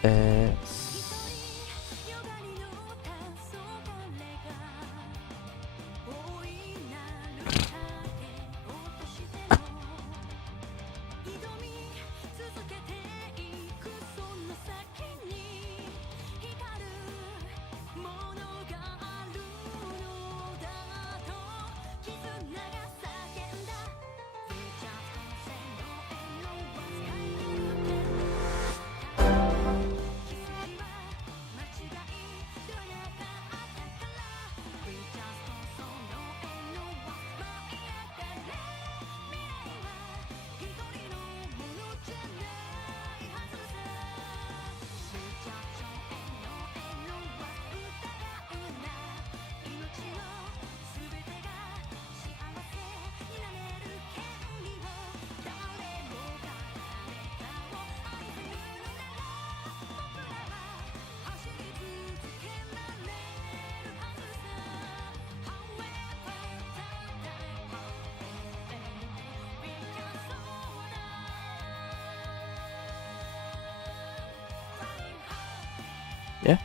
Eh, ya.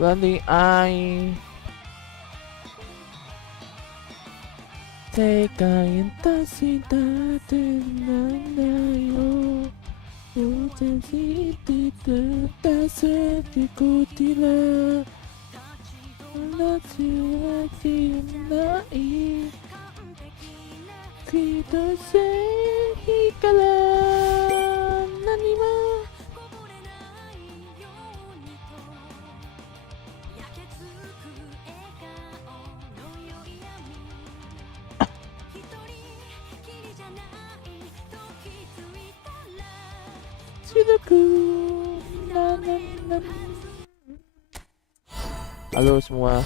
Berarti I Teka cinta tenang hujan siti terasa dikutilah Nasi nai kita sehikalan nanima. Sudaku nan. Halo semua.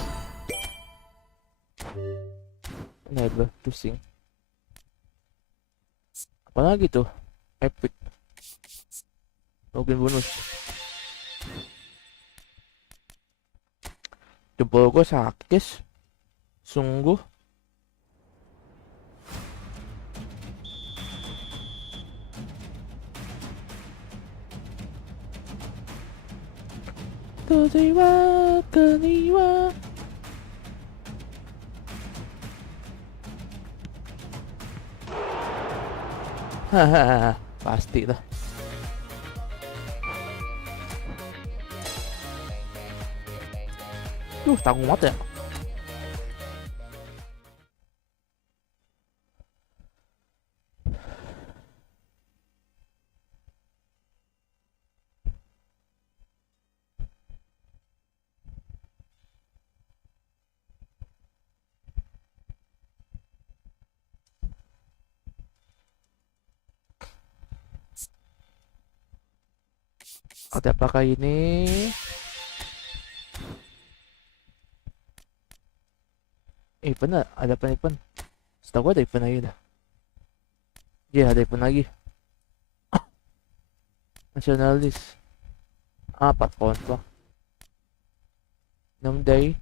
Nah, udah pusing. Apalagi tuh? Epic. Login bonus. Jempol gue sakit. Sungguh. Tojiwa kaniwa. Hahaha, pasti lah. Tanggung banget ya. Oke, apakah ini? Event ada event. Setahu gue ada event lagi dah. Iya, ada event lagi. Nasionalis. Apa kontrak? 6 day.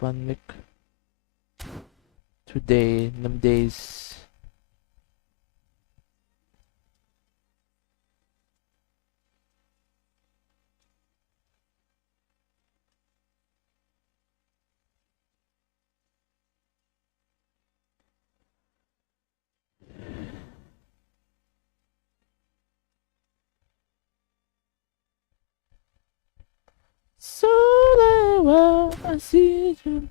Panik. Today 6 days. Solewa asijun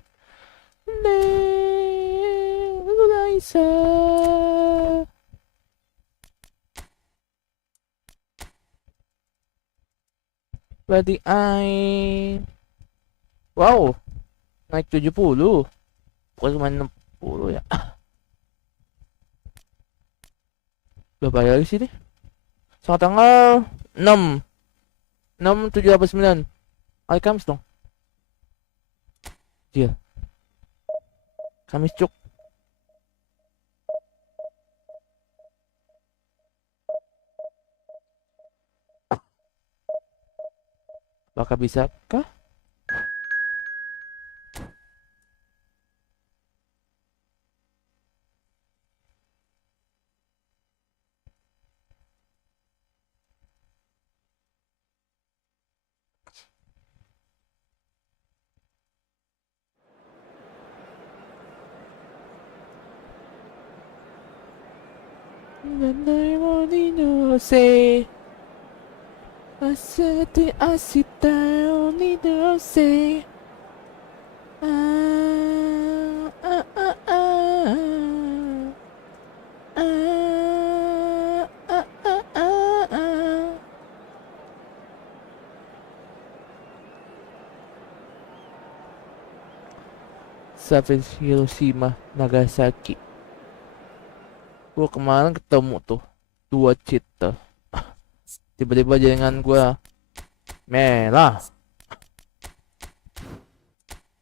ne ulaisa. Berarti wow, naik 70. Bukan cuma 60 ya. Udah bayar lagi sini. Sampai tanggal 6 7 apa 9 hari Kamis dong. Iya, Kamis cuk. Bakal bisa kah? Berdonasi. Asete asita onidose. Ah, ah, ah, ah. Ah, ah, ah, ah, ah. Sampai Hiroshima, Nagasaki. Gua kemarin ketemu tuh 2 cheater. Tiba-tiba jaringan gua merah.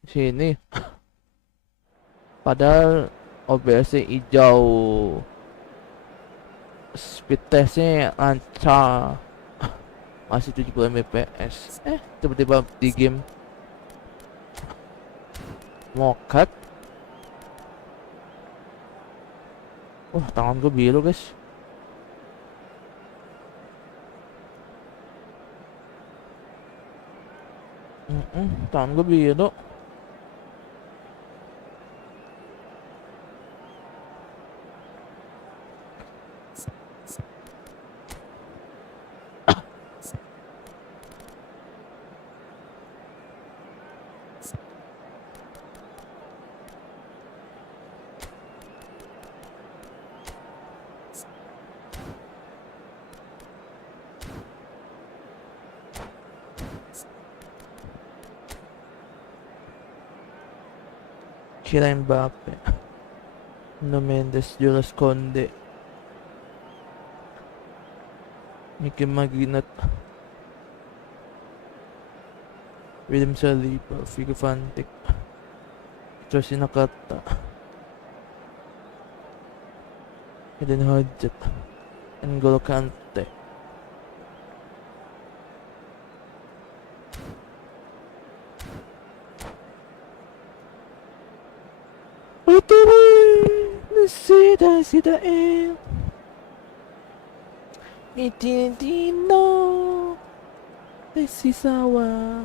Sini. Padahal OBS-nya hijau. Speed testnya lancar. Masih 70 Mbps. Tiba-tiba di game mokat. Wah, tangan gue biru, guys. Tangan gue biru. Kira Mbappe. No Mendes, Jules Conde. Mickey Maginot. William Saliba, Figo Fantic. Josie Nakata. Eden Hodget. N'Golo Kante. Sida Itindino Desisawa.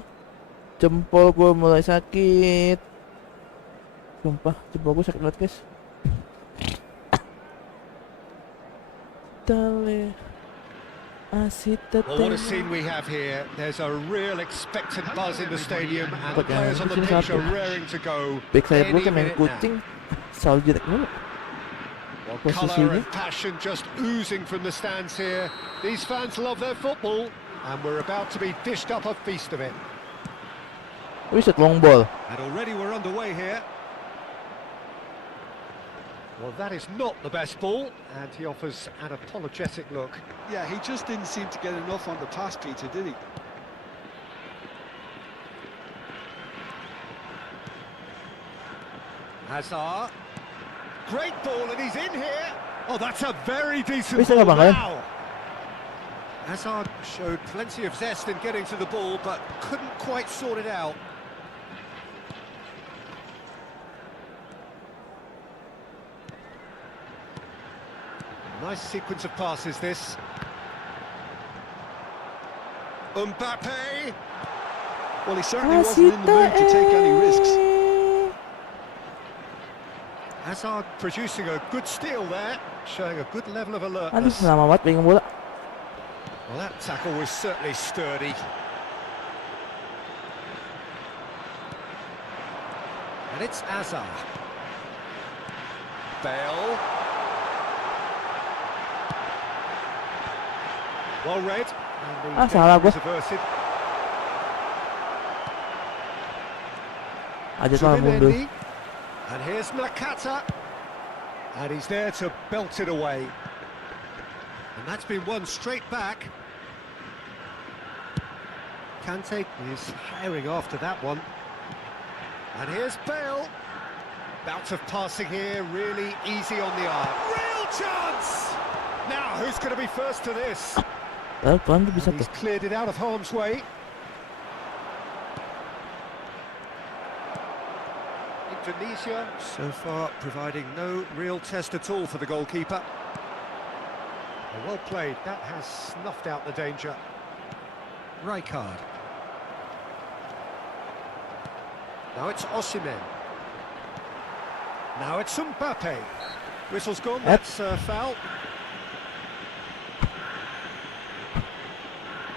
Jempol gue mulai sakit. Sumpah, jempol gue sakit banget, guys. Dale Asita. Well, what a scene we have here. There's a real expectant buzz in the stadium and the players on the pitch are raring to go. Baik saya gue main kucing. Selalu jelek mulu. Well, colour and passion just oozing from the stands here. These fans love their football, and we're about to be dished up a feast of it. Who's that long ball? And already we're underway here. Well, that is not the best ball, and he offers an apologetic look. Yeah, he just didn't seem to get enough on the pass, Peter, did he? Hazard. Great ball, and he's in here. Oh, that's a very decent Bisa nggak, ball Bang? now. Hazard showed plenty of zest in getting to the ball, but couldn't quite sort it out. Nice sequence of passes, this. Mbappe. Well, he certainly wasn't in the mood to take any risks. Hazard producing a good steal there, showing a good level of Aduh, alertness. lama banget pegang bola. Well, that tackle was certainly sturdy. And it's Hazard. Bale. Well read. And the salah danger gua. is averted. Aja malah mundur. Zubimendi. And here's Nakata. And he's there to belt it away. And that's been won straight back. Kante is hiring after that one. And here's Bale. Bout of passing here, really easy on the arm. Real chance! Now, who's going to be first to this? Pelan tuh bisa And tuh. he's cleared it out of harm's way. Indonesia, so far providing no real test at all for the goalkeeper. Well played, that has snuffed out the danger. Rijkaard. Now it's Osimhen. Now it's Mbappe. Whistle's gone, that's a foul.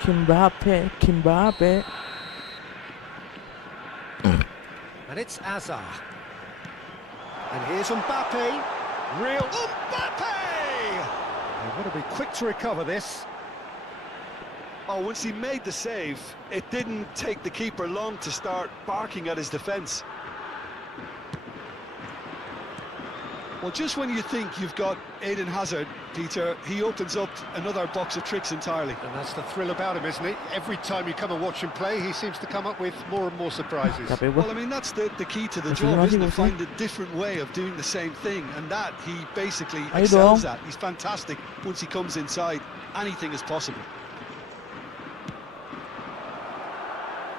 Mbappe. And it's Azar. And here's Mbappe. Real Mbappe! They've got to be quick to recover this. Oh, once he made the save, it didn't take the keeper long to start barking at his defence. Well, just when you think you've got Eden Hazard, Peter, he opens up another box of tricks entirely. And that's the thrill about him, isn't it? Every time you come and watch him play, he seems to come up with more and more surprises. Well, I mean, that's the key to the job, isn't it? Find a different way of doing the same thing, and that he basically excels at. He's fantastic. Once he comes inside, anything is possible.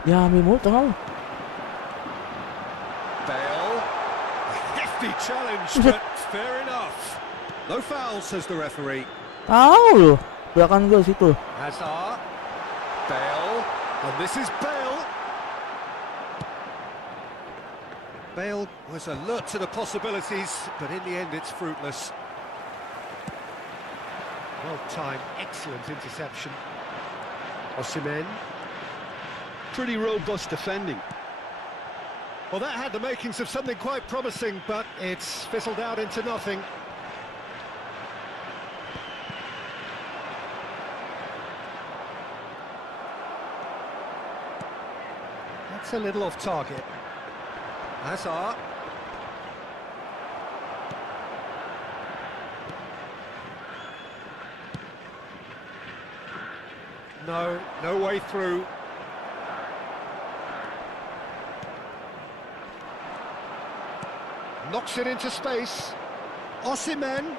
Ja, min mot honom. Bale. A hefty challenge, but fair enough. No foul, says the referee. Foul! Belakang gol situ. Hazard. Bale. And this is Bale. Bale was alert to the possibilities, but in the end it's fruitless. Well timed, excellent interception. Osimhen. Pretty robust defending. Well, that had the makings of something quite promising, but it's fizzled out into nothing. That's a little off target. Hazard. No way through. Knocks it into space. Osimhen.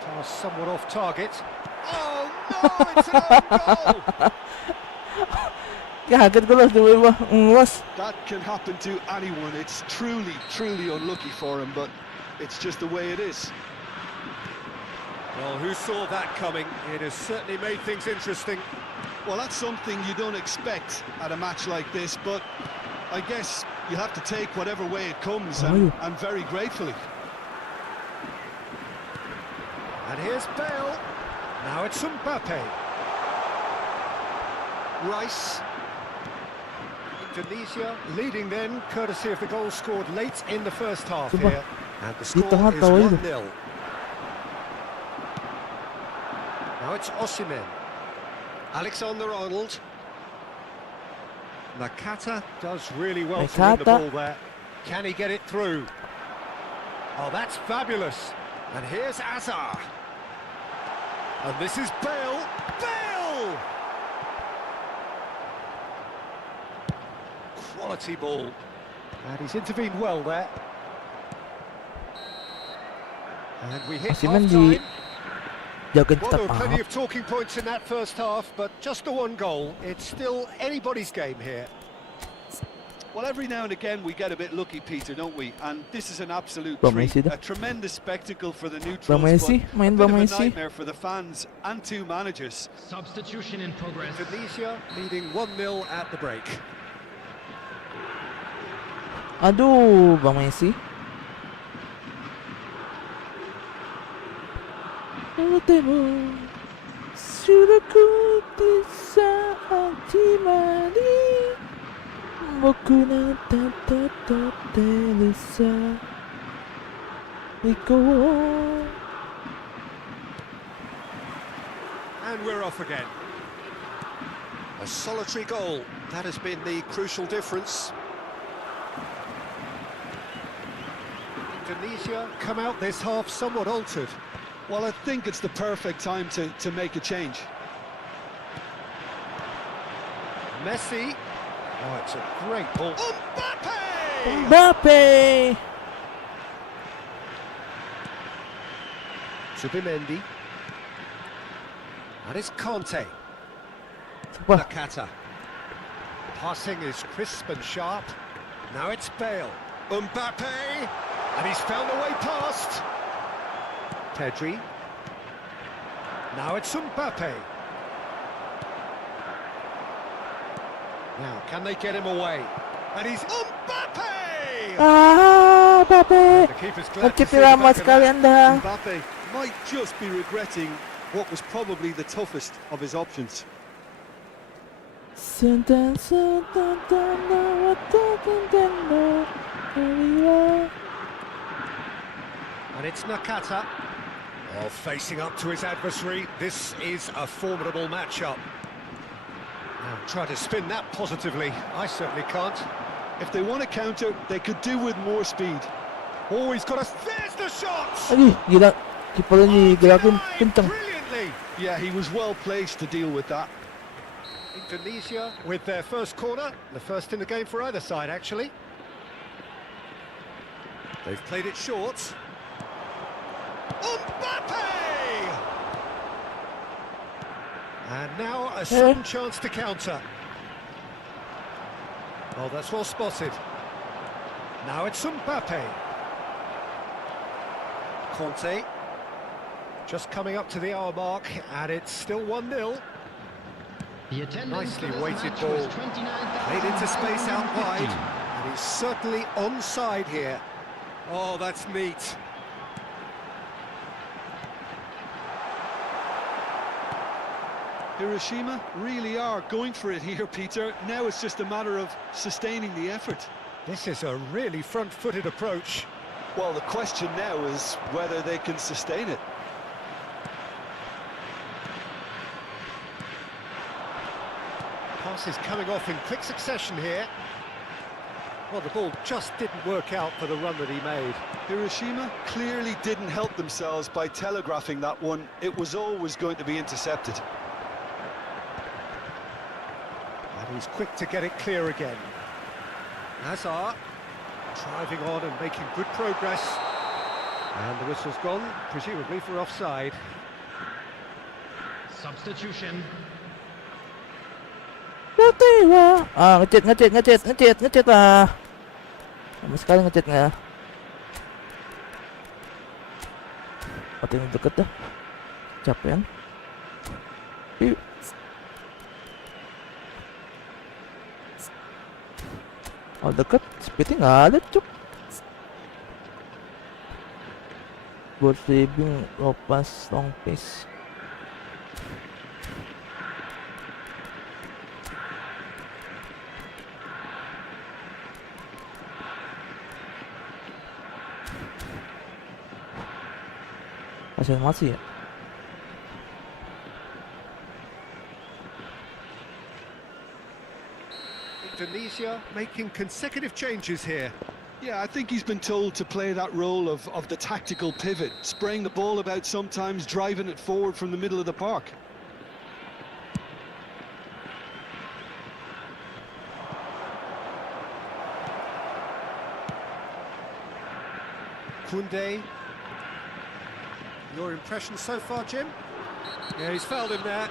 Pass somewhat off target. Oh no, it's an own goal! Kaget ko lang, luwas. That can happen to anyone. It's truly, truly unlucky for him, but it's just the way it is. Well, who saw that coming? It has certainly made things interesting. Well, that's something you don't expect at a match like this, but I guess you have to take whatever way it comes, and very gratefully. And here's Bale. Now it's Mbappe. Rice. Indonesia leading then, courtesy of the goal scored late in the first half here. And the score is 1-0. Now it's Osimhen. Alexander-Arnold. Nakata does really well to win the ball there. Can he get it through? Oh, that's fabulous. And here's Azar. And this is Bale. Bale! Quality ball. And he's intervened well there. And we hit half-time. Well, there were plenty of talking points in that first half, but just the one goal. It's still anybody's game here. Well, every now and again we get a bit lucky, Peter, don't we? And this is an absolute treat. A tremendous spectacle for the neutrals, but a bit of a nightmare for the fans and two managers. Substitution in progress. Indonesia leading 1-0 at the break. Aduh, Bang Messi. Sudah ku di saat dimana Boku na Telisa And we're off again. A solitary goal. That has been the crucial difference. Indonesia come out this half somewhat altered. Well, I think it's the perfect time to make a change. Messi. Oh, it's a great ball. Mbappe! Mbappe! Zubimendi. And it's Conte. Nakata. Passing is crisp and sharp. Now it's Bale. Mbappe, and he's found a way past. Pedri. Now it's Mbappe. Now, can they get him away? And he's Mbappe! Mbappe! The keeper's glad to Nagtip see the ramah back of sekali that. Anda. Mbappe might just be regretting what was probably the toughest of his options. And it's Nakata. Oh, facing up to his adversary. This is a formidable matchup. Now, try to spin that positively. I certainly can't. If they want to counter, they could do with more speed. Oh, he's got a... There's the shot! Aduh, gila. Kiper ni gerakin kencang. Brilliantly! Yeah, he was well placed to deal with that. Indonesia with their first corner. The first in the game for either side, actually. They've played it short. Mbappe! And now a sudden chance to counter. Oh, that's well spotted. Now it's Mbappe. Conte. Just coming up to the hour mark, and it's still 1-0. Nicely weighted ball. Played into space out wide. And he's certainly onside here. Oh, that's neat. Hiroshima really are going for it here, Peter. Now it's just a matter of sustaining the effort. This is a really front-footed approach. Well, the question now is whether they can sustain it. Passes coming off in quick succession here. Well, the ball just didn't work out for the run that he made. Hiroshima clearly didn't help themselves by telegraphing that one. It was always going to be intercepted. And he's quick to get it clear again. Hazard driving on and making good progress. And the whistle's gone, presumably for offside. Substitution. Ngecet lah. Sama sekali ngecet nggak? Atau yang deket dah. Capean. Oh deket, speednya nggak ada cuk. Buat streaming lopas long pace. Masih ya. Indonesia making consecutive changes here. Yeah, I think he's been told to play that role of the tactical pivot, spraying the ball about sometimes, driving it forward from the middle of the park. Kunde. Your impression so far, Jim? Yeah, he's fouled him there.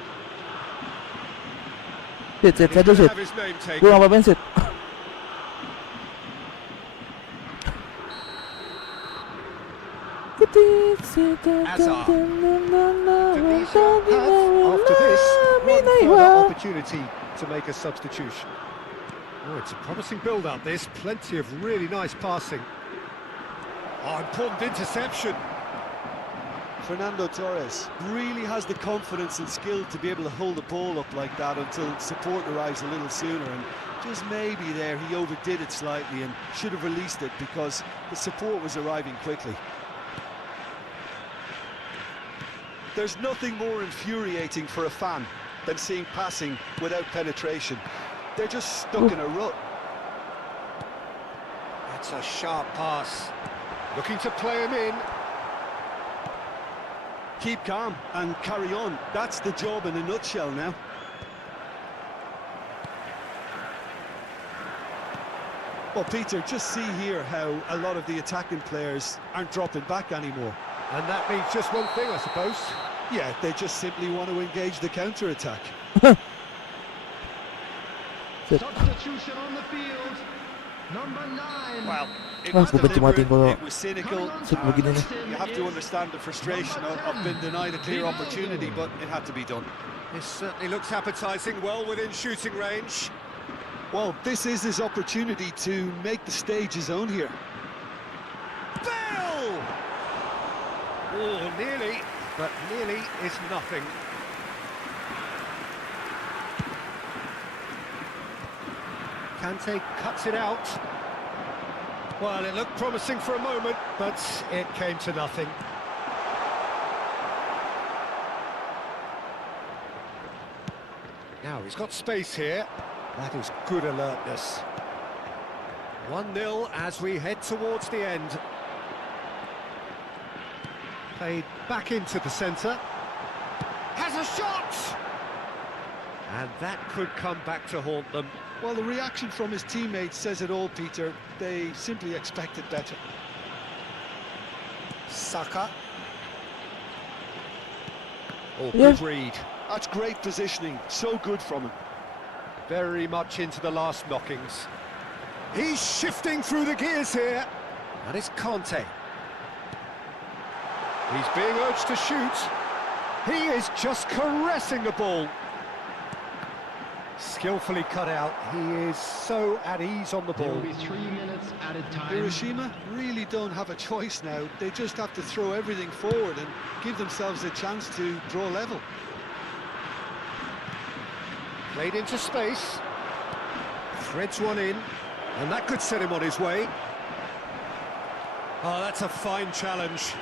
Sit, He's saya gonna sit. have his name taken. Kurang apa sit. Hazard. Tunisia have, after this, one further opportunity to make a substitution. Oh, it's a promising build-up, this. Plenty of really nice passing. Oh, important interception. Fernando Torres really has the confidence and skill to be able to hold the ball up like that until support arrives a little sooner, and just maybe there he overdid it slightly and should have released it because the support was arriving quickly. There's nothing more infuriating for a fan than seeing passing without penetration. They're just stuck in a rut. That's a sharp pass. Looking to play him in. Keep calm and carry on. That's the job in a nutshell now. Well, Peter, just see here how a lot of the attacking players aren't dropping back anymore. And that means just one thing, I suppose. Yeah, they just simply want to engage the counter-attack. Substitution on the field. Number 9. Well, it Ah, was benci matiin deliberate, kalau it was cynical. shoot begini nih. You have to understand the frustration of being denied a clear opportunity, but it had to be done. This certainly looks appetising, well within shooting range. Well, this is his opportunity to make the stage his own here. Bale! Oh, nearly, but nearly is nothing. Kante cuts it out. Well, it looked promising for a moment, but it came to nothing. Now he's got space here. That is good alertness. 1-0 as we head towards the end. Played back into the centre. Has a shot! And that could come back to haunt them. Well, the reaction from his teammates says it all, Peter. They simply expected better. Saka. Oh, Yeah. good read. That's great positioning, so good from him. Very much into the last knockings. He's shifting through the gears here. That is Kante. He's being urged to shoot. He is just caressing the ball. Skillfully cut out. He is so at ease on the There will ball. be 3 minutes added time. Hiroshima really don't have a choice now. They just have to throw everything forward and give themselves a chance to draw level. Played into space. Threads one in. And that could set him on his way. Oh, that's a fine challenge.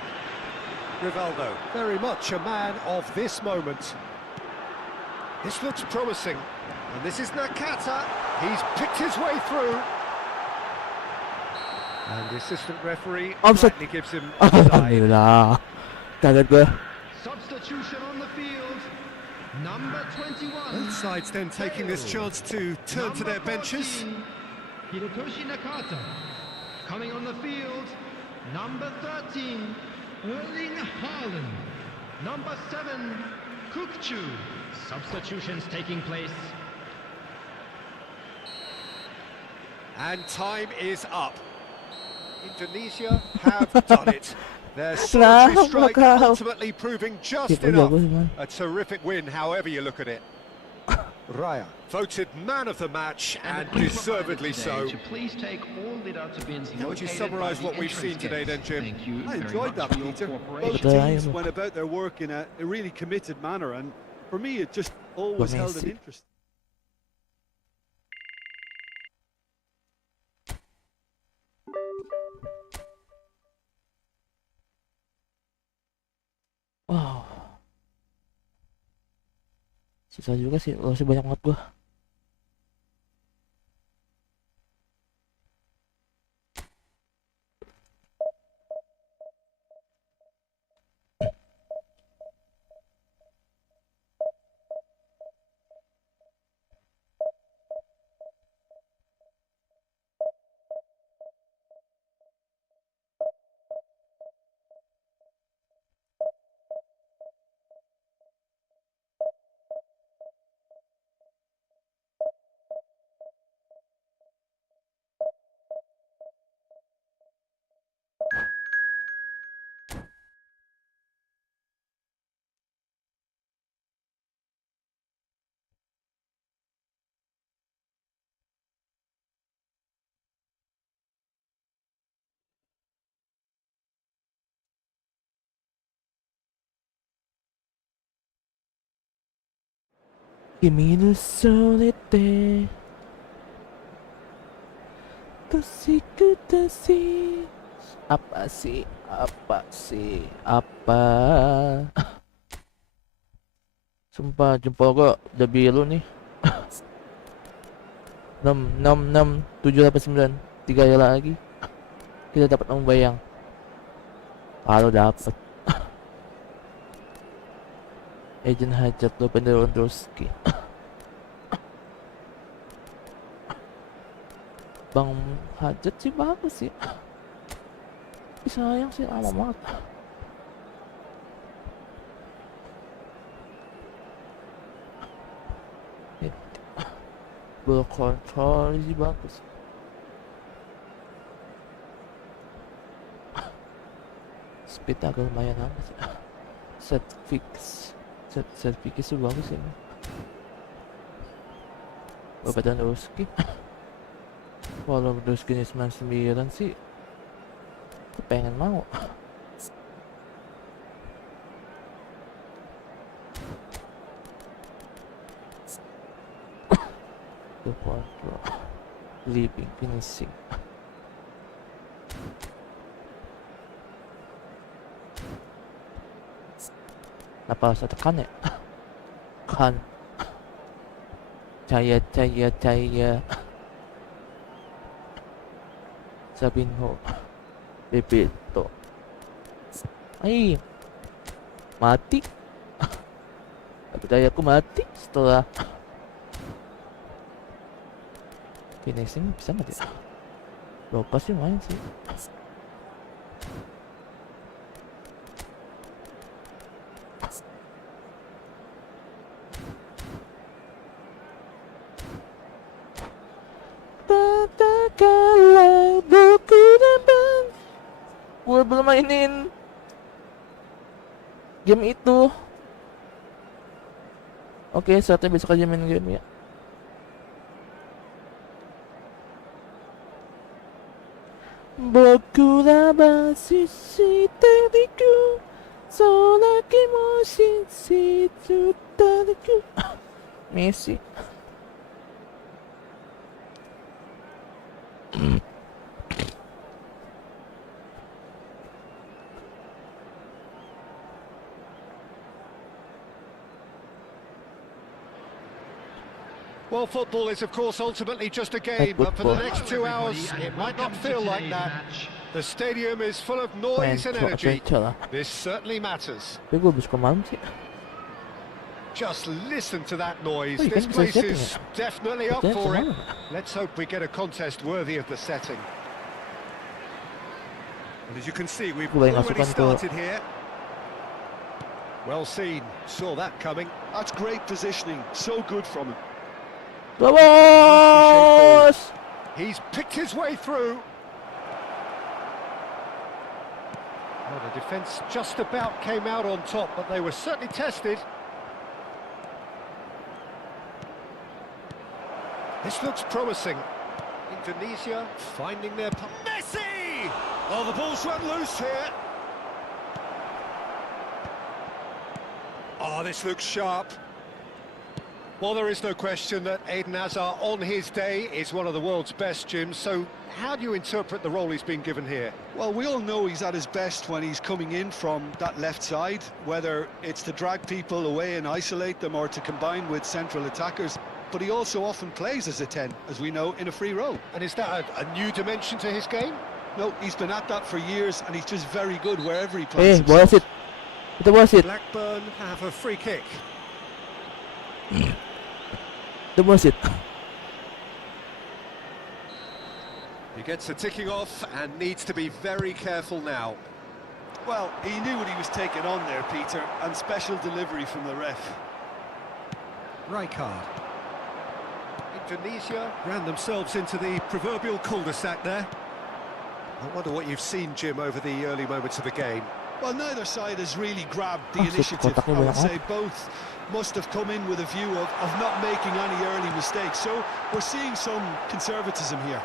Rivaldo, very much a man of this moment. This looks promising. And this is Nakata. He's picked his way through. And the assistant referee Offside. rightly gives him Ah, a side. Alhamdulillah. Kaget gue. Substitution on the field. Number 21. Both sides then taking this chance to turn to their benches. Hirotoshi Nakata. Coming on the field. Number 13. Erling Haaland. Number 7. Kukchu. Substitutions taking place. And time is up. Indonesia have done it. Their solitary strike ultimately proving just Keeper enough. jago sih, man. A terrific win, however you look at it. Raya, voted man of the match, and the quick deservedly reminder so. today to please take all the data bins How would you located summarise by the what we've seen entrance today gates. then, Jim? Thank you I very enjoyed much that, for your Peter. cooperation. Both Betul, teams ayo. went about their work in a really committed manner, and for me, it just always held an Messi. interest. Wow. Susah juga sih, masih banyak banget gua. Kimi no solete Tosiku tasi. Apa sih? Apa sih? Apa? Sumpah jempol gua udah biru nih. 6 6 6 7 8 9 3 ya lagi. Kita dapat membayang. Kalau dapat. Agent Hajat lo Berdonasi. Bang Hajat sih bagus sih. Tapi sayang sih lama banget. Ball control sih bagus. speed agak lumayan amat sih. Set fix itu bagus sih. Bapak Donasi. Kalau Berdonasi 99 sih pengen mau. The control, living, finishing. Apa harus ada kan ya? Kan. Cahaya. Sabinho. Bebeto. Ay. Mati. Dayaku mati setelah finishing bisa nggak ya? Lopas sih main sih. Katakanlah buku depan. Gue belum mainin game itu. Oke, saatnya besok aja main game ya. Boku la basisi teriku, solaki mo shinshitsu tariku. Messi. Well, football is, of course, ultimately just a game, but for the next 2 hours, it might not feel like that. The stadium is full of noise and energy. This certainly matters. Just listen to that noise. This place is definitely up for it. Let's hope we get a contest worthy of the setting. And as you can see, we've already started here. Well seen. Saw that coming. That's great positioning. So good from him. Vamos! He's picked his way through. Well, the defence just about came out on top, but they were certainly tested. This looks promising. Indonesia finding their... Messi! Oh, the ball's run loose here. Oh, this looks sharp. Well, there is no question that Eden Hazard, on his day, is one of the world's best, Jim. So how do you interpret the role he's been given here? Well, we all know he's at his best when he's coming in from that left side, whether it's to drag people away and isolate them or to combine with central attackers. But he also often plays as a 10, as we know, in a free role. And is that a new dimension to his game? No, he's been at that for years, and he's just very good wherever he plays. Hey, was it? It was it. Blackburn have a free kick. That was it. He gets a ticking off and needs to be very careful now. Well, he knew what he was taking on there, Peter, and special delivery from the ref. Rijkaard. Indonesia ran themselves into the proverbial cul-de-sac there. I wonder what you've seen, Jim, over the early moments of the game. Well, neither side has really grabbed the initiative. I would say both must have come in with a view of not making any early mistakes. So we're seeing some conservatism here.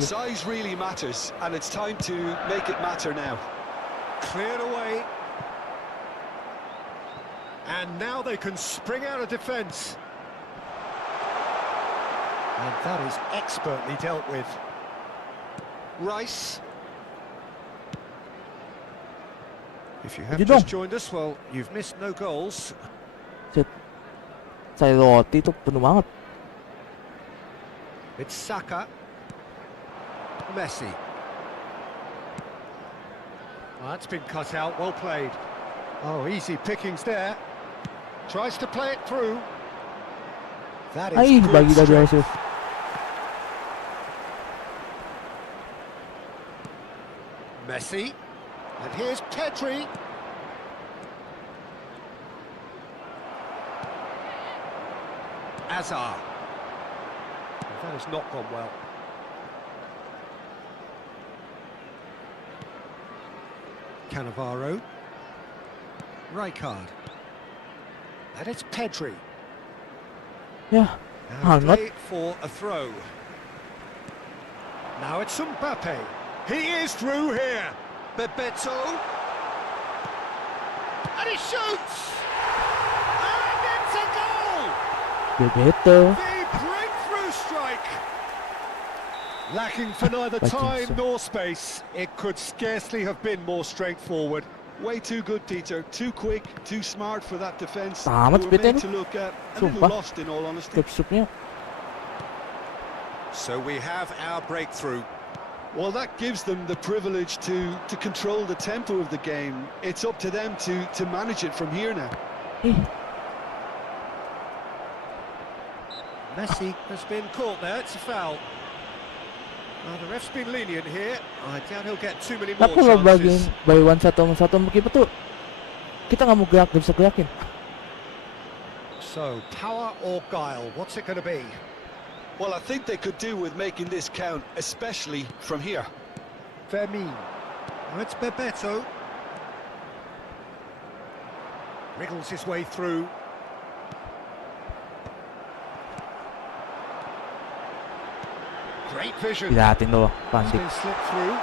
Size really matters, and it's time to make it matter now. Cleared away. And now they can spring out of defence. And that is expertly dealt with. Rice. If you have just joined us, well, you've missed no goals. Saya roti tuh penuh banget. It's Saka. Messi. Oh, that's been cut out, well played. Oh, easy pickings there. Tries to play it through. That is good strength. Messi. And here's Pedri. Hazard. That has not gone well. Cannavaro. Rijkaard. And it's Pedri. Yeah. And Not. play for a throw. Now it's Mbappe. He is through here. Bebeto. And he shoots! And it's a goal! Bebeto. The breakthrough strike! Lacking for neither time nor space, it could scarcely have been more straightforward. Way too good, Peter. Too quick, too smart for that defence. Tamat, They were Peter. made to look a little Sumpah. lost, in all honesty. Sup-supnya. So we have our breakthrough. Well, that gives them the privilege to control the tempo of the game. It's up to them to manage it from here now. Messi has been caught there, it's a foul. Well, the ref's been lenient here. I doubt he'll get too many more Kenapa lo bagiin chances. by one satu keeper tuh? Kita nggak mau gerak, nggak bisa gerakin. So, power or guile, what's it going to be? Well, I think they could do with making this count, especially from here. Fermin. Oh, it's Bebeto. Wriggles his way through. Great vision. Dilatin tuh, He's Pandik. been slipped through.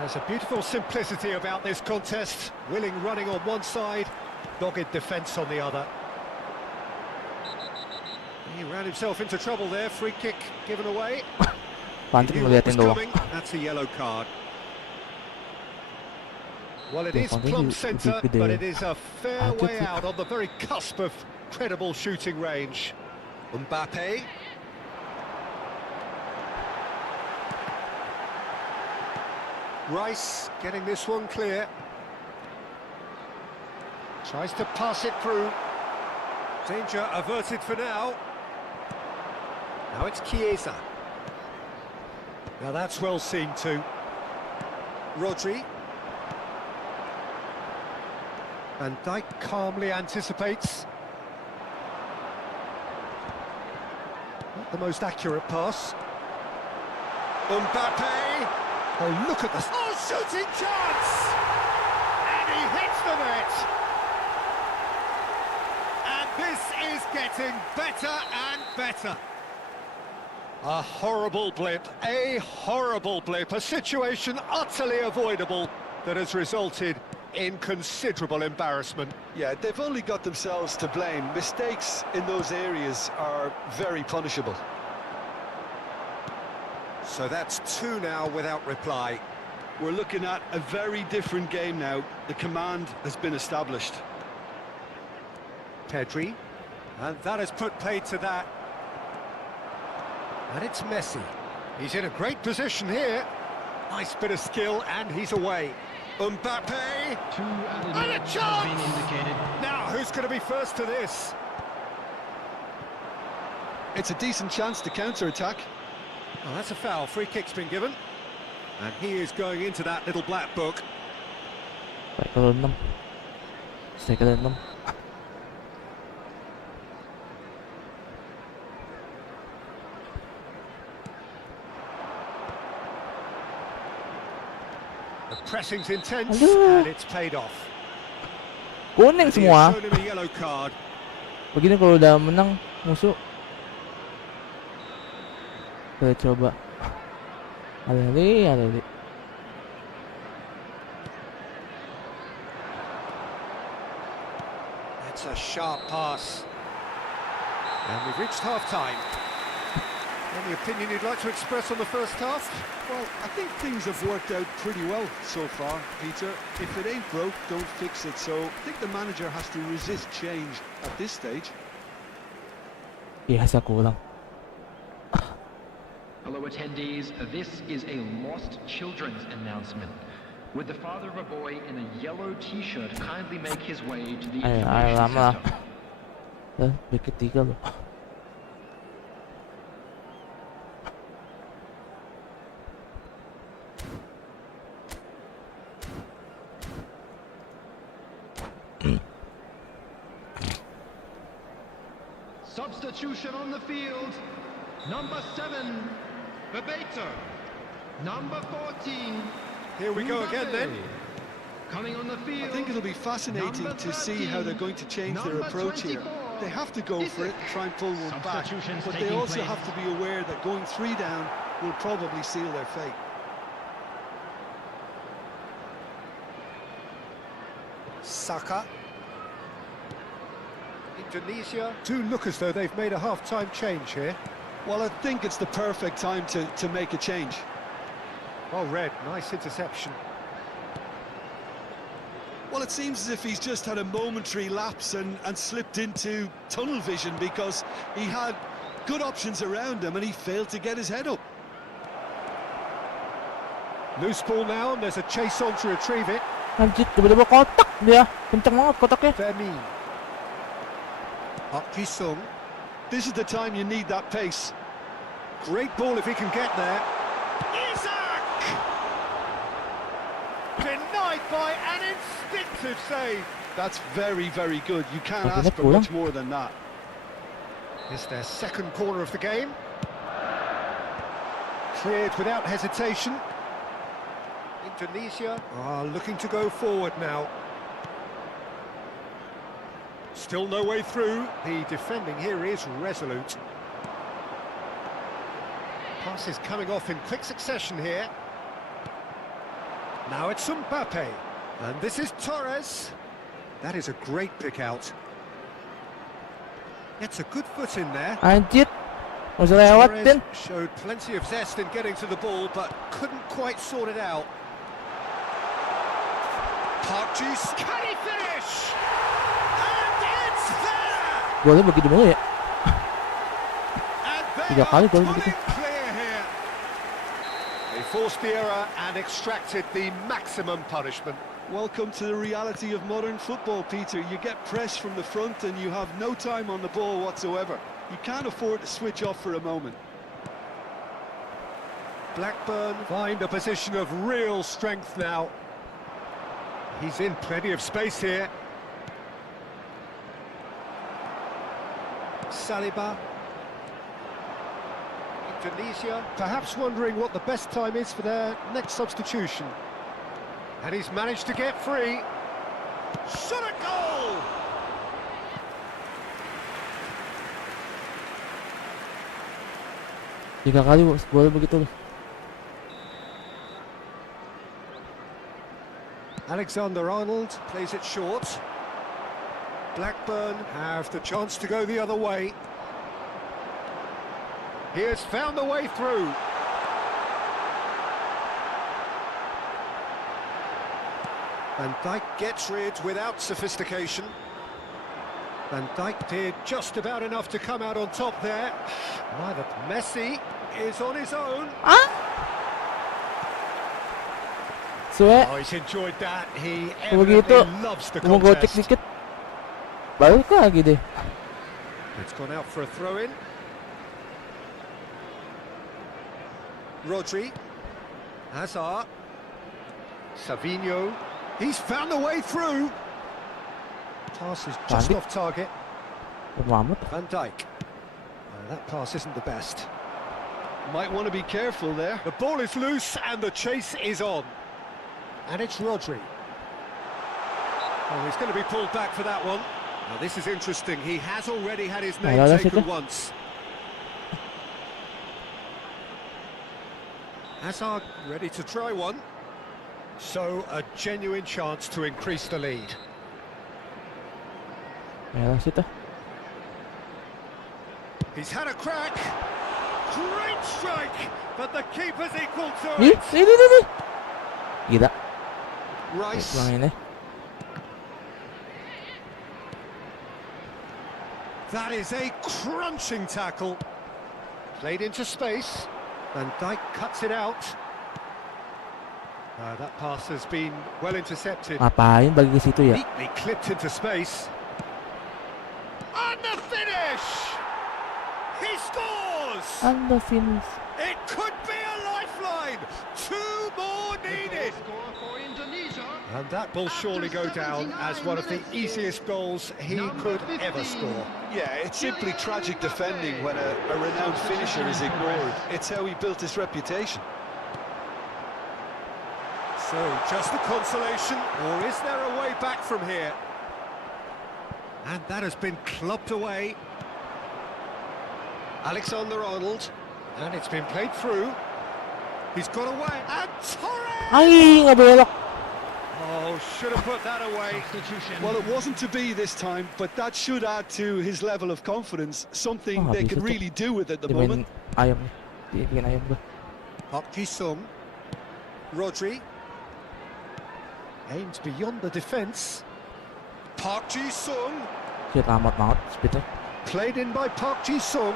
There's a beautiful simplicity about this contest. Willing running on one side, dogged defence on the other. He ran himself into trouble there. Free kick given away. Pandik He knew what was ngeliatin doang. coming. That's a yellow card. Well, it Yeah, is Pandik plumb lebih centre, gede. but it is a fair Pandik way sih. out on the very cusp of credible shooting range. Mbappe. Rice getting this one clear. Tries to pass it through. Danger averted for now. Now it's Chiesa. Now that's well seen too. Rodri. Van Dijk calmly anticipates. Not the most accurate pass. Mbappe. Oh, look at this. Oh, shooting chance! And he hits the net. And this is getting better and better. A horrible blip, a situation utterly avoidable that has resulted in considerable embarrassment. Yeah, they've only got themselves to blame. Mistakes in those areas are very punishable. So that's two now without reply. We're looking at a very different game now. The command has been established. Pedri, and that has put paid to that. And it's Messi. He's in a great position here. Nice bit of skill, and he's away. Mbappe, Two added and a minutes chance! have been indicated. Now, who's going to be first to this? It's a decent chance to counter-attack. Oh, that's a foul. Free kick's been given. And he is going into that little black book. Baik kalau 6. Saya kira 6. The pressing's intense, Aduh. and it's paid off. Kuning And he semua. has shown him a yellow card. Begini kalau udah menang musuh. Kita coba. Aleli. That's a sharp pass. And we've reached half-time. Any opinion you'd like to express on the first half? Well, I think things have worked out pretty well so far, Peter. If it ain't broke, don't fix it. So I think the manager has to resist change at this stage. Biasa kurang. Hello attendees, this is a lost children's announcement. Would the father of a boy in a yellow t-shirt kindly make his way to the Ayo information lama lah. center? Back ketiga loh. Substitution on the field. Number 7, Bebeto. Number 14. Here we go again then. Coming on the field. I think it'll be fascinating to see how they're going to change their approach here. They have to go for it and try and pull one back, but they also have to be aware that going 3 down will probably seal their fate. Saka. Indonesia do look as though they've made a half-time change here. Well, I think it's the perfect time to make a change. Well read, nice interception. Well, it seems as if he's just had a momentary lapse and slipped into tunnel vision, because he had good options around him and he failed to get his head up. Loose ball now, and there's a chase on to retrieve it. Anjir, tiba-tiba kotak dia. Kencang banget kotaknya. Fermin. Park Ji-sung. This is the time you need that pace. Great ball if he can get there. Denied by an instinctive save. That's very, very good. You can't ask for much more than that. It's their second corner of the game. Cleared without hesitation. Indonesia are looking to go forward now. Still no way through. The defending here is resolute. Passes coming off in quick succession here. Now it's Mbappe, and this is Torres. That is a great pick out. Gets a good foot in there. Anjir. Masa lewat Torres din. showed plenty of zest in getting to the ball, but couldn't quite sort it out. Park Ji-sung. Can he finish? And it's there! Golnya begitu mulu ya. And they 3 kali are gol put begitu. it clear here. They forced the error and extracted the maximum punishment. Welcome to the reality of modern football, Peter. You get pressed from the front and you have no time on the ball whatsoever. You can't afford to switch off for a moment. Blackburn find a position of real strength now. He's in plenty of space here. Saliba. Indonesia perhaps wondering what the best time is for their next substitution. And he's managed to get free. Shot a goal! Tiga kali gol begitu. Alexander-Arnold plays it short. Blackburn have the chance to go the other way. He has found the way through. Van Dijk gets rid without sophistication. Van Dijk did just about enough to come out on top there. Neither Messi is on his own. Oh, he's enjoyed that. He evidently loves the contest. Dikit. Balik lagi deh. It's gone out for a throw-in. Rodri. Hazard. Savinho. He's found the way through. Pass is just off target. Van Dijk. That pass isn't the best. Might want to be careful there. The ball is loose and the chase is on. And it's Rodri. Oh, he's going to be pulled back for that one. Now this is interesting. He has already had his name taken once. Hazard ready to try one. So a genuine chance to increase the lead. He's had a crack. Great strike, but the keeper's equal to it. Gila. Rice. That is a crunching tackle. Played into space. Van Dijk cuts it out. That pass has been well intercepted. Ngapain bagi ke situ ya? Neatly clipped into space. And the finish! He scores! And the finish. It could be a lifeline. 2 more needed. And that will surely go down as one of the easiest goals he could ever score. Yeah, it's simply tragic defending when a renowned finisher is ignored. It's how he built his reputation. So, just the consolation, or is there a way back from here? And that has been clubbed away. Alexander-Arnold, and it's been played through. He's got away, and Torres! Ay, nabelok. Oh, should have put that away. Well, it wasn't to be this time, but that should add to his level of confidence, something Oh, they bisa can tuh. really do with at the Dia main moment. ayam nih. Dia bikin ayam gua. Park Ji-sung. Rodri. Aims beyond the defence. Park Ji-sung. Shit, lambat banget speednya. Played in by Park Ji-sung.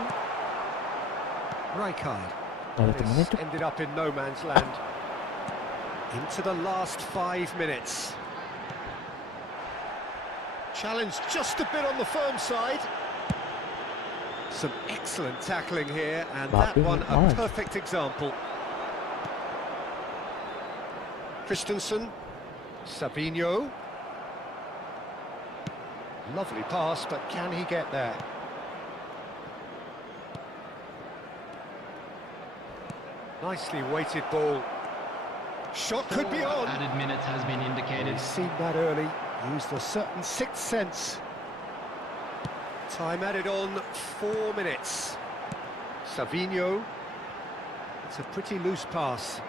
Rijkaard. Gak ada temennya tuh. Ended up in no man's land. Into the last 5 minutes. Challenge just a bit on the firm side. Some excellent tackling here, and that one a perfect example. Christensen, Savinho. Lovely pass, but can he get there? Nicely weighted ball. Shot could be on. Added minutes has been indicated. He's seen that early, used a certain sixth sense. Time added on 4 minutes. Savinho. It's a pretty loose pass.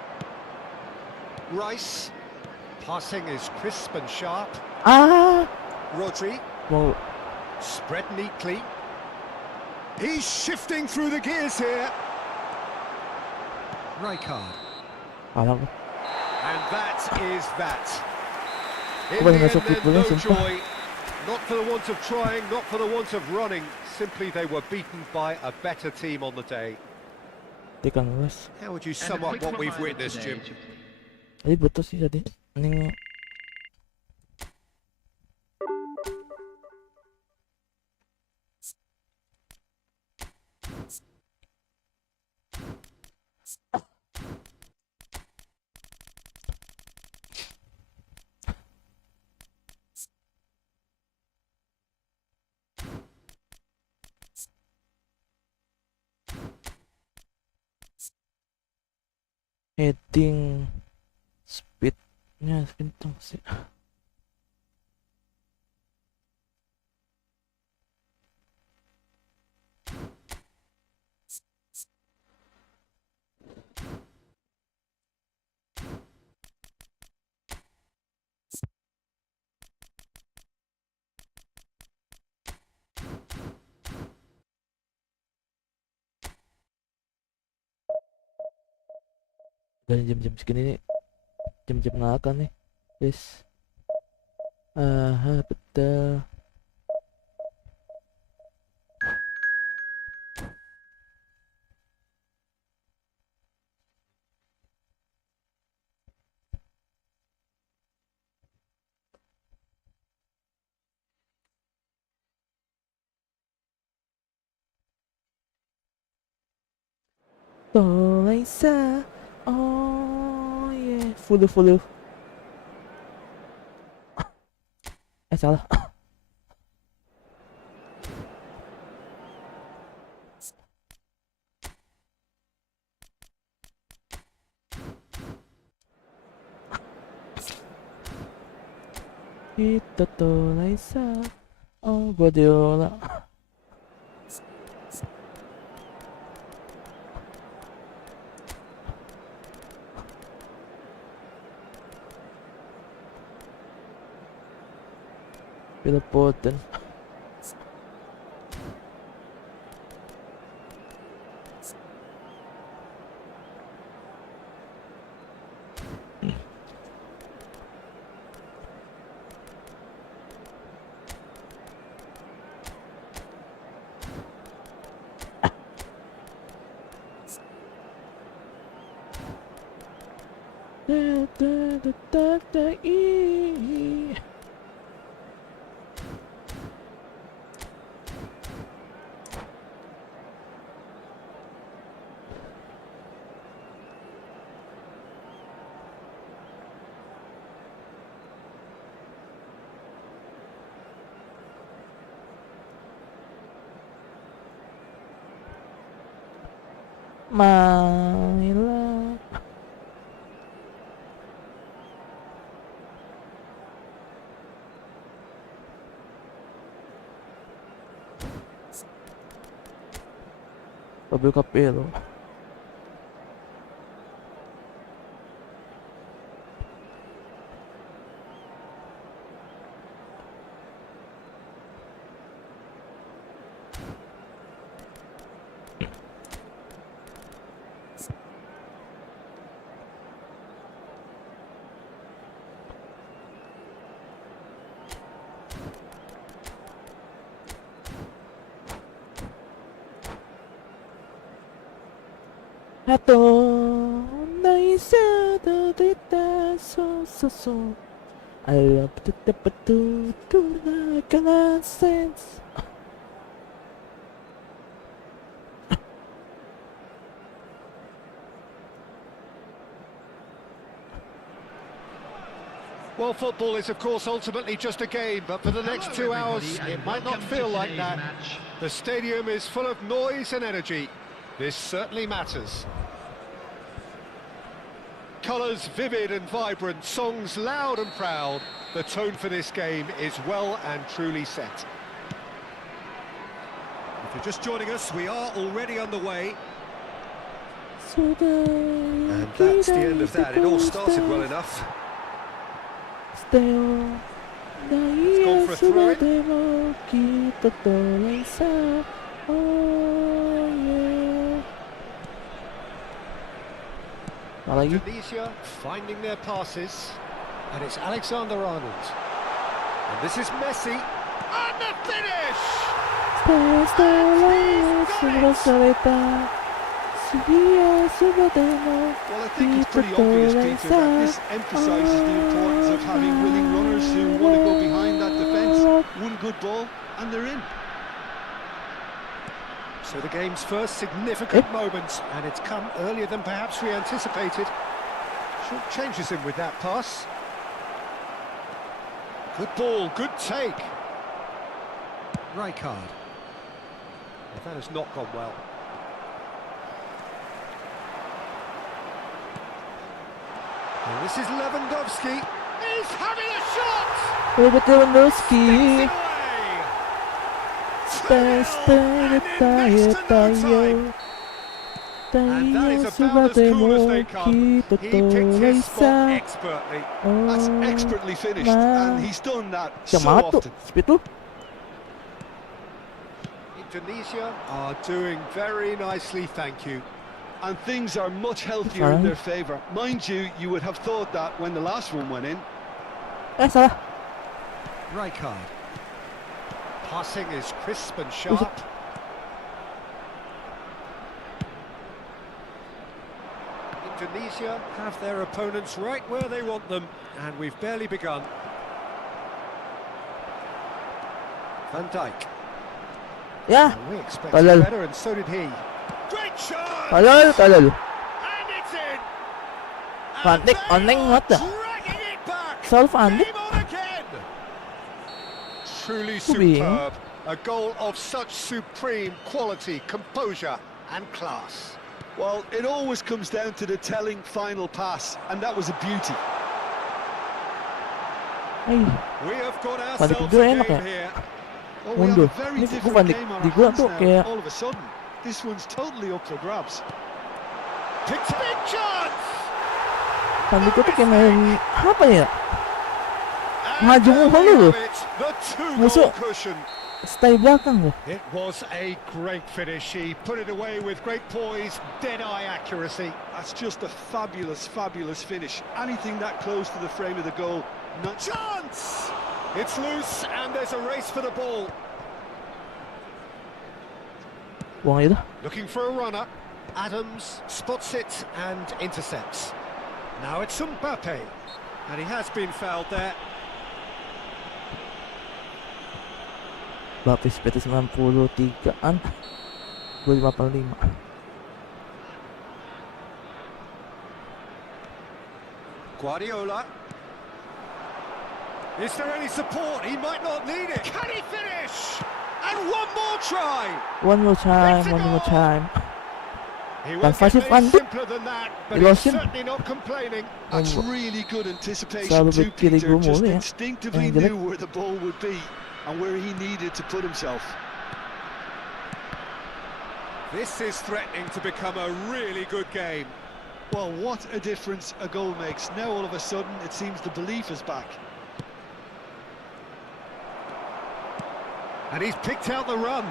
Rice. Passing is crisp and sharp. Ah! Rodri. Wow. Spread neatly. He's shifting through the gears here. Rijkaard. Alam ko. And that is that. In Well, the that's end, a good then, no one, joy. Not for the want of trying, not for the want of running. Simply they were beaten by a better team on the day. Teka nga guys. How would you And a sum up quick what we've reminder witnessed, today Jim? Ay, betul sih tadi. Ini heading speednya kenceng sih. Dan jam-jam segini nih, jam-jam ngakak nih guys. Betul. Tolaisa. Oh yeah, full. Salah. Kita Tolaisa. Oh, Guardiola. Pela Potten. My love. Fabio Capello. Ato naisa da dita so I love the patu to like a sense. Well, football is, of course, ultimately just a game, but for the next 2 hours, it might not feel like that. The stadium is full of noise and energy. This certainly matters. Colours vivid and vibrant, songs loud and proud. The tone for this game is well and truly set. If you're just joining us, we are already underway. And that's the end of that. It all started well enough. It's gone for a throw-in. Indonesia finding their passes, and it's Alexander-Arnold. And this is Messi, and the finish! Well, I think it's pretty obvious, Peter, that this emphasises the importance of having willing runners who want to go behind that defence. One good ball, and they're in. So the game's first significant moment, and it's come earlier than perhaps we anticipated. Short changes him with that pass. Good ball, good take. Rijkaard. Well, that has not gone well. And this is Lewandowski. He's having a shot! Robert Lewandowski. And that is about as cool as they come. He picked his spot expertly. That's expertly finished, and he's done that so often. Indonesia are doing very nicely, thank you. And things are much healthier in their favour. Mind you, you would have thought that when the last one went in. Rijkaard. Passing is crisp and sharp. Indonesia have their opponents right where they want them, and we've barely begun. Van Dijk. Yeah. We expected better, and so did he. Great shot! Talal. And it's in! Van Dijk, online what the? Solve Van Dijk? Truly superb. A goal of such supreme quality, composure and class. Well, it always comes down to the telling final pass, and that was a beauty. We have got ourselves a game here. Well, we have a very different game on our hands now, all of a sudden. This one's totally up for grabs. Picked a big chance! Van Dijk tuh kayak main apa ya? Maju dulu. Musuh stay belakang loh. It was a great finish. He put it away with great poise, dead-eye accuracy. That's just a fabulous, fabulous finish. Anything that close to the frame of the goal. Not chance! It's loose, and there's a race for the ball. Buang itu. Looking for a runner. Adams spots it and intercepts. Now it's Mbappe, and he has been fouled there. Baptis PT 93-an. Gol 55. Guardiola. Is there any support? He might not need it. Can he finish? And one more try. One more time. He won't get any simpler than that, but he's certainly not complaining. That's really good anticipation too, Peter. Just instinctively knew where the ball would be and where he needed to put himself. This is threatening to become a really good game. Well, what a difference a goal makes. Now all of a sudden it seems the belief is back. And he's picked out the run.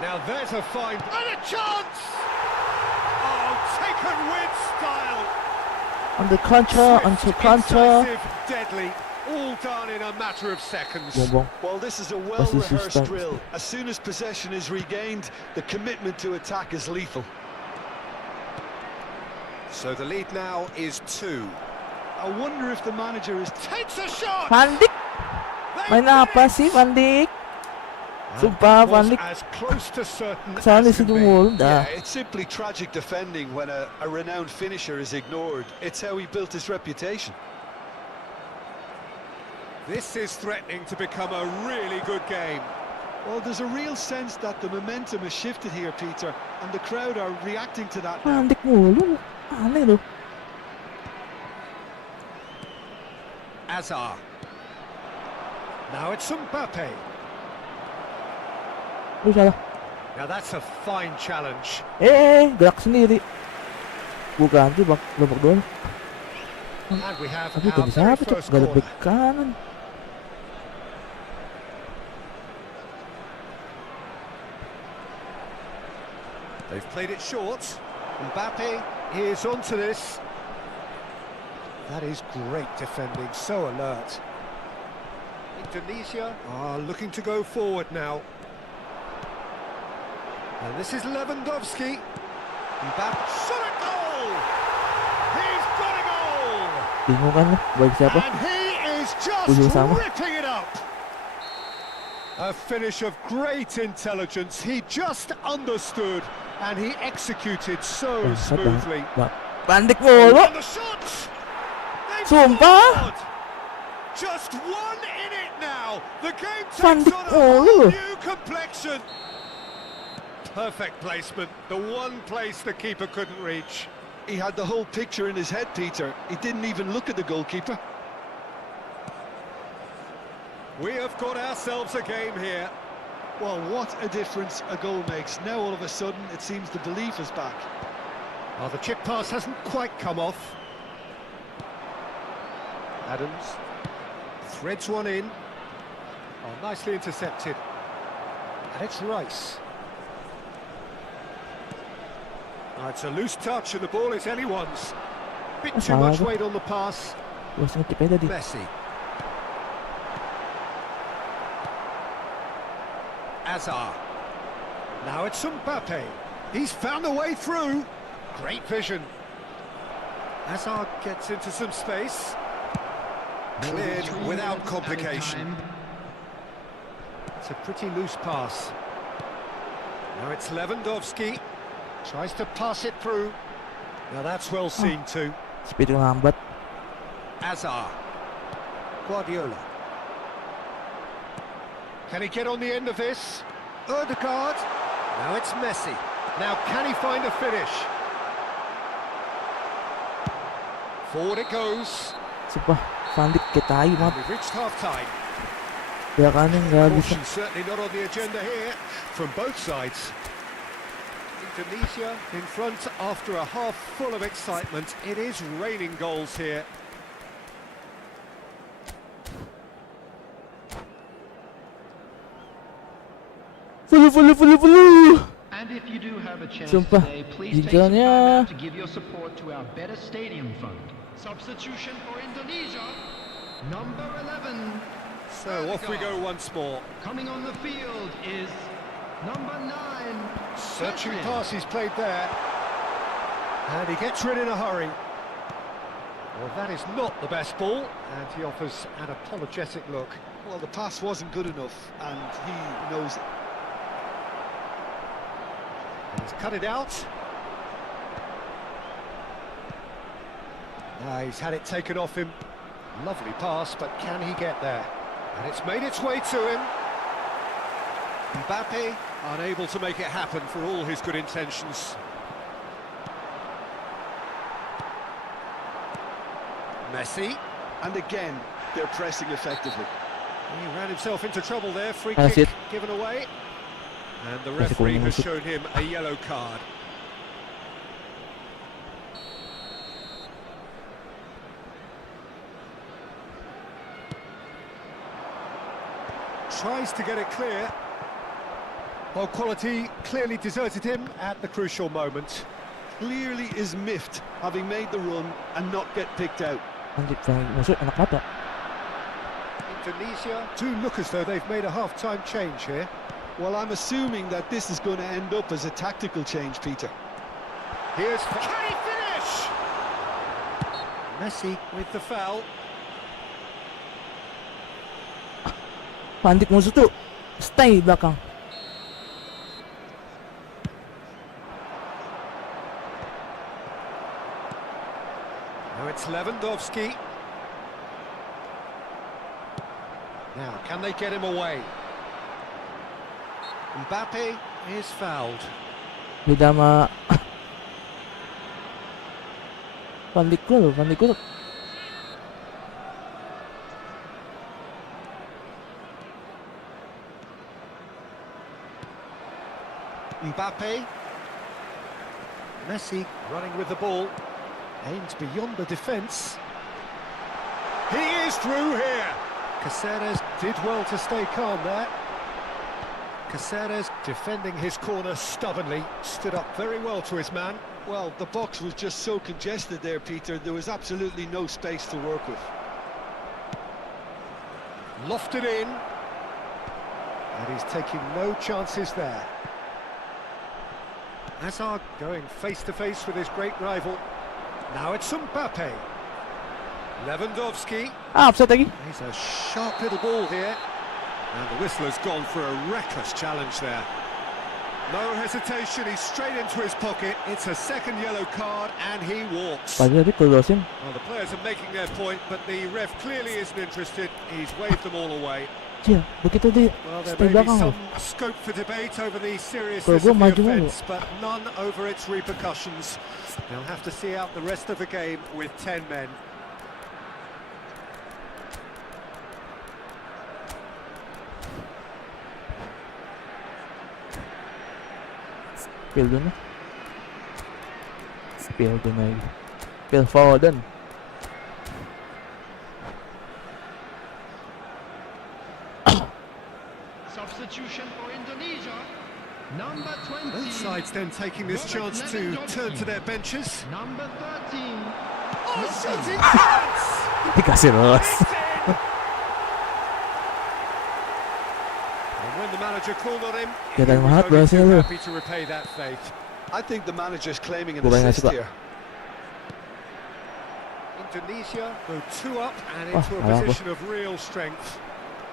Now there's a fine... And a chance! Oh, taken with style. On the counter, onto counter. Incisive, deadly, all done in a matter of seconds. Bon. Well, this is a well-rehearsed drill. As soon as possession is regained, the commitment to attack is lethal. So the lead now is 2. I wonder if the manager is... Takes a shot! Van Dijk! May napa si Van Dijk. Sumpah, Van Dijk. As close to certain Kasali si Gumul. Yeah, it's simply tragic defending when a renowned finisher is ignored. It's how he built his reputation. This is threatening to become a really good game. Well, there's a real sense that the momentum has shifted here, Peter, and the crowd are reacting to that now. Van Dijk mulu. Aneh loh. Azar. Now it's Mbappe. Salah. Now that's a fine challenge. Gerak sendiri. Gua ganti bak doang. And we have Tapi our tadi very siapa tuh? first Gak ada corner. bek kanan. They've played it short. Mbappe is onto this. That is great defending, so alert. Indonesia are looking to go forward now. And this is Lewandowski. Mbappe shot a goal! He's got a goal! Bingung kan? Bagi siapa? And he is Ujung just sama. ripping it up! A finish of great intelligence. He just understood and he executed so smoothly. Van Dijk mulu. And the shot! They've Sumpah. scored! Just one in it now. The game Van takes Dijk on a whole mulu. new complexion. Perfect placement. The one place the keeper couldn't reach. He had the whole picture in his head, Peter. He didn't even look at the goalkeeper. We have got ourselves a game here. Well, what a difference a goal makes. Now all of a sudden it seems the belief is back. Oh, the chip pass hasn't quite come off. Adams threads one in. Oh, nicely intercepted. And it's Rice. Oh, it's a loose touch and the ball is anyone's. Bit too Salah much tu. weight on the pass. Gua ngintip aja tadi. Messi. Azar. Now it's Mbappe. He's found a way through. Great vision. Azar gets into some space. Cleared without complication. It's a pretty loose pass. Now it's Lewandowski. Tries to pass it through. Now that's well seen too. Speed yang lambat. Azar. Guardiola. Can he get on the end of this? Odegaard. Now it's Messi. Now can he find a finish? Forward it goes. Sumpah, Van Dijk kayak tai And banget. we've reached half-time. Gerakannya nggak bisa. Caution certainly not on the agenda here from both sides. Indonesia in front after a half full of excitement. It is raining goals here. Fulu. And if you do have a chance Sumpah, today, please take some time jinglenya. out to give your support to our Better Stadium Fund. Substitution for Indonesia, number 11. So off we go once more. Coming on the field is number 9. Searching Smith. pass he's played there. And he gets rid in a hurry. Well, that is not the best ball. And he offers an apologetic look. Well, the pass wasn't good enough, and he knows it. And he's cut it out. He's had it taken off him. Lovely pass, but can he get there? And it's made its way to him. Mbappe unable to make it happen for all his good intentions. Messi. And again, they're pressing effectively. He ran himself into trouble there. Free That's kick it. given away. And the referee has shown him a yellow card. Tries to get it clear. Well, quality clearly deserted him at the crucial moment. Clearly is miffed, having made the run and not get picked out. Indonesia do look as though they've made a half-time change here. Well, I'm assuming that this is going to end up as a tactical change, Peter. Here's... Can he finish? Messi with the foul. Pandik musuh tuh stay belakang. Now it's Lewandowski. Now, can they get him away? Mbappe is fouled. Beda sama Pandik gol. Mbappe. Messi running with the ball. Aims beyond the defence. He is through here. Caceres did well to stay calm there. Caceres defending his corner stubbornly. Stood up very well to his man. Well, the box was just so congested there, Peter. There was absolutely no space to work with. Lofted in. And he's taking no chances there. Hazard going face-to-face with his great rival. Now it's Mbappe. Lewandowski. Absen lagi. He's a sharp little ball here. And the whistler's gone for a reckless challenge there. No hesitation, he's straight into his pocket. It's a second yellow card and he walks. Well, the players are making their point, but the ref clearly isn't interested. He's waved them all away. Well, there may be some scope for debate over the seriousness of the offence, but none over its repercussions. They'll have to see out the rest of the game with 10 men. Phil Foden. Substitution for Indonesia. Number 20. Both sides then taking this chance to turn to their benches. Number 13. Oh, shooting chance! Dikasih los. And when the manager called on him, he Kata was Mahat only bahasnya too lu. happy to repay that faith. I think the manager's claiming an Gua pengen assist ngasih, Pak. here. Indonesia go 2 up and into a position of real strength.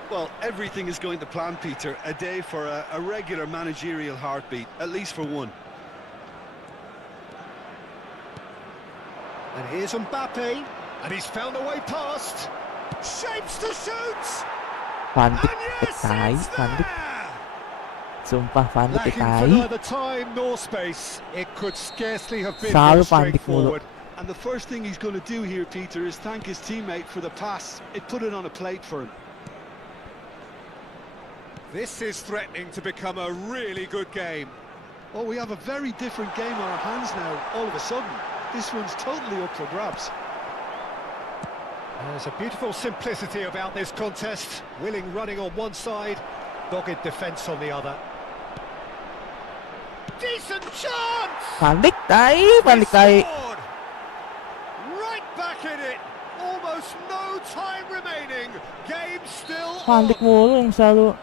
Well, everything is going to plan, Peter. A day for a regular managerial heartbeat, at least for one. And here's Mbappe, and he's found a way past. Shapes to shoot! Pandik And yes, tai, it's Pandik. there! Sumpah Pandik Lacking for tai. neither time nor space. It could scarcely have been Selalu more Pandik straightforward. And the first thing he's going to do here, Peter, is thank his teammate for the pass. It put it on a plate for him. This is threatening to become a really good game. Oh, we have a very different game on our hands now, all of a sudden. This one's totally up for grabs. There's a beautiful simplicity about this contest. Willing running on one side, dogged defence on the other. Decent chance! Pandik tai. Scored! Right back in it. Almost no time remaining. Game still Pandik on. mulu yang selalu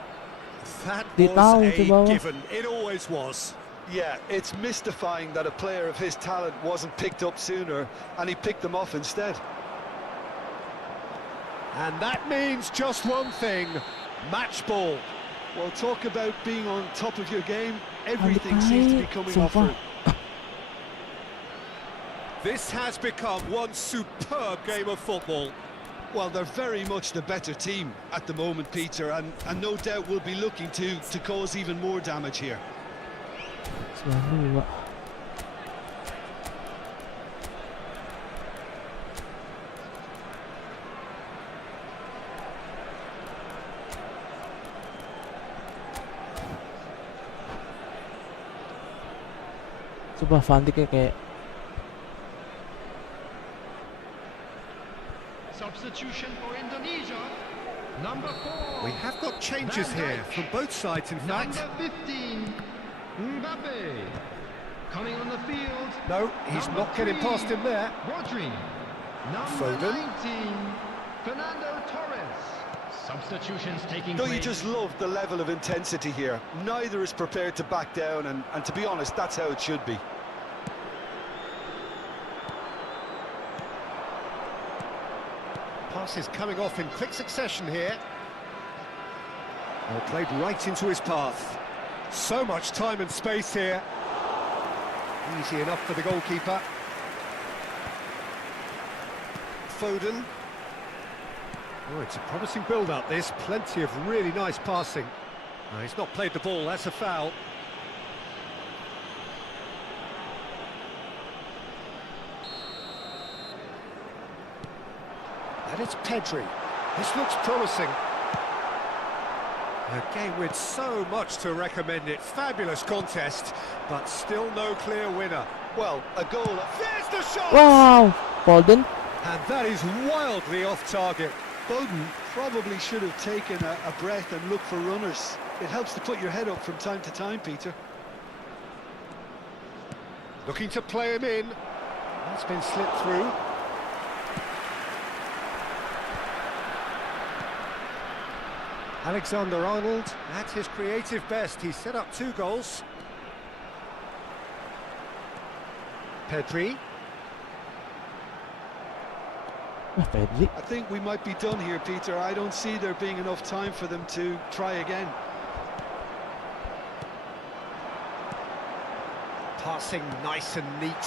That Ditahu was ke a bawah. given. It always was. Yeah, it's mystifying that a player of his talent wasn't picked up sooner, and he picked them off instead. And that means just one thing. Match ball. Well, talk about being on top of your game. Everything seems to be coming off Sumpah. route. This has become one superb game of football. Well, they're very much the better team at the moment, Peter, and no doubt will be looking to cause even more damage here. 92. Sumpah Van Dijk kayak Substitution for Indonesia. Number 4. We have got changes here from both sides, in fact. Number 15. Mbappe. Coming on the field. No, he's Number not getting 3, past him there. Rodri. Number Foden. 19. Fernando Torres. Substitutions taking No, place. you just love the level of intensity here. Neither is prepared to back down, and to be honest, that's how it should be. Pass is coming off in quick succession here. Well, played right into his path. So much time and space here. Easy enough for the goalkeeper. Foden. Oh, it's a promising build-up, this. Plenty of really nice passing. Oh, he's not played the ball, that's a foul. And it's Pedri. This looks promising. A game with so much to recommend it. Fabulous contest, but still no clear winner. Well, a goal. There's the shot! wow, Foden. And that is wildly off target. Foden probably should have taken a breath and looked for runners. It helps to put your head up from time to time, Peter. Looking to play him in. That's been slipped through. Alexander-Arnold at his creative best. He set up 2 goals. Pedri. Pedri. I think we might be done here, Peter. I don't see there being enough time for them to try again. Passing nice and neat.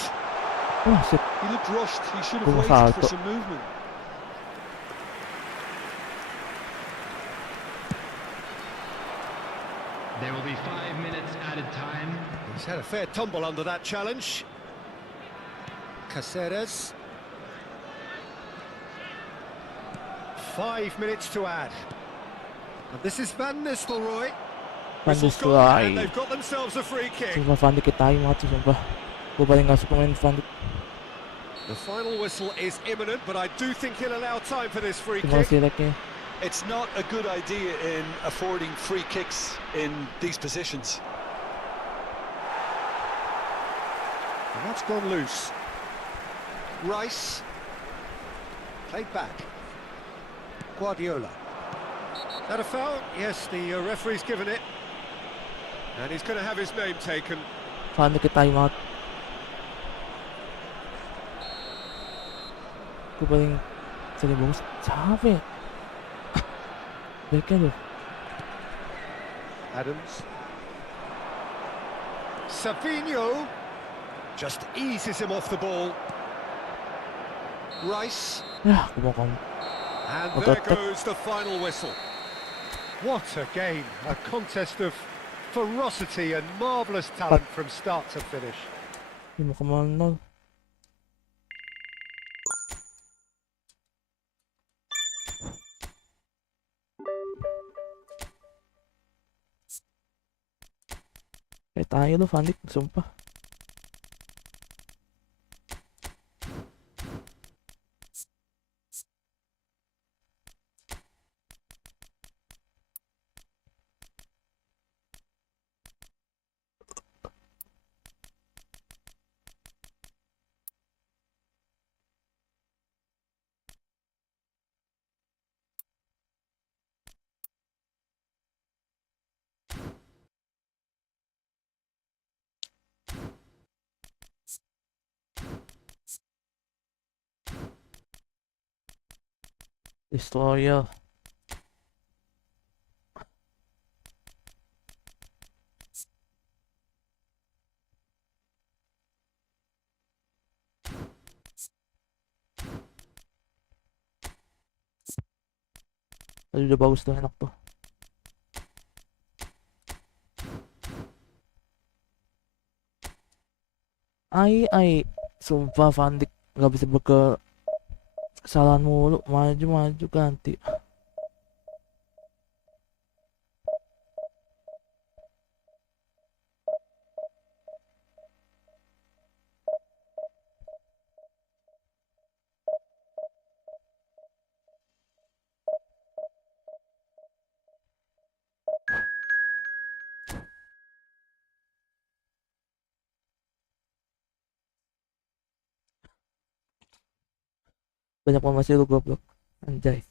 Oh, shit. He looked rushed. He should have Bumasalto. waited for some movement. There will be 5 minutes added time. He's had a fair tumble under that challenge. Caceres. 5 minutes to add. And this is Van Nistelrooy. Van Whistle's gone, and Nistelrooy. they've got themselves a free kick. Sumpah Van Dijk tayo mga to, sumpah. Gue paling gak suka main Van Dijk. The final whistle is imminent, but I do think he'll allow time for this free Cuma kick. sileknya. It's not a good idea in affording free kicks in these positions. And that's gone loose. Rice. Played back. Guardiola. Is that a foul? Yes, the referee's given it. And he's going to have his name taken. Van Dijk tayo mga. Gue paling sering bagus. Siapa ya? Baiknya loh. Adams. Savinho just eases him off the ball. Rice. Ya, gue mau kamu. And Auto there attack. goes the final whistle. What a game. A contest of ferocity and marvellous talent from start to finish. Ini mau kemana? Kayak tayo lo Van Dijk, sumpah. Destroyer. Tadi udah bagus tuh, enak tuh. Sumpah Van Dijk nggak bisa kesalahan mulu, maju ganti. Banyak promosi lu goblok. Anjay.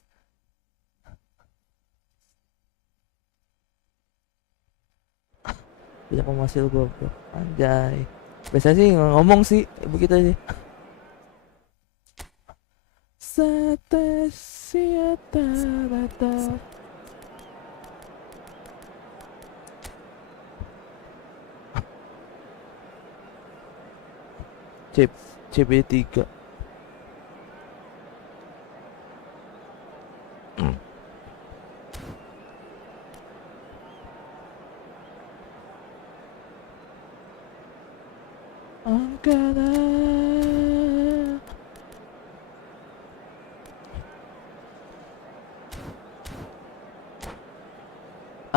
Banyak promosi lu goblok. Anjay. Biasa sih ngomong sih begitu aja. CB3.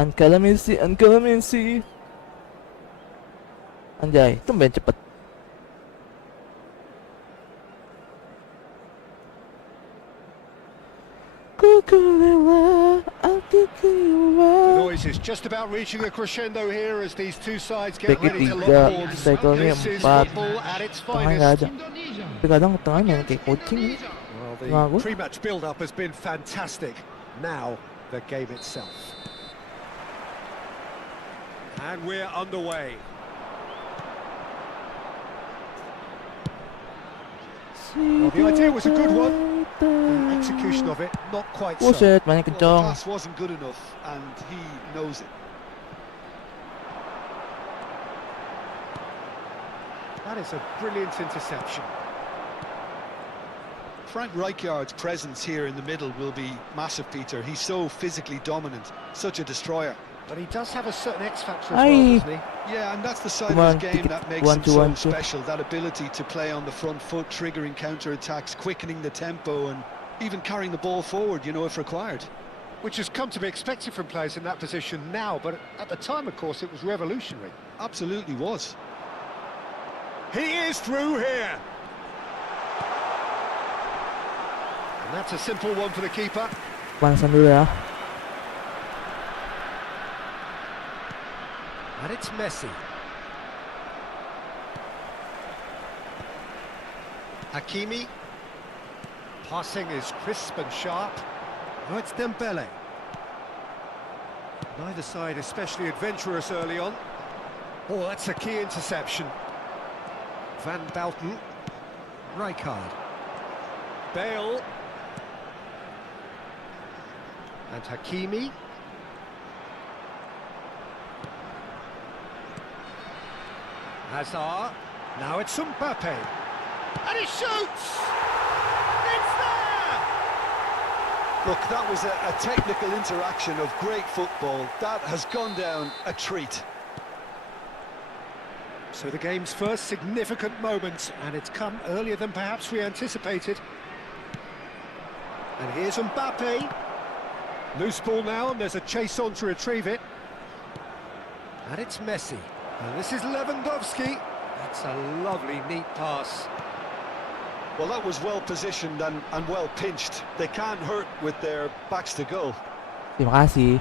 Ankalaminsi. Anjay, tumben cepet. The noise is just about reaching a crescendo here as these two sides get ready to lock horns. This is football at its finest. Kadang tengahnya kayak kucing. Well, the pre-match build-up has been fantastic. Now, the game itself. And we're underway. Well, the idea was a good one. The execution of it, not quite so. Buset, banyak Well, the kencang. pass wasn't good enough, and he knows it. That is a brilliant interception. Frank Rijkaard's presence here in the middle will be massive, Peter. He's so physically dominant, such a destroyer. But he does have a certain X factor as well, doesn't he? Yeah, and that's the side Come on, of his game that makes him so special. That ability to play on the front foot, triggering counter-attacks, quickening the tempo, and even carrying the ball forward, you know, if required. Which has come to be expected from players in that position now, but at the time, of course, it was revolutionary. Absolutely was. He is through here. And that's a simple one for the keeper. Panasan dulu ya. And it's Messi. Hakimi. Passing is crisp and sharp. Now it's Dembele. Neither side especially adventurous early on. Oh, that's a key interception. Van Balten. Rijkaard. Bale. And Hakimi. Hazard. Now it's Mbappe. And he shoots! It's there! Look, that was a technical interaction of great football. That has gone down a treat. So the game's first significant moment, and it's come earlier than perhaps we anticipated. And here's Mbappe. Loose ball now, and there's a chase on to retrieve it. And it's Messi. And this is Lewandowski. That's a lovely, neat pass. Well, that was well positioned and well pinched. They can't hurt with their backs to goal. Terima kasih.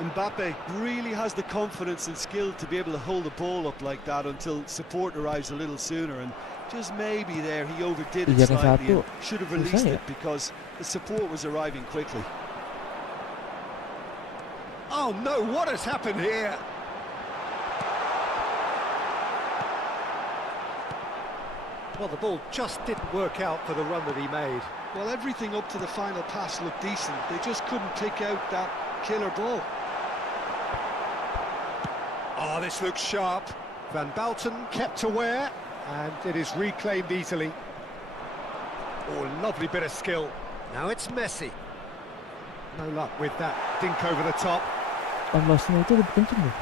Mbappe really has the confidence and skill to be able to hold the ball up like that until support arrives a little sooner, and just maybe there he overdid it slightly and should have released it because the support was arriving quickly. Oh no, what has happened here? Well, the ball just didn't work out for the run that he made. Well, everything up to the final pass looked decent. They just couldn't pick out that killer ball. Oh, this looks sharp. Van Balten kept aware, and it is reclaimed easily. Oh, lovely bit of skill. Now it's Messi. No luck with that dink over the top. Tambahnya itu lebih kenceng loh.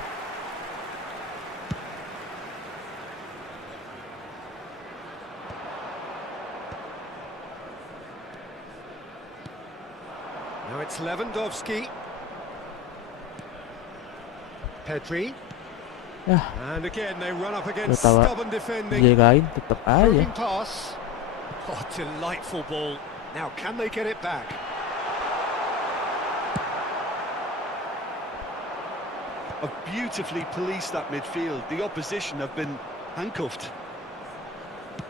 Now it's Lewandowski. Pedri. Ya, And again they run up against tahu stubborn defending. jagain tetap aja. Probing pass. Oh, delightful ball. Now can they get it back? Have beautifully policed that midfield. The opposition have been handcuffed.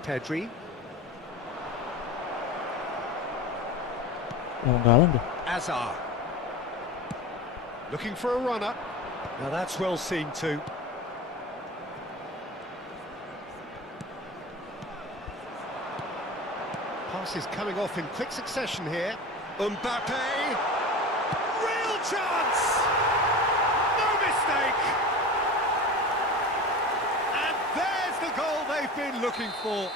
Pedri. Azar. Looking for a runner. Now that's well seen too. Passes coming off in quick succession here. Mbappe. Real chance! No mistake! And there's the goal they've been looking for.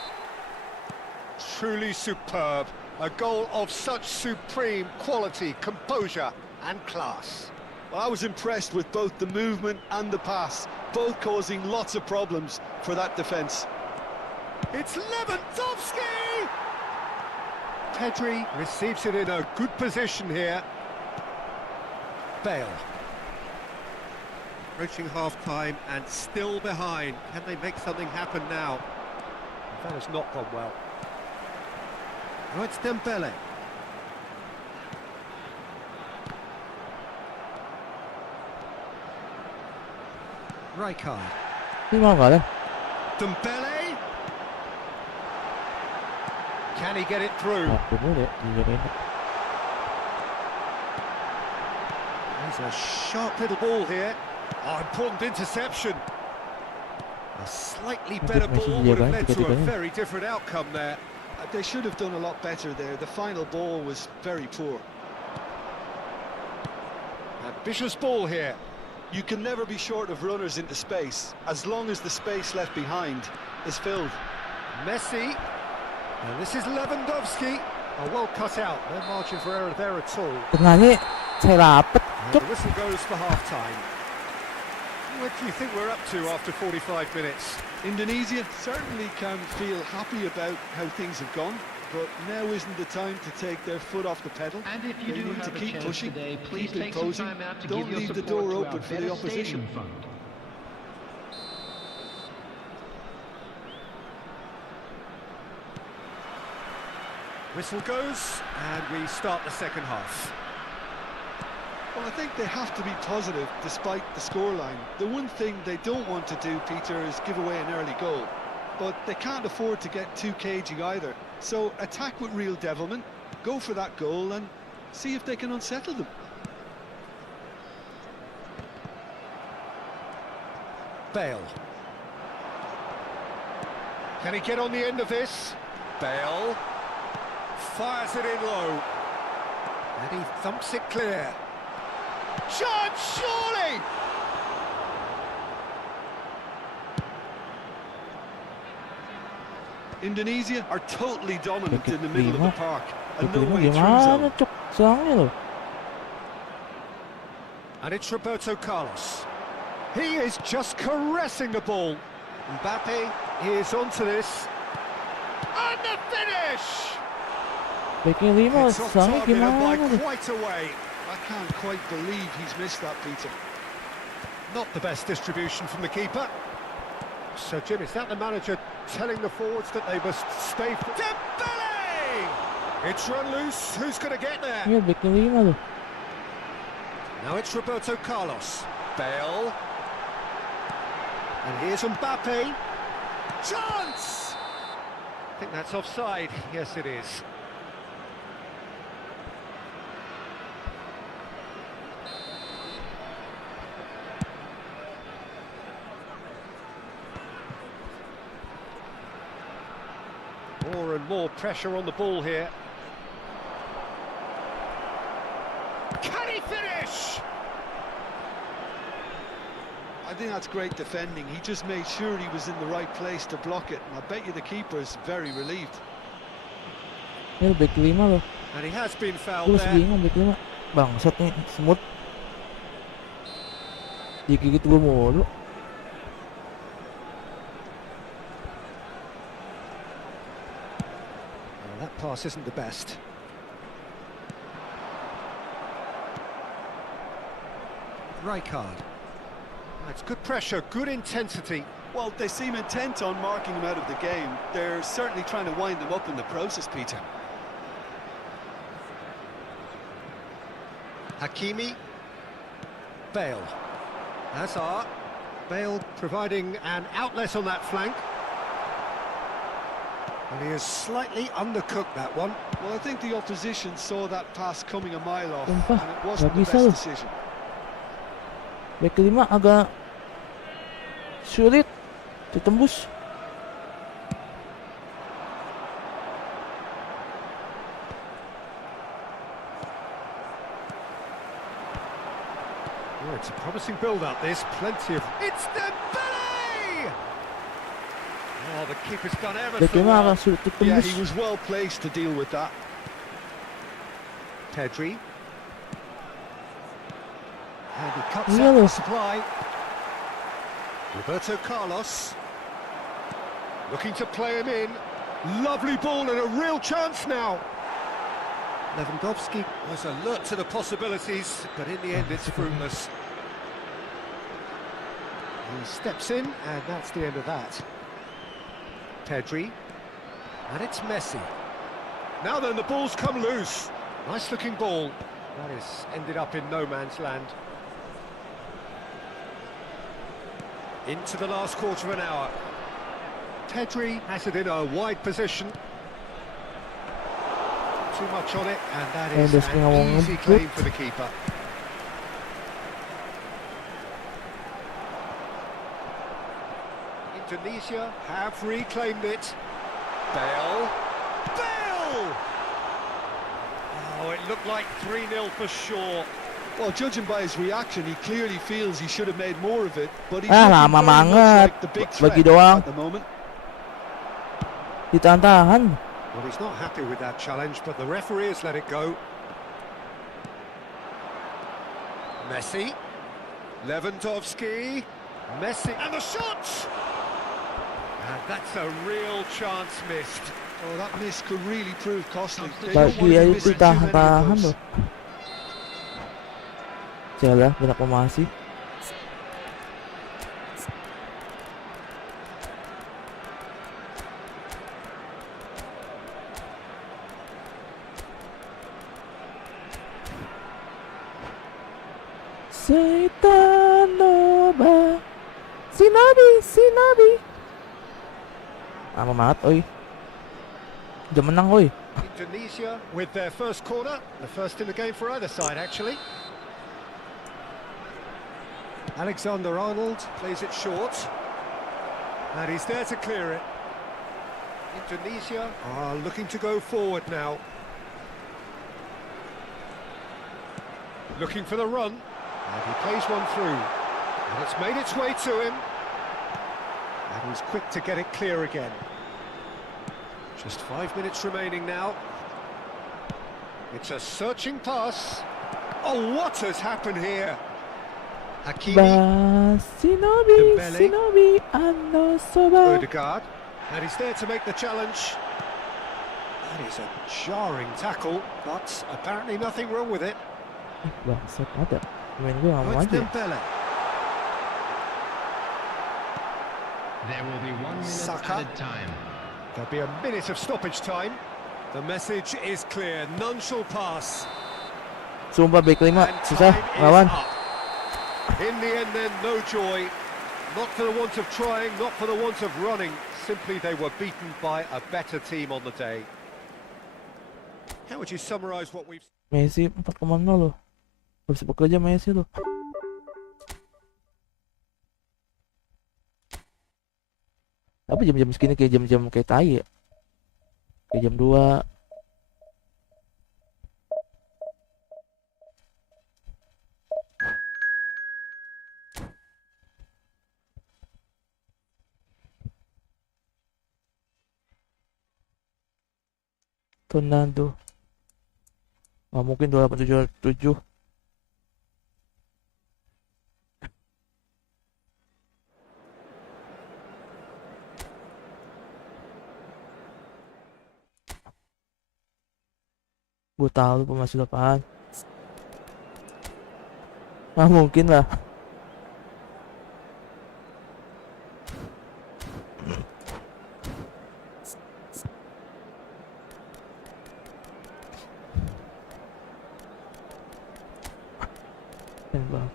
Truly superb. A goal of such supreme quality, composure and class. Well, I was impressed with both the movement and the pass, both causing lots of problems for that defence. It's Lewandowski! Pedri receives it in a good position here. Bale. Approaching half-time and still behind. Can they make something happen now? That has not gone well. Now it's Dembele. Rijkaard. Dembele. Can he get it through? He's a sharp little ball here. Oh, important interception. A slightly better ball would have led to a very different outcome there. They should have done a lot better there. The final ball was very poor. Ambitious ball here. You can never be short of runners into space, as long as the space left behind is filled. Messi. And this is Lewandowski. Oh, well cut out. No margin for error there at all. And the whistle goes for half-time. What do you think we're up to after 45 minutes? Indonesia certainly can feel happy about how things have gone, but now isn't the time to take their foot off the pedal. And if you they do need have to a keep chance pushing, today, please keep take some imposing. time out to Don't give your leave the support door to open our for the Better opposition. Stadium Fund. Whistle goes, and we start the second half. Well, I think they have to be positive despite the scoreline. The one thing they don't want to do, Peter, is give away an early goal. But they can't afford to get too cagey either. So attack with real devilment, go for that goal and see if they can unsettle them. Bale. Can he get on the end of this? Bale. Fires it in low. And he thumps it clear. Chance, surely! Indonesia are totally dominant in the middle of the park. And no way through zone. And it's Roberto Carlos. He is just caressing the ball. Mbappe is onto this. And the finish! It's off target and by quite a way. I can't quite believe he's missed that, Peter. Not the best distribution from the keeper. So, Jim, is that the manager telling the forwards that they must stay... Dembele! It's run loose. Who's going to get there? Now it's Roberto Carlos. Bale. And here's Mbappe. Chance! I think that's offside. Yes, it is. More and more pressure on the ball here. Can he finish? I think that's great defending. He just made sure he was in the right place to block it. And I bet you the keeper's very relieved. And he has been fouled there. Bangsat nih, semut. Digigit gue mulu. That pass isn't the best. Rijkaard. That's good pressure, good intensity. Well, they seem intent on marking him out of the game. They're certainly trying to wind them up in the process, Peter. Hakimi. Bale. Azar. Bale providing an outlet on that flank. And he has slightly undercooked that one. Well, I think the opposition saw that pass coming a mile off, Sumpah, and it wasn't nggak the bisa best loh. decision. Back kelima agak sulit ditembus. Oh, it's a promising build-up, this. Plenty of... It's Dembele! Oh, the keeper's done ever Back so kelima well. agak sulit Yeah, ditembus. he was well placed to deal with that. Pedri. And he cuts Iya out loh. the supply. Roberto Carlos. Looking to play him in. Lovely ball and a real chance now. Lewandowski was alert to the possibilities, but in the end it's fruitless. He steps in, and that's the end of that. Pedri. And it's Messi. Now then, the ball's come loose. Nice looking ball. That is ended up in no man's land. Into the last quarter of an hour. Pedri has it in a wide position. Too much on it, and that is there's no an easy one. claim for the keeper. Indonesia have reclaimed it. Bale. Bale! Oh, it looked like 3-0 for sure. Well, judging by his reaction, he clearly feels he should have made more of it, but he's Ah, looking lama very much banget. like the big threat Bagi doang. at the moment. Ditahan-tahan. Well, he's not happy with that challenge, but the referee has let it go. Messi. Lewandowski. Messi. And the shot! And that's a real chance missed. Oh, that miss could really prove costly. They Bagi don't want to aja be missing too many of ditahan-tahan those. loh. Jalah, banyak pemasi. Seitanoba Sinabi lama banget oi. Udah menang oi. Indonesia with their first corner, the first in the game for either side actually. Alexander-Arnold plays it short, and he's there to clear it. Indonesia are looking to go forward now. Looking for the run, and he plays one through, and it's made its way to him, and he's quick to get it clear again. Just 5 minutes remaining now. It's a searching pass. Oh, what has happened here? Hakimi, Sinobi Dembele. Ano Soba. Odegaard, and he's there to make the challenge. That is a jarring tackle, but apparently nothing wrong with it. Bangsat ada. Pemain gue nggak Oh, mau it's aja. Dembele. There will be 1 minute Saka. added time. There'll be a minute of stoppage time. The message is clear, none shall pass. Sumpah back 5 And susah time is lawan. up. In the end then, no joy. Not for the want of trying, not for the want of running. Simply they were beaten by a better team on the day. How would you summarise what we've... Messi 4,0 loh. Gak bisa bekerja Messi loh. Tapi jam-jam segini kayak jam-jam kayak tai ya. Kayak jam 2. Ronaldo. Nggak mungkin 2877. Gue tahu pemain lapangan. Nggak mungkin lah. Bang.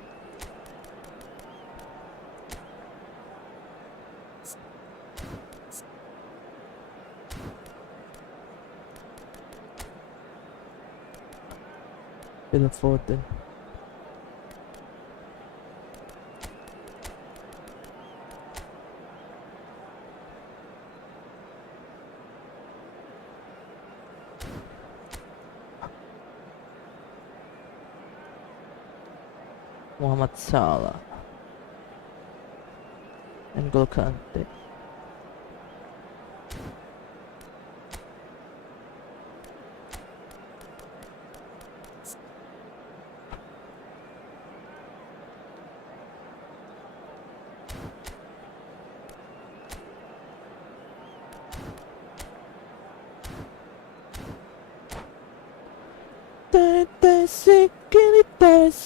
Phil Foden. Muhammad Salah. N'Golo Kante.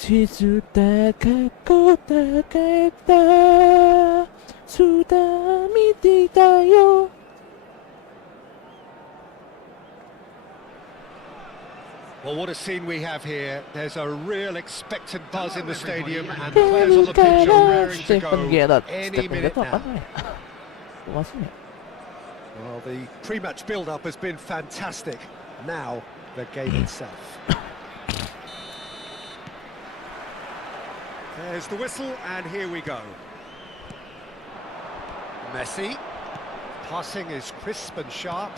Sudah kita sudah miti tayo. Well, what a scene we have here. There's a real expectant buzz in the stadium, and the players on the pitch are raring to go any minute now. Well, the pre-match build-up has been fantastic. Now, the game itself. There's the whistle, and here we go. Messi. Passing is crisp and sharp.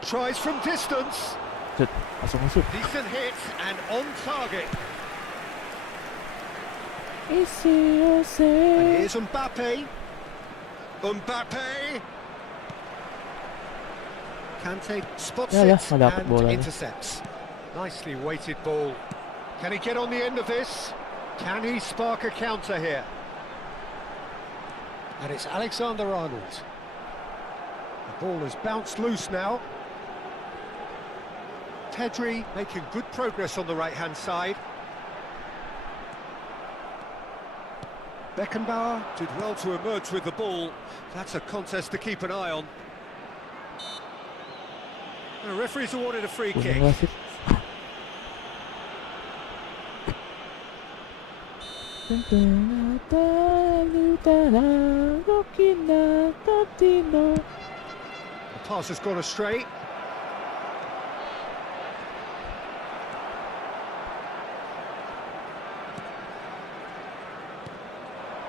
Tries from distance. Decent hit and on target. And here's Mbappe. Mbappe. Kante spots it and intercepts. Nicely weighted ball. Can he get on the end of this? Can he spark a counter here? And it's Alexander-Arnold. The ball has bounced loose now. Pedri making good progress on the right-hand side. Beckenbauer did well to emerge with the ball. That's a contest to keep an eye on. The referee's awarded a free kick. The pass has gone astray.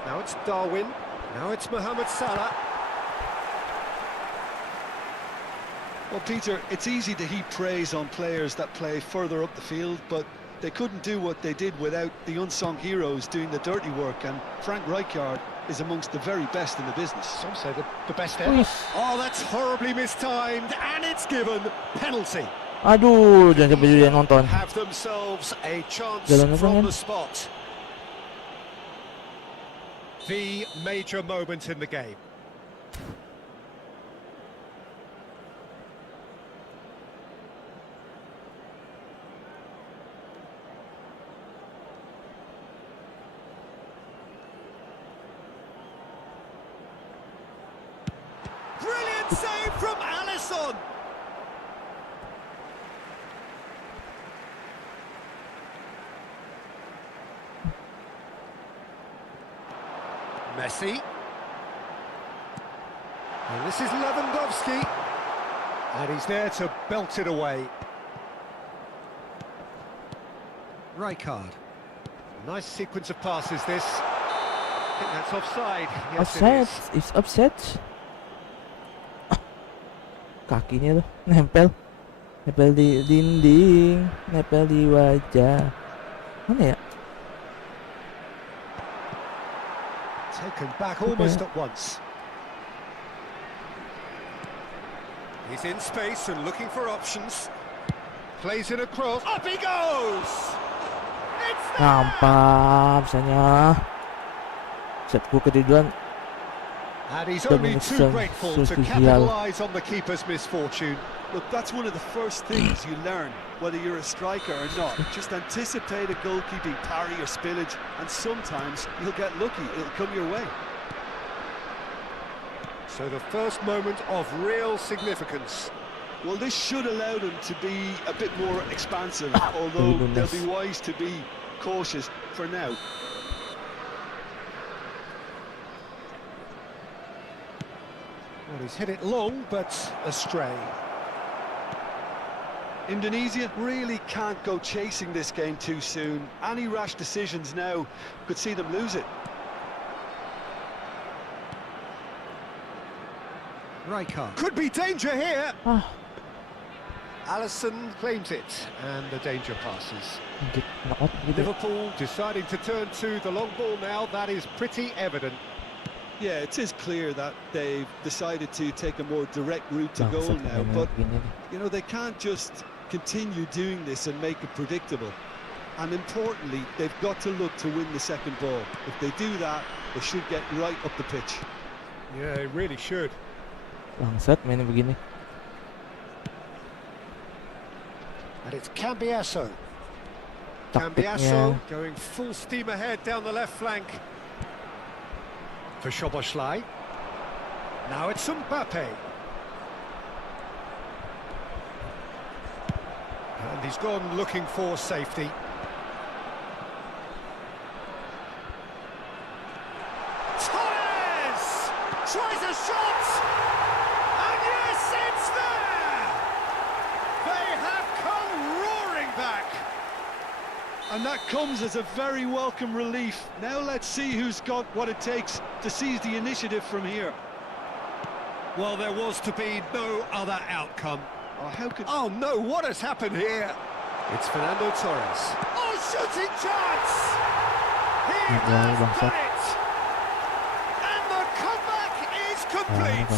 Now it's Darwin. Now it's Mohamed Salah. Well, Peter, it's easy to heap praise on players that play further up the field, but they couldn't do what they did without the unsung heroes doing the dirty work, and Frank Rijkaard is amongst the very best in the business. Some say the best ever. Oh, that's horribly mistimed, and it's given penalty. Aduh, jangan sampai dia nonton. Have themselves a chance Jalan from the spot. The major moment in the game. Brilliant save from Alisson. Messi. And this is Lewandowski. And he's there to belt it away. Rijkaard. Nice sequence of passes this. I think that's offside. Yes, Offside, it's upset. Kakinya tuh nempel di dinding, nempel di wajah. Mana ya? Taken back almost at once. He's in space and looking for options. Plays it across. Up he goes! It's there! Nampak misalnya. Setku ketiduran. And he's only too grateful to capitalise on the keeper's misfortune. Look, that's one of the first things you learn, whether you're a striker or not. Just anticipate a goalkeeping parry or spillage, and sometimes you'll get lucky, it'll come your way. So the first moment of real significance. Well, this should allow them to be a bit more expansive, although they'll be wise to be cautious for now. Well, he's hit it long, but astray. Indonesia really can't go chasing this game too soon. Any rash decisions now could see them lose it. Rijkaard. Could be danger here. Ah, Alisson claims it, and the danger passes. hindi. Nakot, hindi. Liverpool deciding to turn to the long ball now. That is pretty evident. Yeah, it is clear that they've decided to take a more direct route to goal Bangsat now, naman but ganyan. you know, they can't just continue doing this and make it predictable. And importantly, they've got to look to win the second ball. If they do that, they should get right up the pitch. Yeah, it really should. Bangsat, may begini. And it's Cambiasso. Taktik Cambiasso niya. going full steam ahead down the left flank. For Szoboszlai. Now it's Mbappe. And he's gone looking for safety. Torres! Tries a shot! And yes, it's there! They have come roaring back! And that comes as a very welcome relief. Now let's see who's got what it takes to seize the initiative from here. Well, there was to be no other outcome. Oh, how could... Oh no, what has happened here? It's Fernando Torres. Oh, shooting chance! He has done it! And the comeback is complete!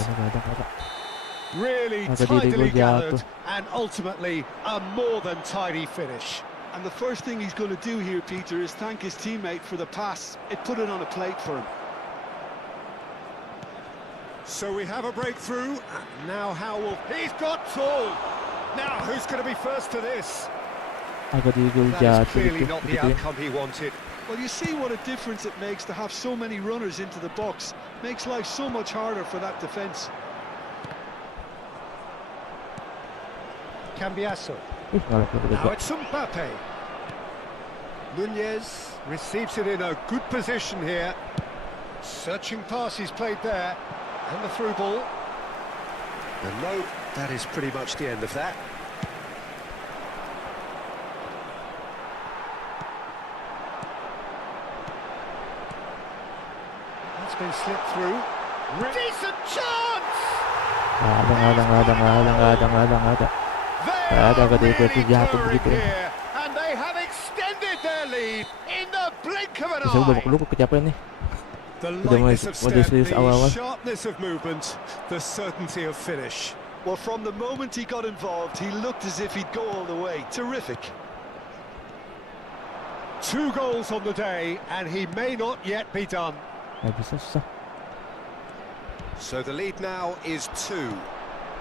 Really tidily gathered, and ultimately a more than tidy finish. And the first thing he's going to do here, Peter, is thank his teammate for the pass. It put it on a plate for him. So we have a breakthrough. Now how will... He's got Tool! Now who's going to be first to this? That is clearly not the outcome he wanted. Well, you see what a difference it makes to have so many runners into the box. Makes life so much harder for that defence. Cambiasso. Now it's Mbappe. Nunez receives it in a good position here. Searching pass is played there. And the through ball. And no, that is pretty much the end of that. That's been slipped through. Decent chance! They are really going here, and they have extended their lead in the blink of an eye. The lightness of step, the sharpness of movement, the certainty of finish. Well, from the moment he got involved, he looked as if he'd go all the way. Terrific. 2 goals on the day, and he may not yet be done. So the lead now is 2.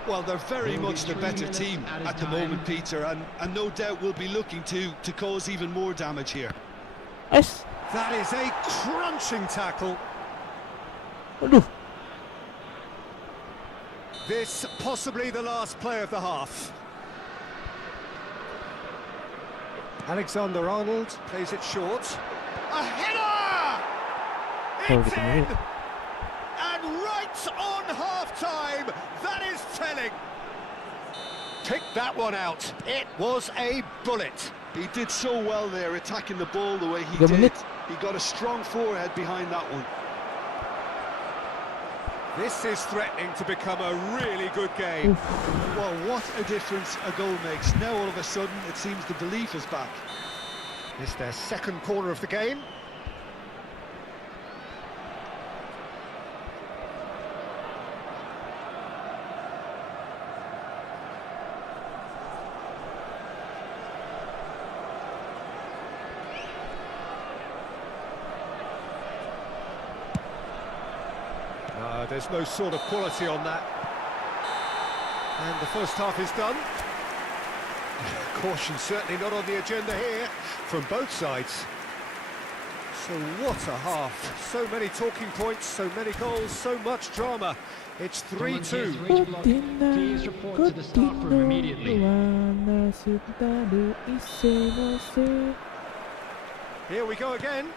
Well, they're very much the better team at the moment, Peter, and no doubt will be looking to cause even more damage here. Yes. That is a crunching tackle. Aduh. This possibly the last play of the half. Alexander-Arnold plays it short. A header! It's in! And right on half-time, that is telling. Pick that one out. It was a bullet. He did so well there, attacking the ball the way he did. He got a strong forehead behind that one. This is threatening to become a really good game. Well, what a difference a goal makes. Now all of a sudden it seems the belief is back. It's their second corner of the game. There's no sort of quality on that. And the first half is done. Caution certainly not on the agenda here from both sides. So what a half. So many talking points, so many goals, so much drama. It's 3-2. Please report to the staff room immediately. Here we go again.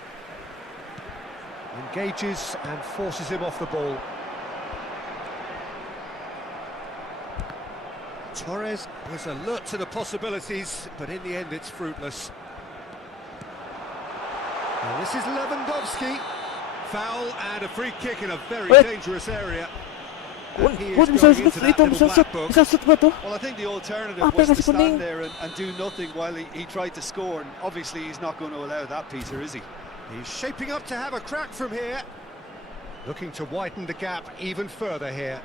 Engages and forces him off the ball. Torres was alert to the possibilities, but in the end it's fruitless. And this is Lewandowski. Foul and a free kick in a very dangerous area. And he is going into that little black book. Well, I think the alternative was to stand there and do nothing while he tried to score, and obviously he's not going to allow that, Peter, is he? He's shaping up to have a crack from here. Looking to widen the gap even further here.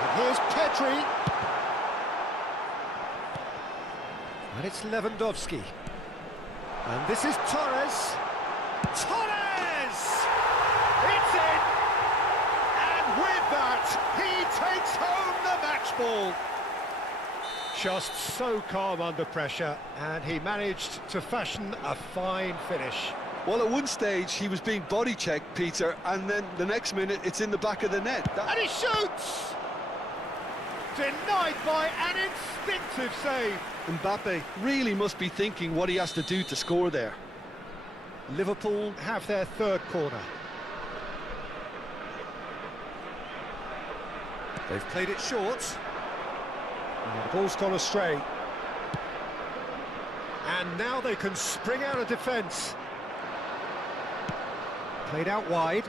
And here's Pedri. And it's Lewandowski. And this is Torres. Torres! It's in! And with that, he takes home the match ball. Just so calm under pressure, and he managed to fashion a fine finish. Well, at one stage he was being body checked, Peter, and then the next minute it's in the back of the net. And he shoots! Denied by an instinctive save. Mbappe really must be thinking what he has to do to score there. Liverpool have their third corner. They've played it short. And the ball's gone astray. And now they can spring out of defence. Played out wide.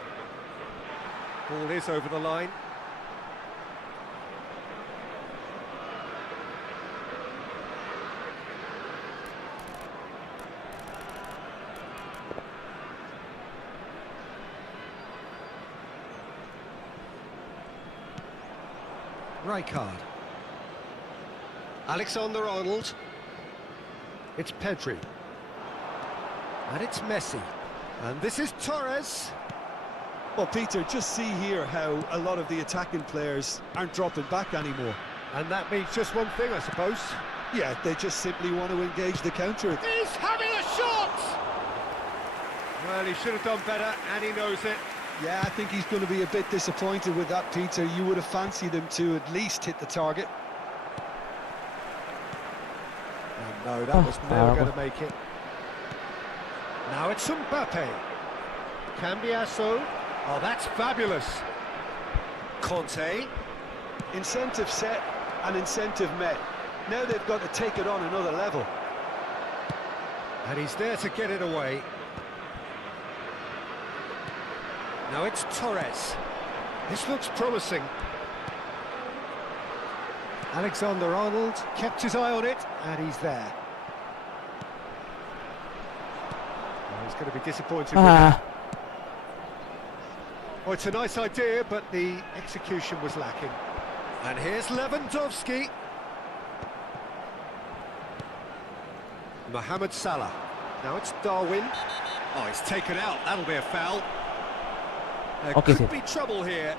Ball is over the line. Rijkaard. Alexander-Arnold. It's Pedri. And it's Messi. And this is Torres. Well, Peter, just see here how a lot of the attacking players aren't dropping back anymore. And that means just one thing, I suppose. Yeah, they just simply want to engage the counter. He's having a shot! Well, he should have done better, and he knows it. Yeah, I think he's going to be a bit disappointed with that, Peter. You would have fancied him to at least hit the target. No, that was never going to make it. Now it's Mbappe. Cambiasso. Oh, that's fabulous. Conte. Incentive set and incentive met. Now they've got to take it on another level. And he's there to get it away. Now it's Torres. This looks promising. Alexander-Arnold kept his eye on it, and he's there. Oh, he's going to be disappointed with that. Oh, it's a nice idea, but the execution was lacking. And here's Lewandowski. Mohamed Salah. Now it's Darwin. Oh, it's taken out. That'll be a foul. There could be trouble here.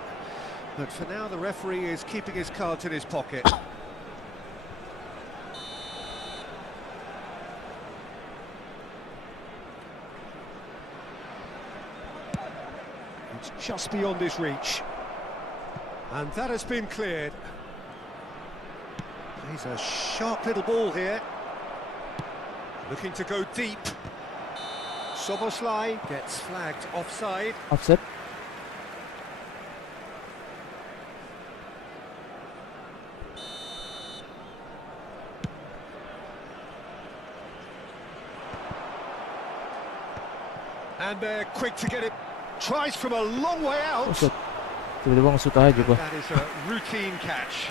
But for now, the referee is keeping his cards in his pocket. It's just beyond his reach. And that has been cleared. He's a sharp little ball here. Looking to go deep. Soboslai gets flagged offside. Offset. And they're quick to get it. Tries from a long way out. Tiba-tiba ngesut aja gua. That is a routine catch.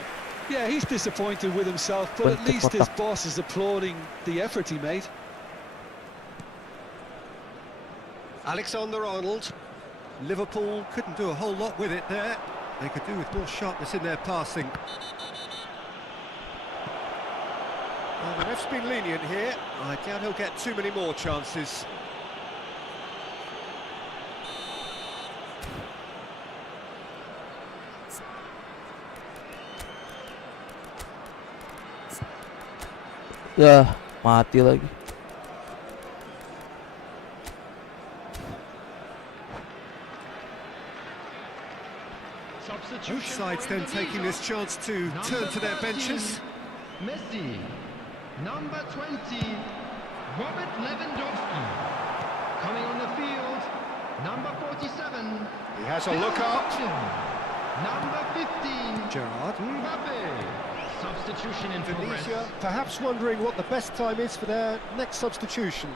Yeah, he's disappointed with himself, but at least his boss is applauding the effort he made. Alexander-Arnold. Liverpool couldn't do a whole lot with it there. They could do with more sharpness in their passing. Well, the ref's been lenient here. I doubt he'll get too many more chances. Ya, mati lagi. Both sides then taking this chance to turn to their benches. Messi, number 20, Robert Lewandowski. Coming on the field, Number 47. He has a look up. Number 15. Gerrard. Mbappe. Substitution in progress. Indonesia perhaps wondering what the best time is for their next substitution.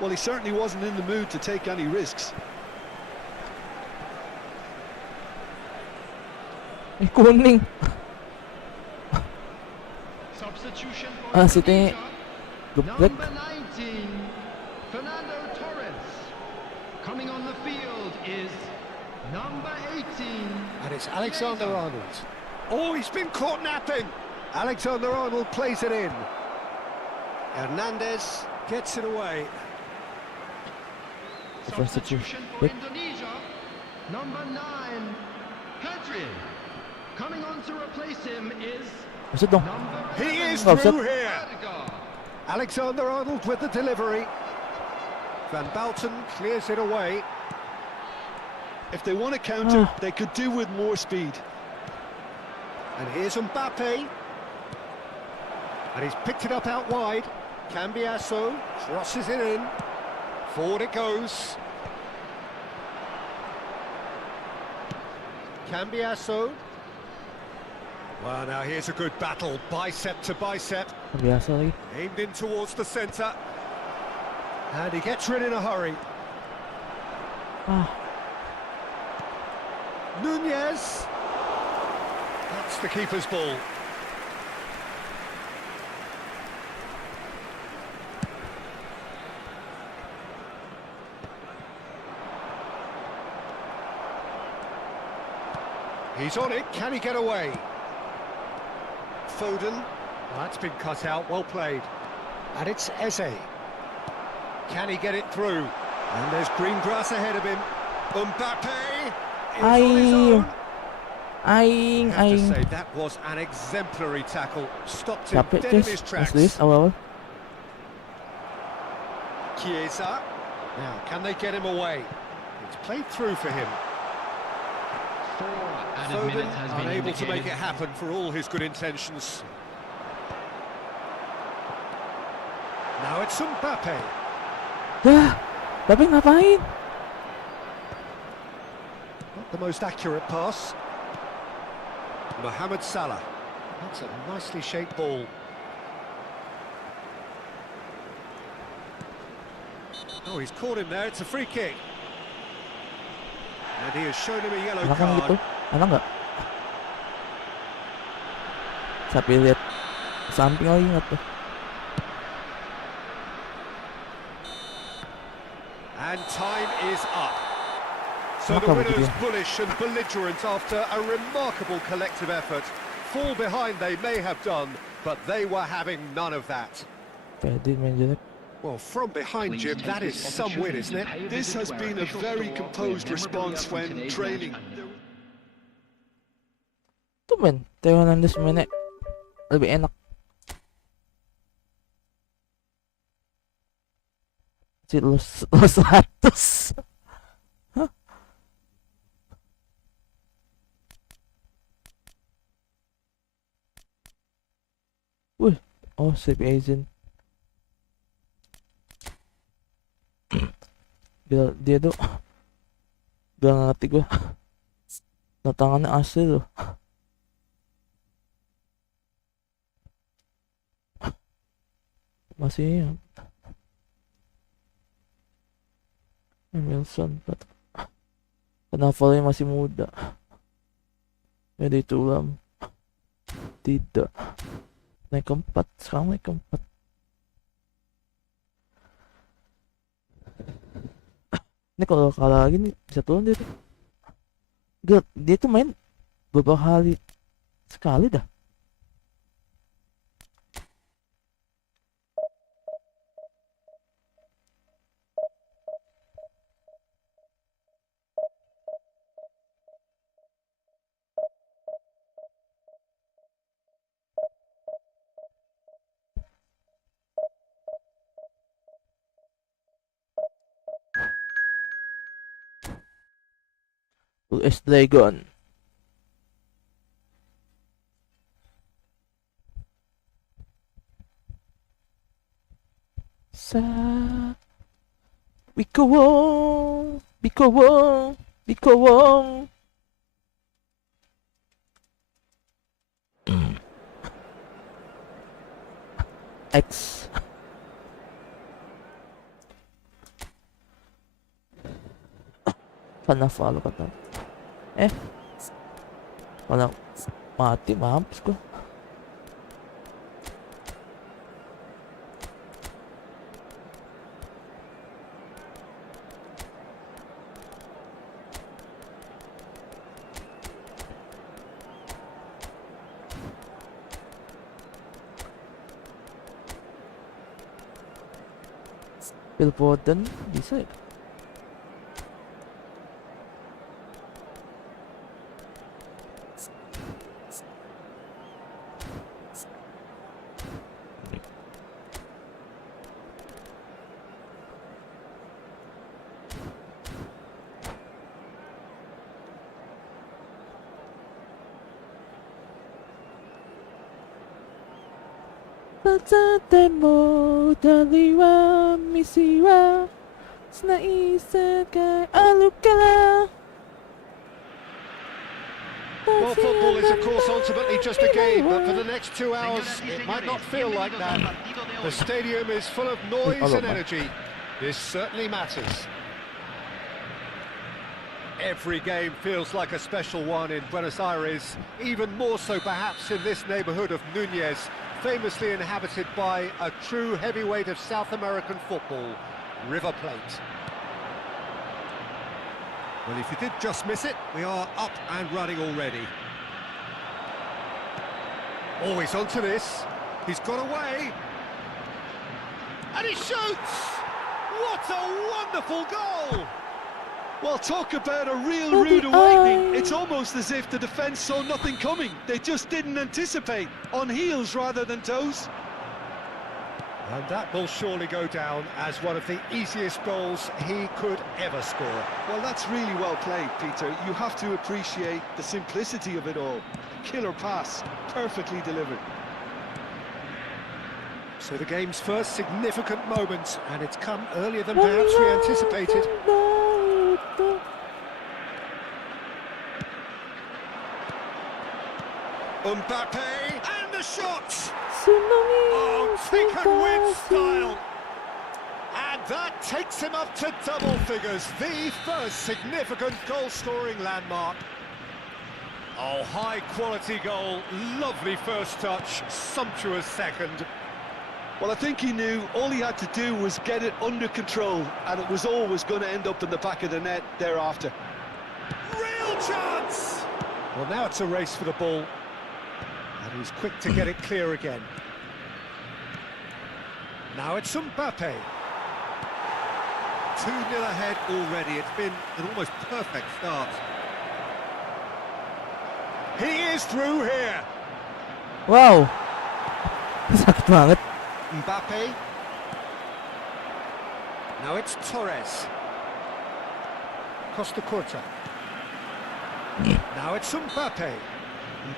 Well, he certainly wasn't in the mood to take any risks. Kuning. Substitution for Siti. Number 19. Fernando Torres. Coming on the field is number 18. And it's Alexander-Arnold. Oh, he's been caught napping. Alexander-Arnold plays it in. Hernandez gets it away. Substitution for Indonesia. Number 9. Pedri. Coming on to replace him is number 11. He is Offside. through here. Alexander-Arnold with the delivery. Van Bouten clears it away. If they want to counter, they could do with more speed. And here's Mbappe. And he's picked it up out wide. Cambiasso crosses it in. Forward it goes. Cambiasso. Well, now here's a good battle, bicep to bicep. Biasa lagi. Aimed in towards the centre. And he gets rid in a hurry. Nunez. That's the keeper's ball. He's on it, can he get away? Foden, that's been cut out, well played. And it's Eze. Can he get it through? And there's green grass ahead of him. Mbappe is on his own. I have to say, that was an exemplary tackle. Stopped him dead in his tracks. Awal-awal. Chiesa. Now, can they get him away? It's played through for him. 4 added Foden minutes has been unable to make indicated. it happen for all his good intentions. Now it's Mbappe. Tapi ngapain? Not the most accurate pass. Mohamed Salah. That's a nicely shaped ball. Oh, he's caught him there. It's a free kick. And he has shown him a yellow Anak kan gitu? card. Anak nggak? Sampai lihat samping lagi nggak tuh? And time is up. So Kenapa the begitu winners ya? bullish and belligerent after a remarkable collective effort. Fall behind they may have done, but they were having none of that. Pwede main jelek. Well, from behind, Jim, that is some win, isn't it? This has been a very composed response when training. Tuh men, Theo Hernandez mainnya lebih enak. Si Los 100. Hah? Wih, oh save agent. Dia tuh udah gak ngerti gue. Tangannya asli loh. Masih Wilson Penavalnya masih muda. Jadi tulam. Tidak. Naik keempat. Sekarang naik keempat. Ini kalau kalah lagi nih bisa turun dia tuh. Dia tuh main beberapa kali sekali dah. US Dragon. Bikawong, Bikawong, Bikawong. X. Sana follow ka na. Walang mati, mahamps ko. Phil Foden, bisa ya? Tate mo daliwa misiwa snaisa kay alukala. Well, football is of course ultimately just a game, but for the next 2 hours it might not feel like that. The stadium is full of noise and energy. This certainly matters. Every game feels like a special one in Buenos Aires, even more so perhaps in this neighbourhood of Núñez, famously inhabited by a true heavyweight of South American football, River Plate. Well, if you did just miss it, we are up and running already. Always onto this. He's got away. And he shoots! What a wonderful goal! Well, talk about a real rude awakening. It's almost as if the defence saw nothing coming. They just didn't anticipate. On heels rather than toes. And that will surely go down as one of the easiest goals he could ever score. Well, that's really well played, Peter. You have to appreciate the simplicity of it all. Killer pass, perfectly delivered. So the game's first significant moment, and it's come earlier than perhaps we anticipated. Mbappe, and the shot! Oh, taken with style! And that takes him up to double figures, the first significant goal-scoring landmark. Oh, high-quality goal, lovely first touch, sumptuous second. Well, I think he knew all he had to do was get it under control, and it was always going to end up in the back of the net thereafter. Real chance! Well, now it's a race for the ball. And he's quick to get it clear again. Now it's Mbappe. 2-0 ahead already. It's been an almost perfect start. He is through here. Wow. Sakit banget. Mbappe. Now it's Torres. Costa Curta. Now it's Mbappe.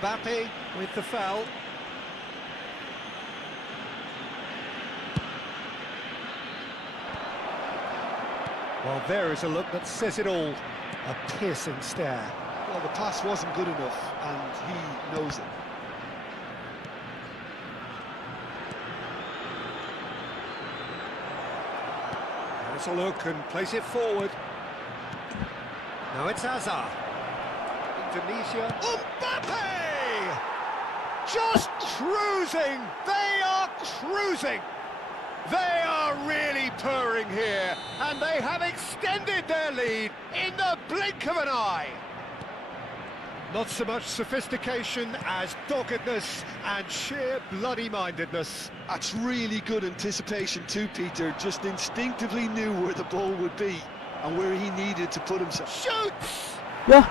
Mbappe with the foul. Well, there is a look that says it all. A piercing stare. Well, the pass wasn't good enough, and he knows it. There's a look and place it forward. Now it's Hazard. Indonesia. Mbappe! Just cruising! They are cruising! They are really purring here, and they have extended their lead in the blink of an eye. Not so much sophistication as doggedness and sheer bloody-mindedness. That's really good anticipation too, Peter. Just instinctively knew where the ball would be and where he needed to put himself. Shoots! Yeah.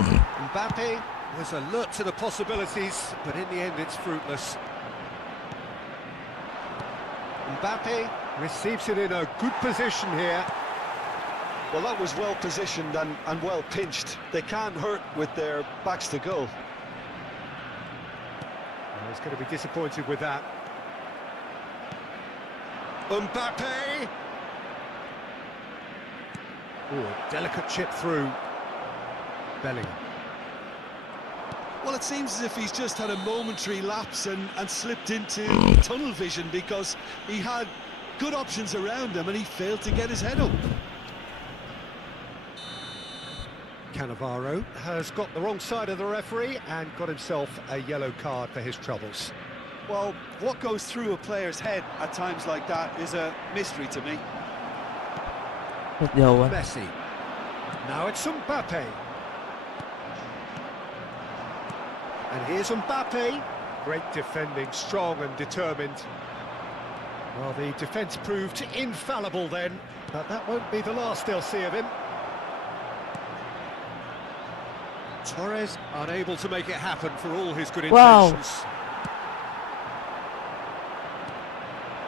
Mbappe was alert to the possibilities, but in the end it's fruitless. Mbappe receives it in a good position here. Well, that was well positioned and well pinched. They can't hurt with their backs to goal. Well, he's going to be disappointed with that. Mbappe. Oh, delicate chip through. Bellingham. Well, it seems as if he's just had a momentary lapse and slipped into tunnel vision, because he had good options around him and he failed to get his head up. Cannavaro has got the wrong side of the referee and got himself a yellow card for his troubles. Well, what goes through a player's head at times like that is a mystery to me. Messi. Now it's Mbappe. And here's Mbappe. Great defending, strong and determined. Well, the defence proved infallible then, but that won't be the last they'll see of him. Torres unable to make it happen for all his good intentions.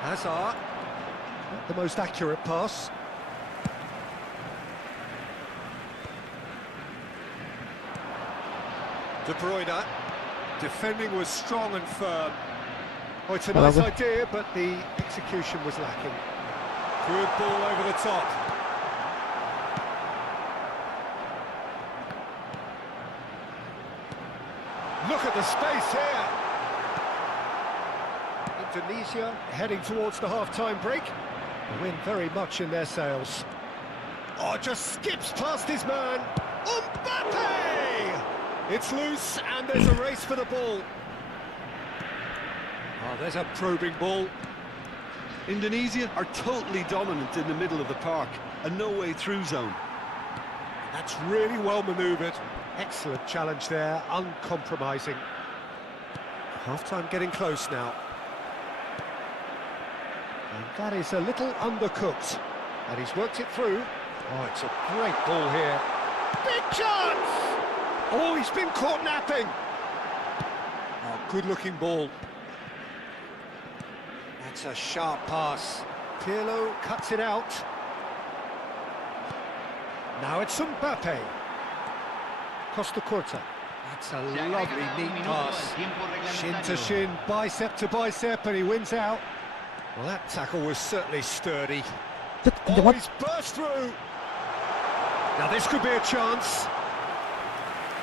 Hazard, not the most accurate pass. De Bruyne, defending was strong and firm. Oh, it's a nice idea, but the execution was lacking. Good ball over the top. Look at the space here. Indonesia heading towards the half-time break. The wind very much in their sails. Oh, just skips past his man. Mbappe! It's loose and there's a race for the ball. Oh, there's a probing ball. Indonesia are totally dominant in the middle of the park, a no-way through zone. That's really well manoeuvred. Excellent challenge there, uncompromising. Half-time getting close now. And that is a little undercooked. And he's worked it through. Oh, it's a great ball here. Big chance! Oh, he's been caught napping. Oh, good-looking ball. That's a sharp pass. Pirlo cuts it out. Now it's Mbappe. Costa Corta. That's a lovely, neat pass. Shin to shin, bicep to bicep, and he wins out. Well, that tackle was certainly sturdy. Oh, he's burst through. Now this could be a chance.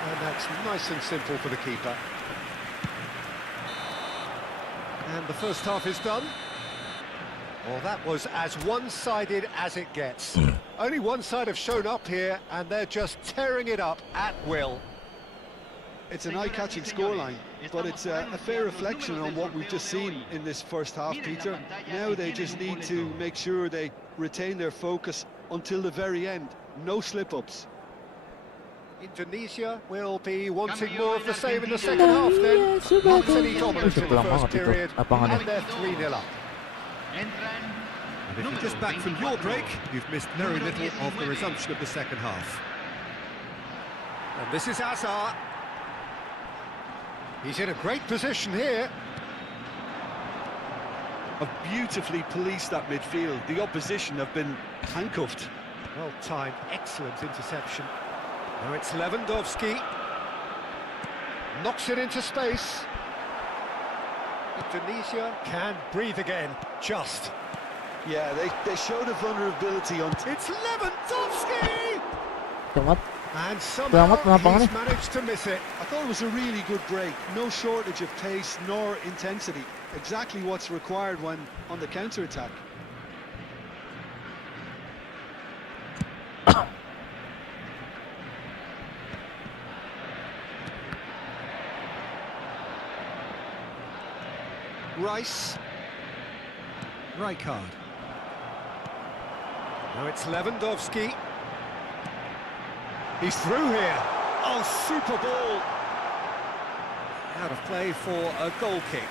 And that's nice and simple for the keeper. And the first half is done. Well, that was as one-sided as it gets. Only one side have shown up here, and they're just tearing it up at will. It's an eye-catching scoreline, but it's a fair reflection on what we've just seen in this first half, Peter. Now they just need to make sure they retain their focus until the very end. No slip-ups. Indonesia will be wanting more of the same in the second half then. Not any dominance in the first period, and they're 3-0 up. And if you're just back from your break, you've missed very little of the resumption of the second half. And this is Hazard. He's in a great position here. Have beautifully policed that midfield. The opposition have been handcuffed. Well timed, excellent interception. Now it's Lewandowski. Knocks it into space. Indonesia can breathe again, just. Yeah, they showed a vulnerability on... It's Lewandowski! And somehow he's managed to miss it. I thought it was a really good break. No shortage of pace nor intensity. Exactly what's required when on the counter-attack. Rice. Rijkaard. Now it's Lewandowski. He's through here. Oh, super ball. Out of play for a goal kick.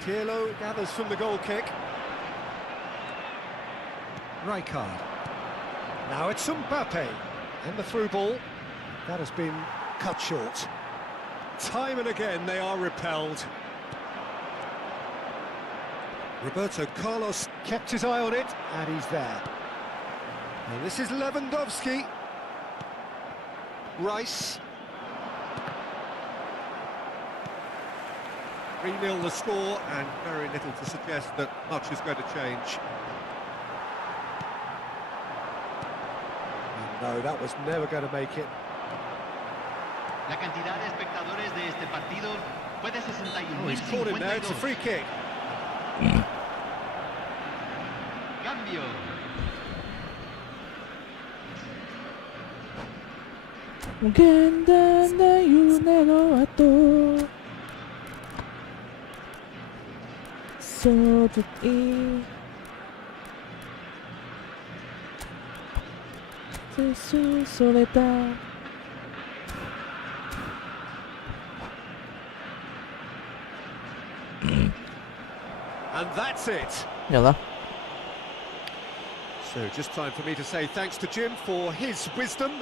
Pirlo gathers from the goal kick. Rijkaard. Now it's Mbappe. And the through ball. That has been cut short. Time and again they are repelled. Roberto Carlos kept his eye on it, and he's there. And this is Lewandowski. Rice. 3-0 the score, and very little to suggest that much is going to change. And no, that was never going to make it. La cantidad de espectadores de este partido fue de 61.052. Oh, he's caught him there, it's a free kick. Cambio. Ganda na yunero ato. So to eat. Soledad. And that's it. Yalah. So just time for me to say thanks to Jim for his wisdom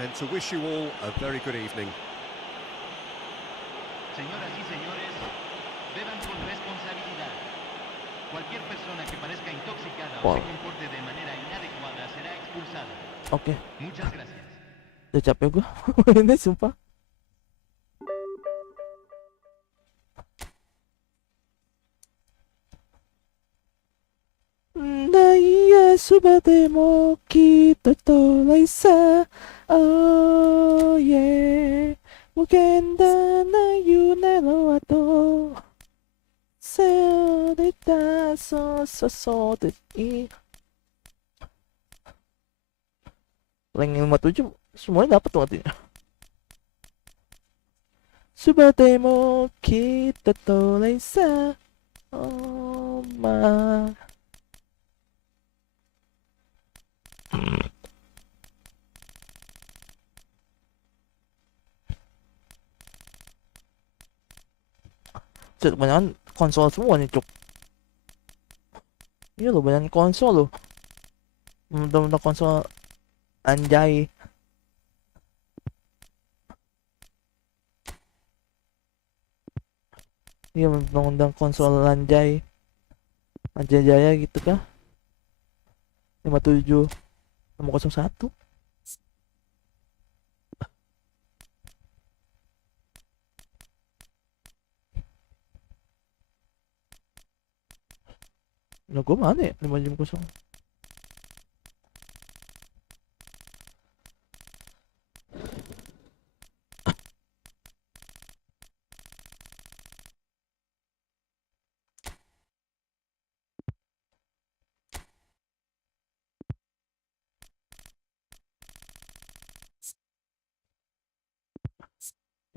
and to wish you all a very good evening. Señoras y señores, beban con responsabilidad. Cualquier persona que parezca intoxicada o se comporte de manera inadecuada será expulsada. Oke. Muchas gracias. Udah capek gue. Ini sumpah. Naya subate mo kita tolay sa oh yeah Mugenda na yunero ato Salita so i Ranking 57 semuanya dapat tuh artinya. Subate mo kita tolay sa oh ma Kebanyakan konsol semua nih cuk. Iya loh, banyak konsol loh. Bener-bener konsol anjay. Iya bener-bener konsol anjay. Anjay jaya gitu kah? 57 501. Nah, gue mana ya? 5 jam kosong.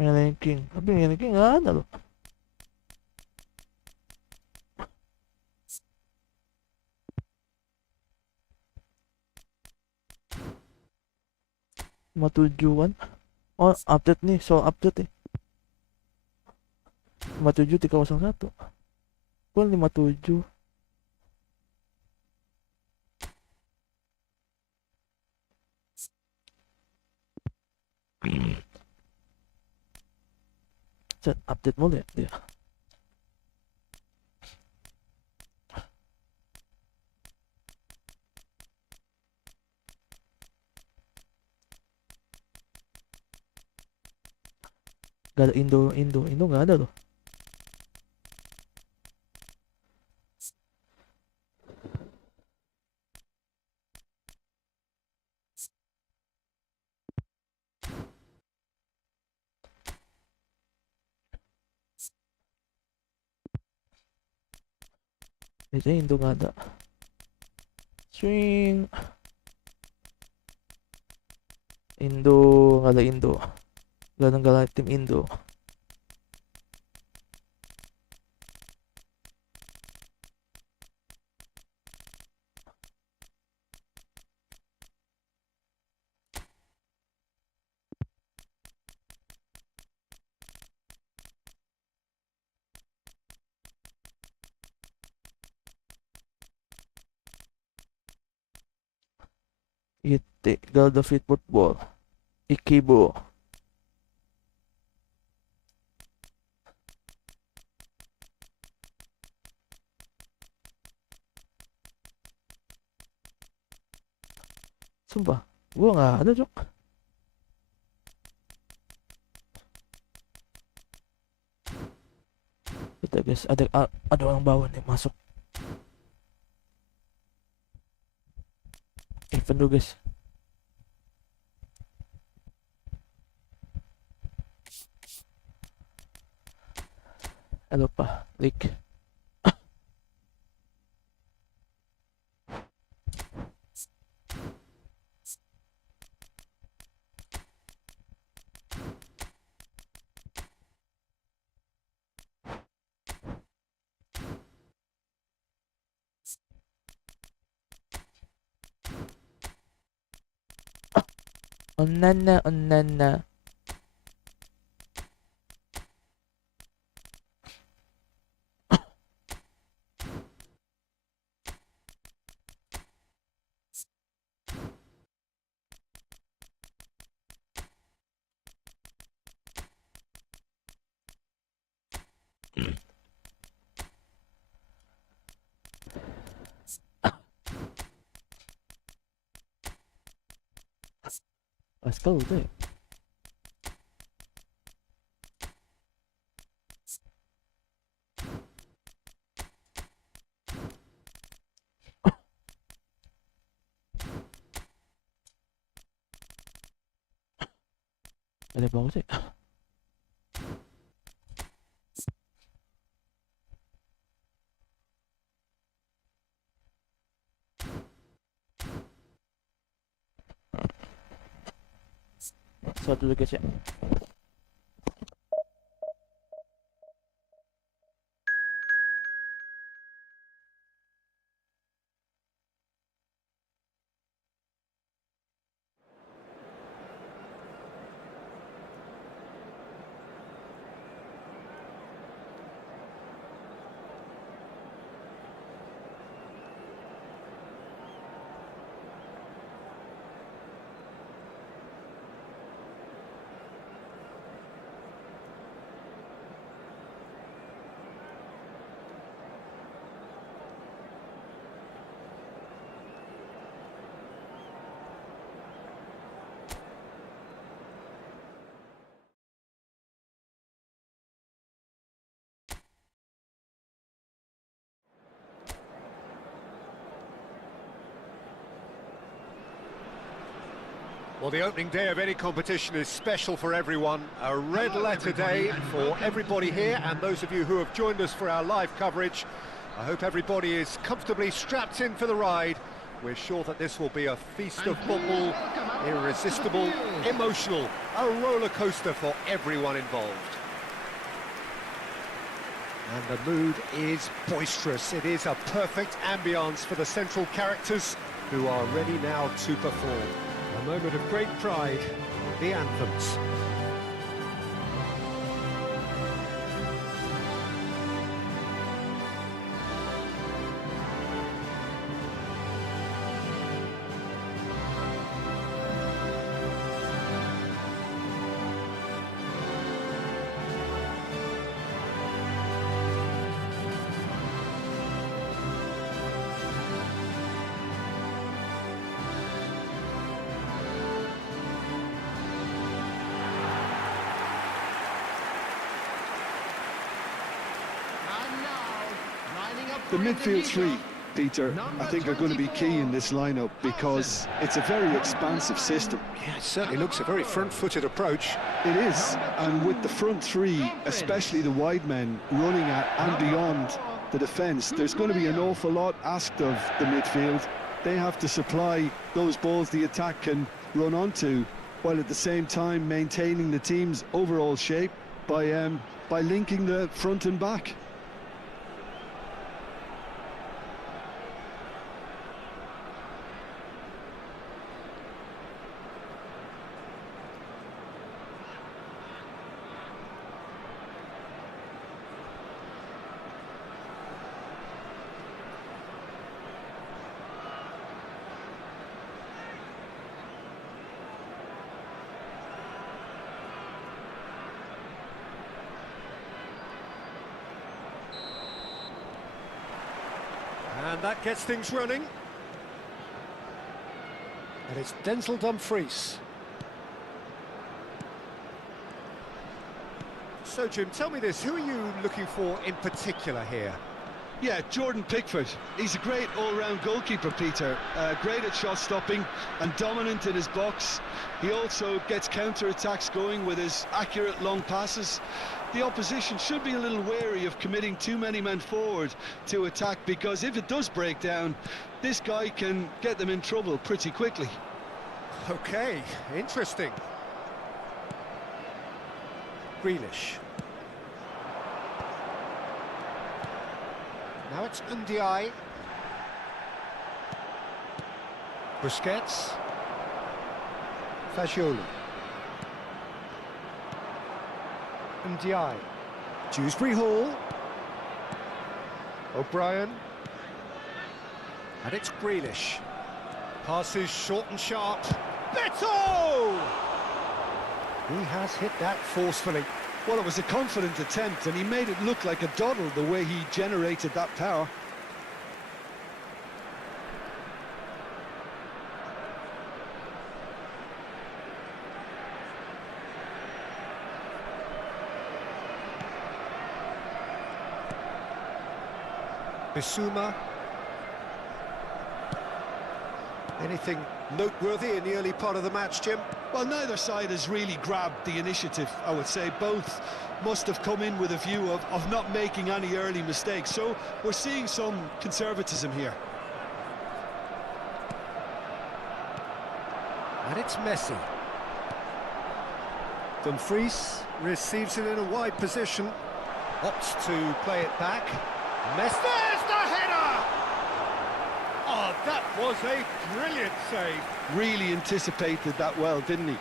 Ranking, tapi ranking nggak ada loh. Tujuan. Oh, update nih, soal update nih. 57301. Pun 57. Set update mulu ya dia. Gak ada Indo gak ada loh. Biasanya Indo gak ada. Swing. Indo gak ada Indo. Gak ada tim Indo. Ite Galda Fit Football Ikibo sumpah gua nggak ada cok. Udah guys, ada orang bawah nih masuk. Event dulu guys. Lupa, leak. Oh nana, oh nana. Let's go, do it. Ada bagus sih. Suatu dulu guys ya. Well, the opening day of any competition is special for everyone. A red letter day for everybody here, and those of you who have joined us for our live coverage. I hope everybody is comfortably strapped in for the ride. We're sure that this will be a feast of football, irresistible, emotional, a roller coaster for everyone involved. And the mood is boisterous. It is a perfect ambience for the central characters who are ready now to perform. A moment of great pride, the anthems. The midfield three, Peter, I think are going to be key in this lineup because it's a very expansive system. Yeah, it certainly looks a very front-footed approach. It is, and with the front three, especially the wide men, running at and beyond the defence, there's going to be an awful lot asked of the midfield. They have to supply those balls the attack can run onto, while at the same time maintaining the team's overall shape by linking the front and back. And that gets things running. And it's Denzel Dumfries. So, Jim, tell me this, who are you looking for in particular here? Yeah, Jordan Pickford. He's a great all-round goalkeeper, Peter. Great at shot stopping and dominant in his box. He also gets counter-attacks going with his accurate long passes. The opposition should be a little wary of committing too many men forward to attack, because if it does break down, this guy can get them in trouble pretty quickly. Okay, interesting. Grealish. Now it's Ndiaye. Busquets. Fagioli. Ndiaye. Dewsbury Hall. O'Brien. And it's Grealish. Passes short and sharp. Beto! He has hit that forcefully. Well, it was a confident attempt, and he made it look like a doddle the way he generated that power. Bissouma. Anything noteworthy in the early part of the match, Jim? Well, neither side has really grabbed the initiative, I would say. Both must have come in with a view of not making any early mistakes. So we're seeing some conservatism here. And it's Messi. Dumfries receives it in a wide position. Opts to play it back. Messi. There's the header! Oh, that was a brilliant save. Really anticipated that well, didn't he?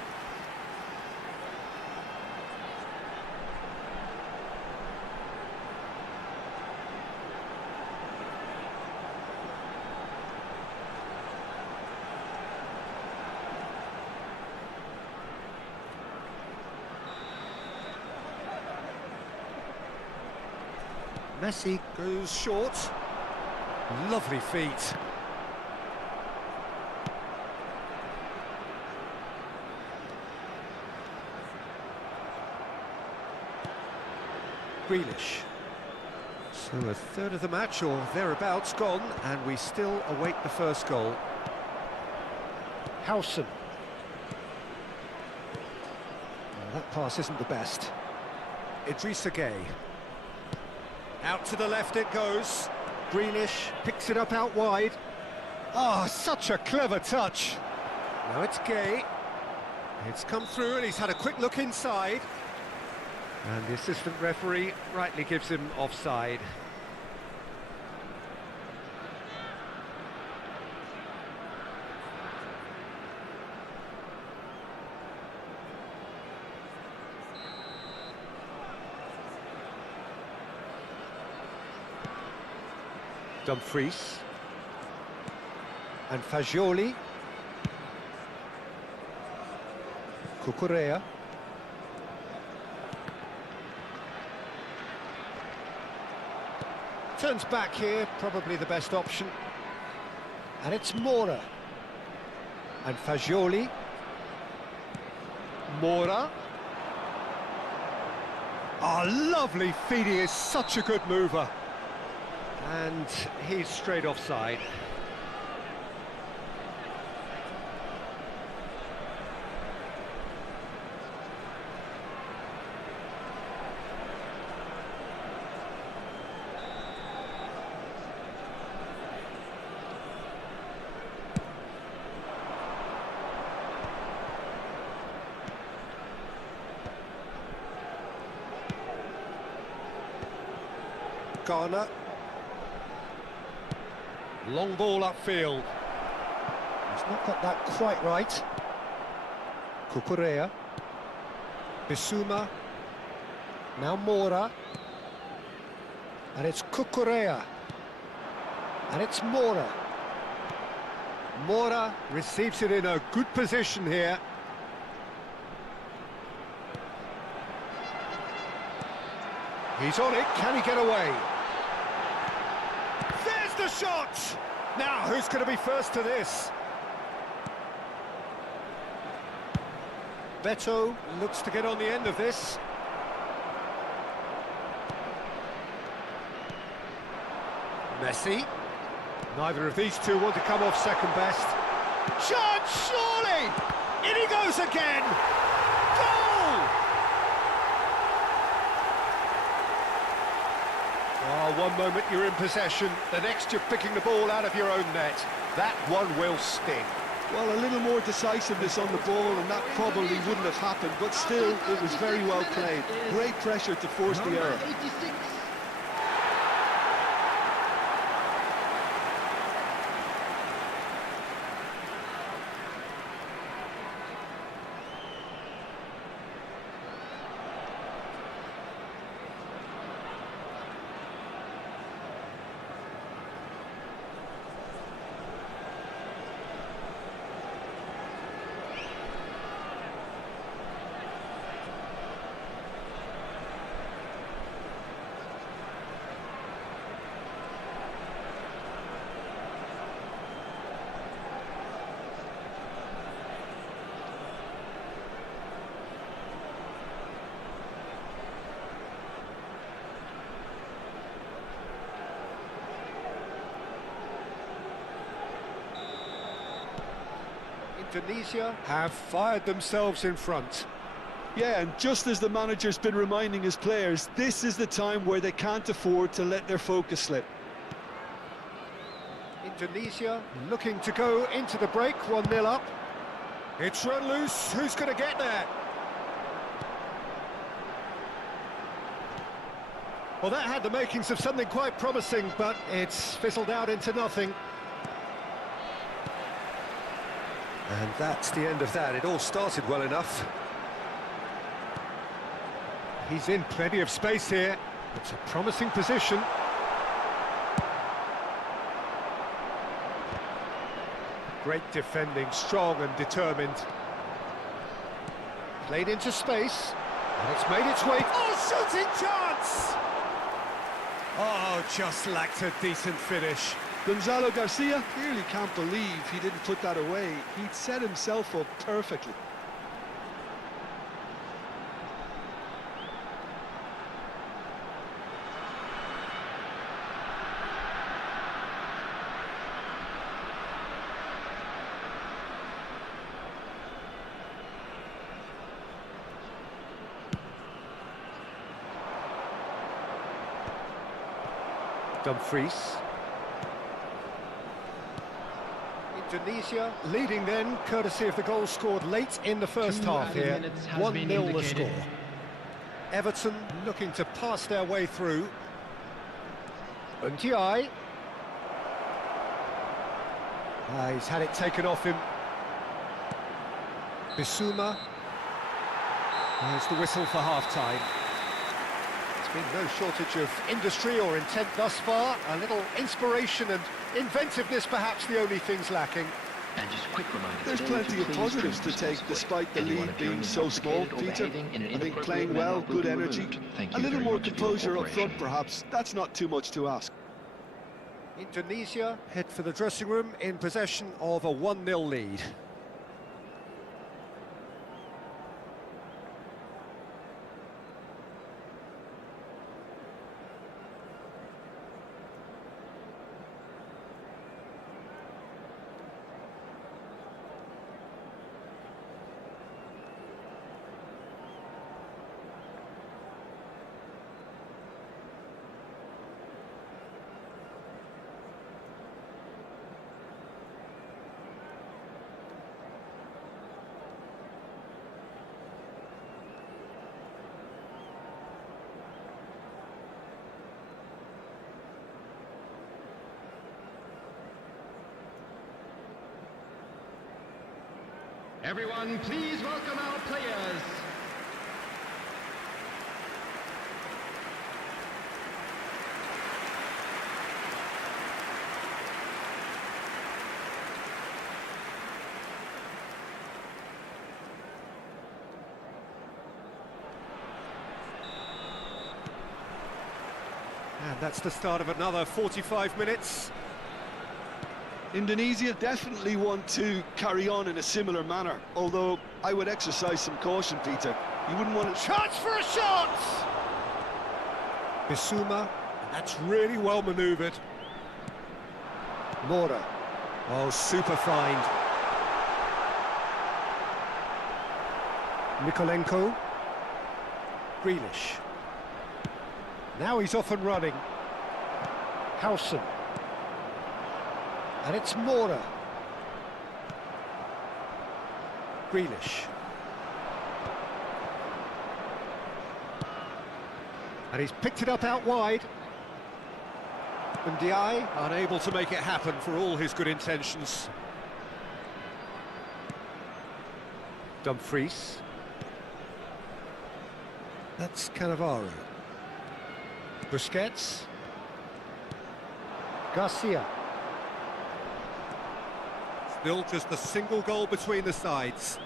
Messi goes short. Lovely feet. Grealish. So a third of the match or thereabouts gone, and we still await the first goal. Howson. Well, that pass isn't the best. Idrissa Gueye. Out to the left it goes. Grealish picks it up out wide. Oh, such a clever touch. Now it's Gueye. It's come through and he's had a quick look inside. And the assistant referee rightly gives him offside. Dumfries. And Fagioli. Cucurella. Turns back here, probably the best option. And it's Mora. And Fagioli. Mora. Oh, lovely feet, he is such a good mover. And he's straight offside. Garner. Long ball upfield. He's not got that quite right. Cucurella. Bissouma. Now Mora. And it's Cucurella. And it's Mora. Mora receives it in a good position here. He's on it, can he get away? There's the shot! Now, who's going to be first to this? Beto looks to get on the end of this. Messi. Neither of these two want to come off second best. Chance, surely! In he goes again! Goal! Oh, one moment you're in possession, the next you're picking the ball out of your own net. That one will sting. Well, a little more decisiveness on the ball and that probably wouldn't have happened, but still, it was very well played. Great pressure to force the error. Indonesia have fired themselves in front. Yeah, and just as the manager's been reminding his players, this is the time where they can't afford to let their focus slip. Indonesia looking to go into the break, 1-0 up. It's run loose, who's going to get there? Well, that had the makings of something quite promising, but it's fizzled out into nothing. And that's the end of that. It all started well enough. He's in plenty of space here. It's a promising position. Great defending, strong and determined. Played into space, and it's made its way. Oh, shooting chance! Oh, just lacked a decent finish. Gonzalo Garcia clearly can't believe he didn't put that away. He'd set himself up perfectly. Dumfries. Indonesia leading then, courtesy of the goal scored late in the first half here. 1-0 the score. Everton looking to pass their way through. Banyak. He's had it taken off him. Bissouma. There's the whistle for half-time. Been no shortage of industry or intent thus far. A little inspiration and inventiveness, perhaps the only things lacking. And just a quick reminder, there's plenty of positives to take despite the lead being so small, Peter. I think playing well, good energy, a little more composure up front perhaps. That's not too much to ask. Indonesia head for the dressing room in possession of a 1-0 lead. Everyone, please welcome our players. And that's the start of another 45 minutes. Indonesia definitely want to carry on in a similar manner, although I would exercise some caution, Peter. You wouldn't want to... Chance for a shot! Bissouma, and that's really well manoeuvred. Mora. Oh, super find. Nikolenko. Grealish. Now he's off and running. Howson. And it's Mora. Grealish. And he's picked it up out wide. And Ndiaye unable to make it happen for all his good intentions. Dumfries. That's Cannavaro. Busquets. Garcia. Still just a single goal between the sides.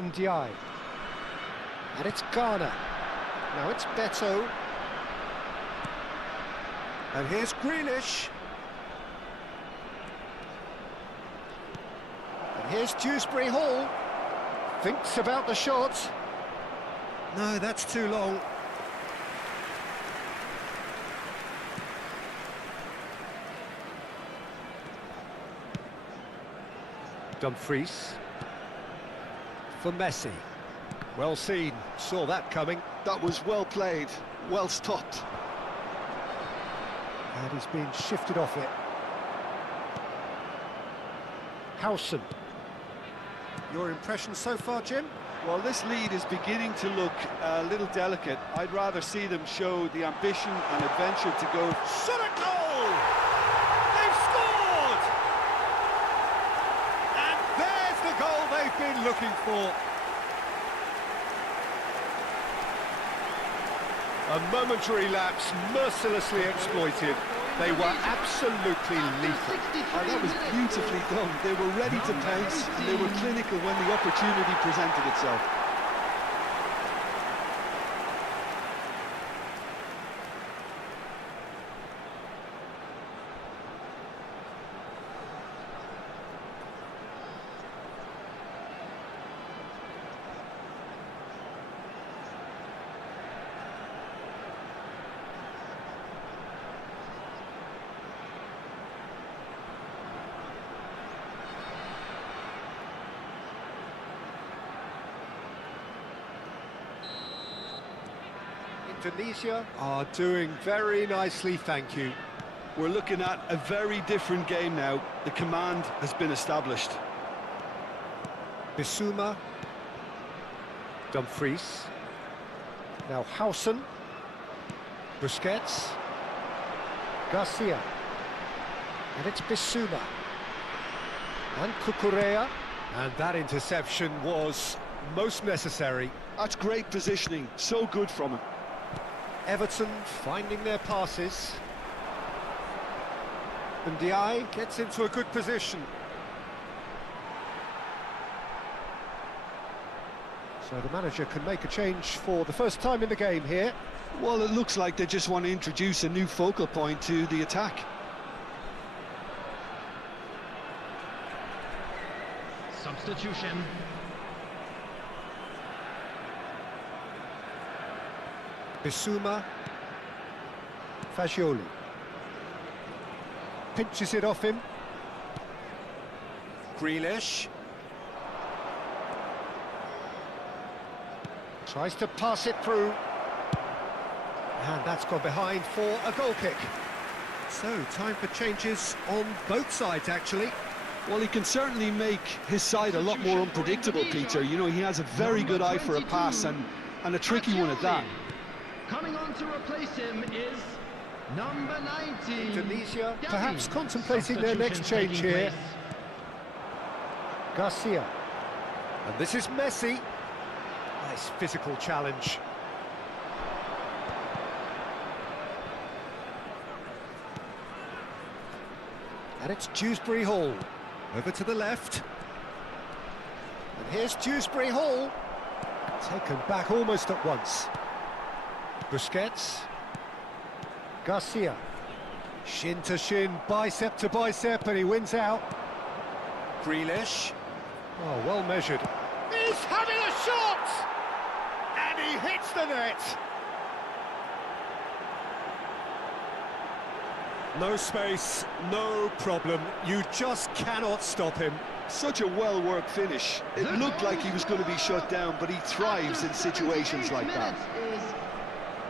Ndiaye. And it's Ghana. Now it's Beto. And here's Grealish. And here's Dewsbury Hall. Thinks about the shot. No, that's too long. Dumfries. For Messi. Well seen. Saw that coming. That was well played, well stopped. And he's being shifted off it. Howson. Your impression so far, Jim? Well, this lead is beginning to look a little delicate. I'd rather see them show the ambition and adventure to go. Shot a goal! They've scored! And there's the goal they've been looking for. A momentary lapse, mercilessly exploited. They were absolutely lethal. And that was beautifully done. They were ready to pounce, and they were clinical when the opportunity presented itself. Indonesia are doing very nicely, thank you. We're looking at a very different game now. The command has been established. Bissouma. Dumfries. Now Howson. Busquets. Garcia. And it's Bissouma. And Cucurella. And that interception was most necessary. That's great positioning, so good from him. Everton finding their passes. And Ndiaye gets into a good position. So the manager can make a change for the first time in the game here. Well, it looks like they just want to introduce a new focal point to the attack. Substitution. Bissouma. Fagioli. Pinches it off him. Grealish. Tries to pass it through. And that's gone behind for a goal kick. So, time for changes on both sides, actually. Well, he can certainly make his side a lot more unpredictable, Peter. You know, he has a very good eye for a pass and a tricky one at that. Coming on to replace him is number 19. Indonesia perhaps contemplating their next change here. Garcia. And this is Messi. Nice physical challenge. And it's Dewsbury Hall. Over to the left. And here's Dewsbury Hall. Taken back almost at once. Busquets. Garcia. Shin to shin, bicep to bicep, and he wins out. Grealish. Oh, well measured. He's having a shot! And he hits the net! No space, no problem. You just cannot stop him. Such a well-worked finish. It looked like he was going to be shut down, but he thrives in situations like that.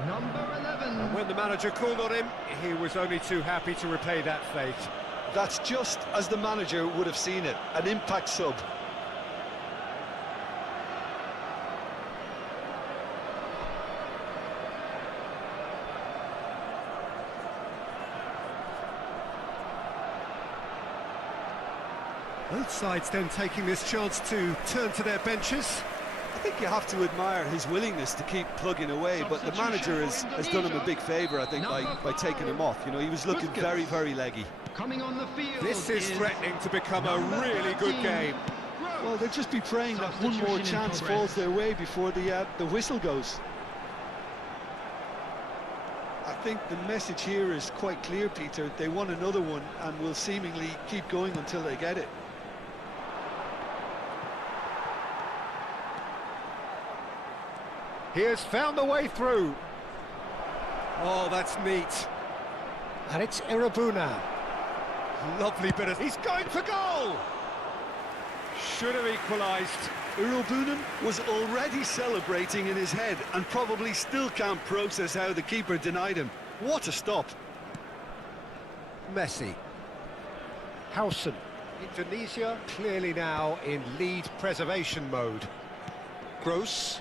Number 11. And when the manager called on him, he was only too happy to repay that fate. That's just as the manager would have seen it, an impact sub. Both sides then taking this chance to turn to their benches. I think you have to admire his willingness to keep plugging away, but the manager has done him a big favour, I think, by taking him off. You know, he was looking very, very leggy. Coming on the field. This is threatening to become a really good game. Well, they'll just be praying that one more chance falls their way before the whistle goes. I think the message here is quite clear, Peter. They want another one and will seemingly keep going until they get it. He has found the way through. Oh, that's neat. And it's Irabuna. Lovely bit of... He's going for goal! Should have equalised. Irobunen was already celebrating in his head and probably still can't process how the keeper denied him. What a stop. Messi. Hausen. Indonesia clearly now in lead preservation mode. Gross.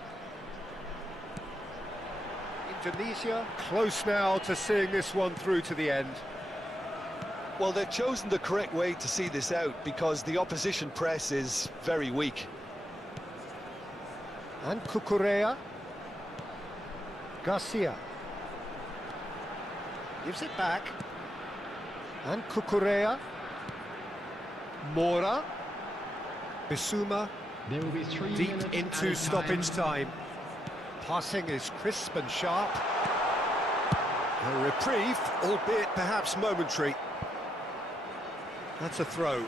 Indonesia close now to seeing this one through to the end. Well, they've chosen the correct way to see this out because the opposition press is very weak. And Cucurella. Garcia. Gives it back. And Cucurella. Mora. Bissouma. There will be 3 Deep minutes into added stoppage time. Passing is crisp and sharp. A reprieve, albeit perhaps momentary. That's a throw.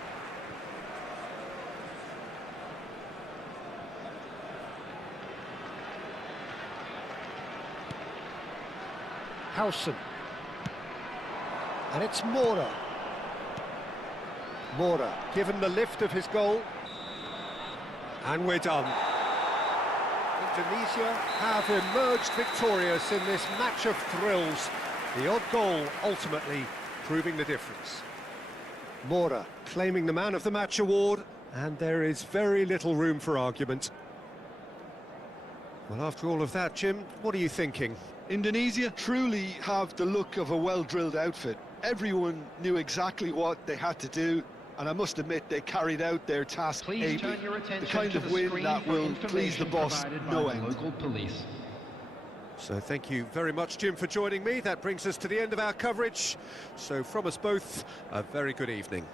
Hausen. And it's Mora. Mora, given the lift of his goal. And we're done. Indonesia have emerged victorious in this match of thrills. The odd goal ultimately proving the difference. Mora claiming the Man of the Match award, and there is very little room for argument. Well, after all of that, Jim, what are you thinking? Indonesia truly have the look of a well-drilled outfit. Everyone knew exactly what they had to do, and I must admit they carried out their task ably. The kind of win that will please the boss no end. Local police. So thank you very much, Jim, for joining me. That brings us to the end of our coverage. So from us both, a very good evening.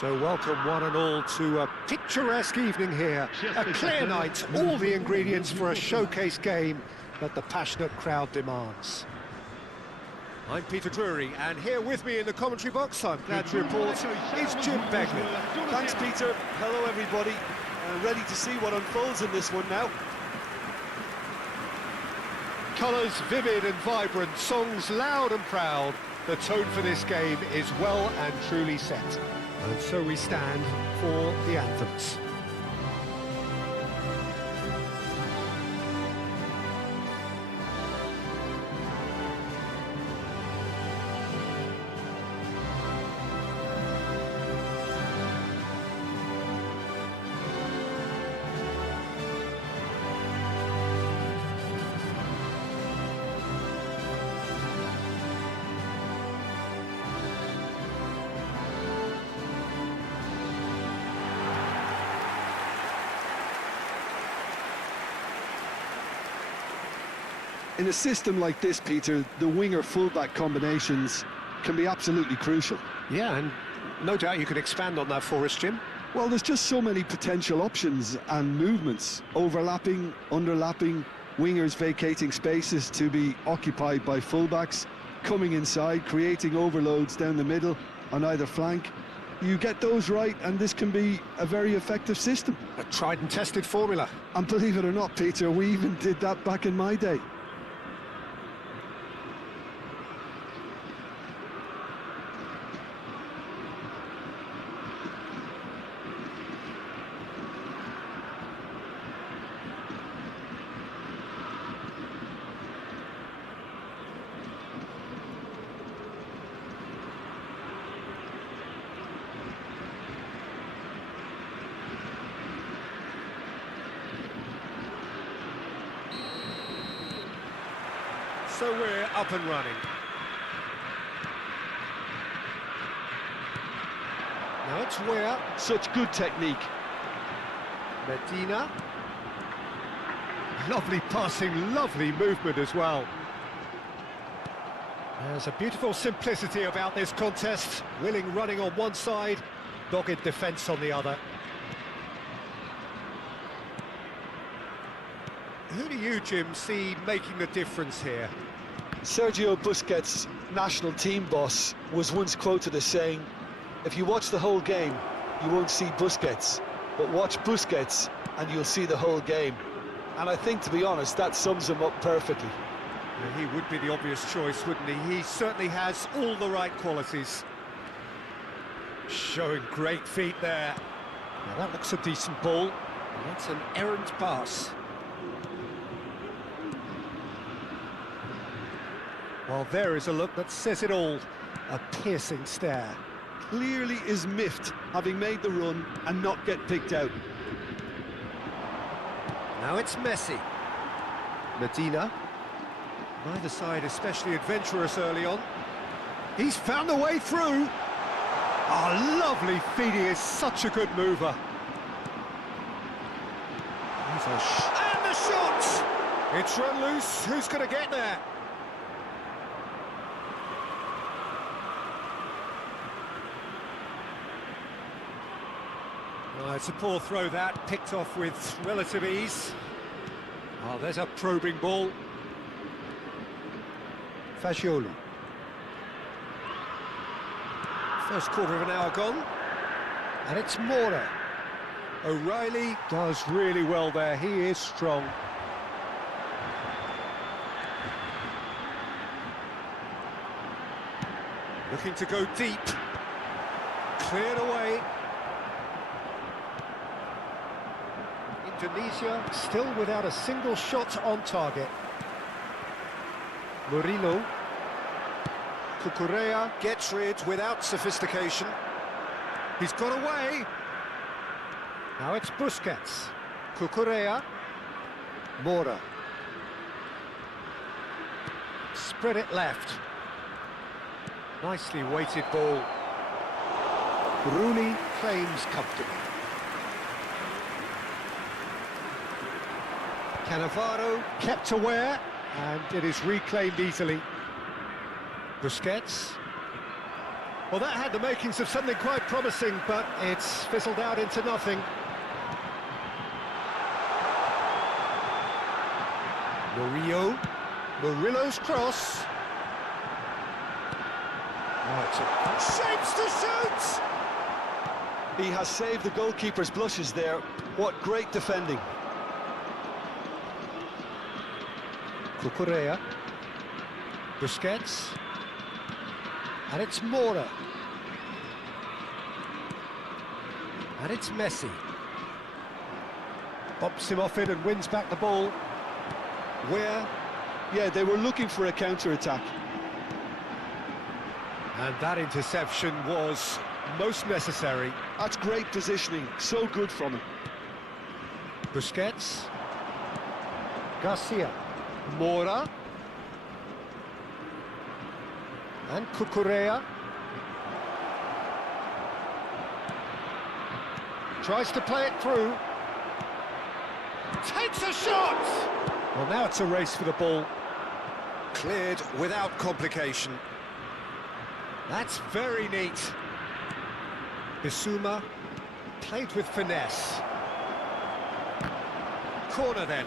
So welcome one and all to a picturesque evening here. A clear night, all the ingredients for a showcase game that the passionate crowd demands. I'm Peter Drury, and here with me in the commentary box, I'm glad to report, is Jim Begley. Thanks, Peter. Hello, everybody. Ready to see what unfolds in this one now. Colours vivid and vibrant, songs loud and proud. The tone for this game is well and truly set. And so we stand for the anthems. In a system like this, Peter, the winger-fullback combinations can be absolutely crucial. Yeah, and no doubt you could expand on that for us, Jim. Well, there's just so many potential options and movements. Overlapping, underlapping, wingers vacating spaces to be occupied by fullbacks, coming inside, creating overloads down the middle on either flank. You get those right, and this can be a very effective system. A tried and tested formula. And believe it or not, Peter, we even did that back in my day. So we're up and running. Now it's where Such good technique. Medina. Lovely passing, lovely movement as well. There's a beautiful simplicity about this contest. Willing running on one side, dogged defence on the other. Who do you, Jim, see making the difference here? Sergio Busquets, national team boss, was once quoted as saying, "If you watch the whole game, you won't see Busquets, but watch Busquets and you'll see the whole game." And I think, to be honest, that sums him up perfectly. He would be the obvious choice, wouldn't he? He certainly has all the right qualities. Showing great feet there. Now that looks a decent ball. That's an errant pass. Well, there is a look that says it all. A piercing stare. Clearly is miffed, having made the run and not get picked out. Now it's Messi. Medina. Neither side especially adventurous early on. He's found a way through. Oh, lovely feet. He is such a good mover. And the shot! It's run loose. Who's going to get there? Oh, it's a poor throw that, picked off with relative ease. Oh, there's a probing ball. Fagioli. First quarter of an hour gone. And it's Mora. O'Reilly does really well there, he is strong. Looking to go deep. Cleared away. Indonesia still without a single shot on target. Mourinho. Cucurella gets rid without sophistication. He's got away. Now it's Busquets. Cucurella. Mora. Spread it left. Nicely weighted ball. Rooney claims comfortably. Cannavaro kept aware, and it is reclaimed easily. Busquets. Well, that had the makings of something quite promising, but it's fizzled out into nothing. Murillo's cross. Oh, it's a shapes to shoot! He has saved the goalkeeper's blushes there. What great defending. Cucurella. Busquets. And it's Mora. And it's Messi. Bops him off it and wins back the ball. Where? Yeah, they were looking for a counter-attack. And that interception was most necessary. That's great positioning, so good from him. Busquets. Garcia. Mora. And Cucurella. Tries to play it through. Takes a shot! Well, now it's a race for the ball. Cleared without complication. That's very neat. Bissouma played with finesse. Corner then.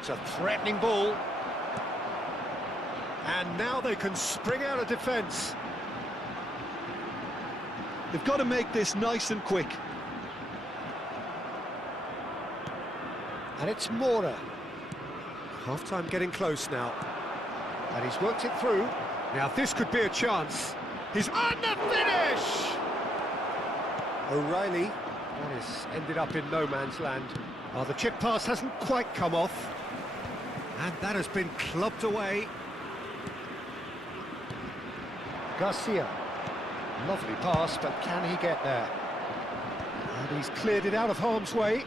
It's a threatening ball. And now they can spring out of defence. They've got to make this nice and quick. And it's Mora. Half-time getting close now. And he's worked it through. Now this could be a chance. He's on the finish! O'Reilly. That has ended up in no man's land. Oh, the chip pass hasn't quite come off. And that has been clubbed away. Garcia. Lovely pass, but can he get there? And he's cleared it out of harm's way.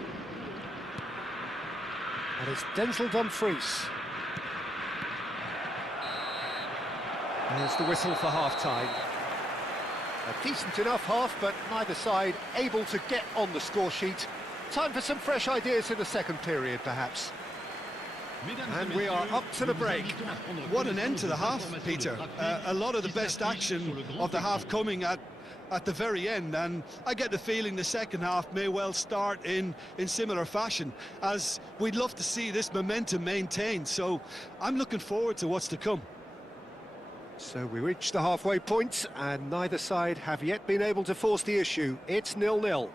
And it's Denzel Dumfries. There's the whistle for half-time. A decent enough half, but neither side able to get on the score sheet. Time for some fresh ideas in the second period, perhaps. And we are up to the break. What an end to the half, Peter. A lot of the best action of the half coming at the very end, and I get the feeling the second half may well start in similar fashion, as we'd love to see this momentum maintained, so I'm looking forward to what's to come. So we reach the halfway point, and neither side have yet been able to force the issue. It's 0-0.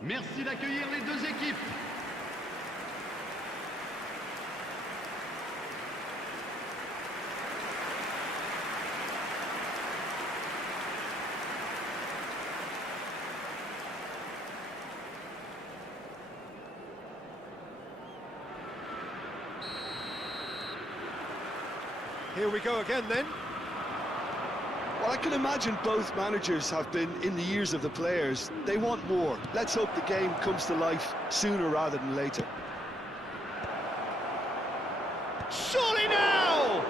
Merci d'accueillir les deux équipes. Here we go again then. Well, I can imagine both managers have been in the ears of the players. They want more. Let's hope the game comes to life sooner rather than later. Surely now!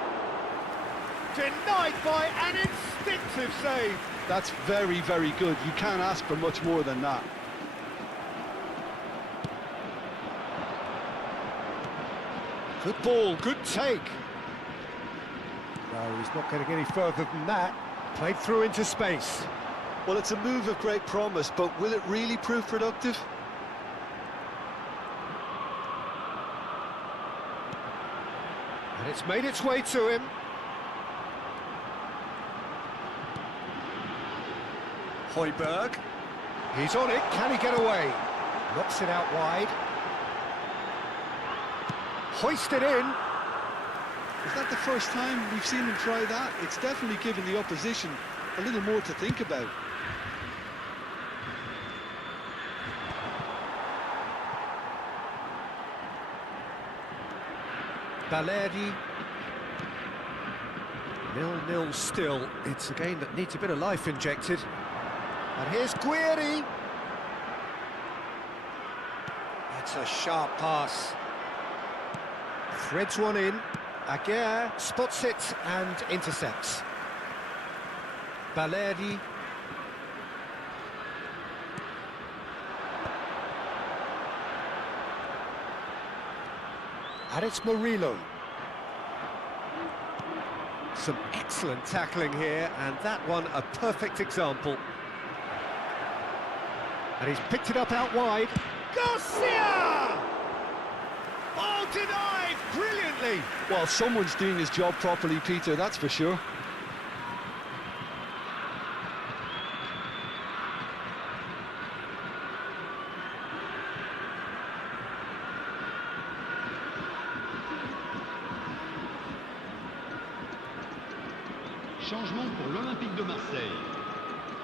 Denied by an instinctive save. That's very, very good. You can't ask for much more than that. Good ball, good take. No, he's not getting any further than that. Played through into space. Well, it's a move of great promise, but will it really prove productive? And it's made its way to him. Højbjerg. He's on it. Can he get away? Knocks it out wide. hoisted in. Is that the first time we've seen him try that? It's definitely given the opposition a little more to think about. Balerdi. 0-0 still. It's a game that needs a bit of life injected. And here's Guiri. It's a sharp pass. Threads one in. Aguirre spots it and intercepts. Balerdi. And it's Murillo. Some excellent tackling here, and that one a perfect example. And he's picked it up out wide. Garcia! Oh, denied brilliantly! Well, someone's doing his job properly, Peter, that's for sure. Changement pour l'Olympique de Marseille.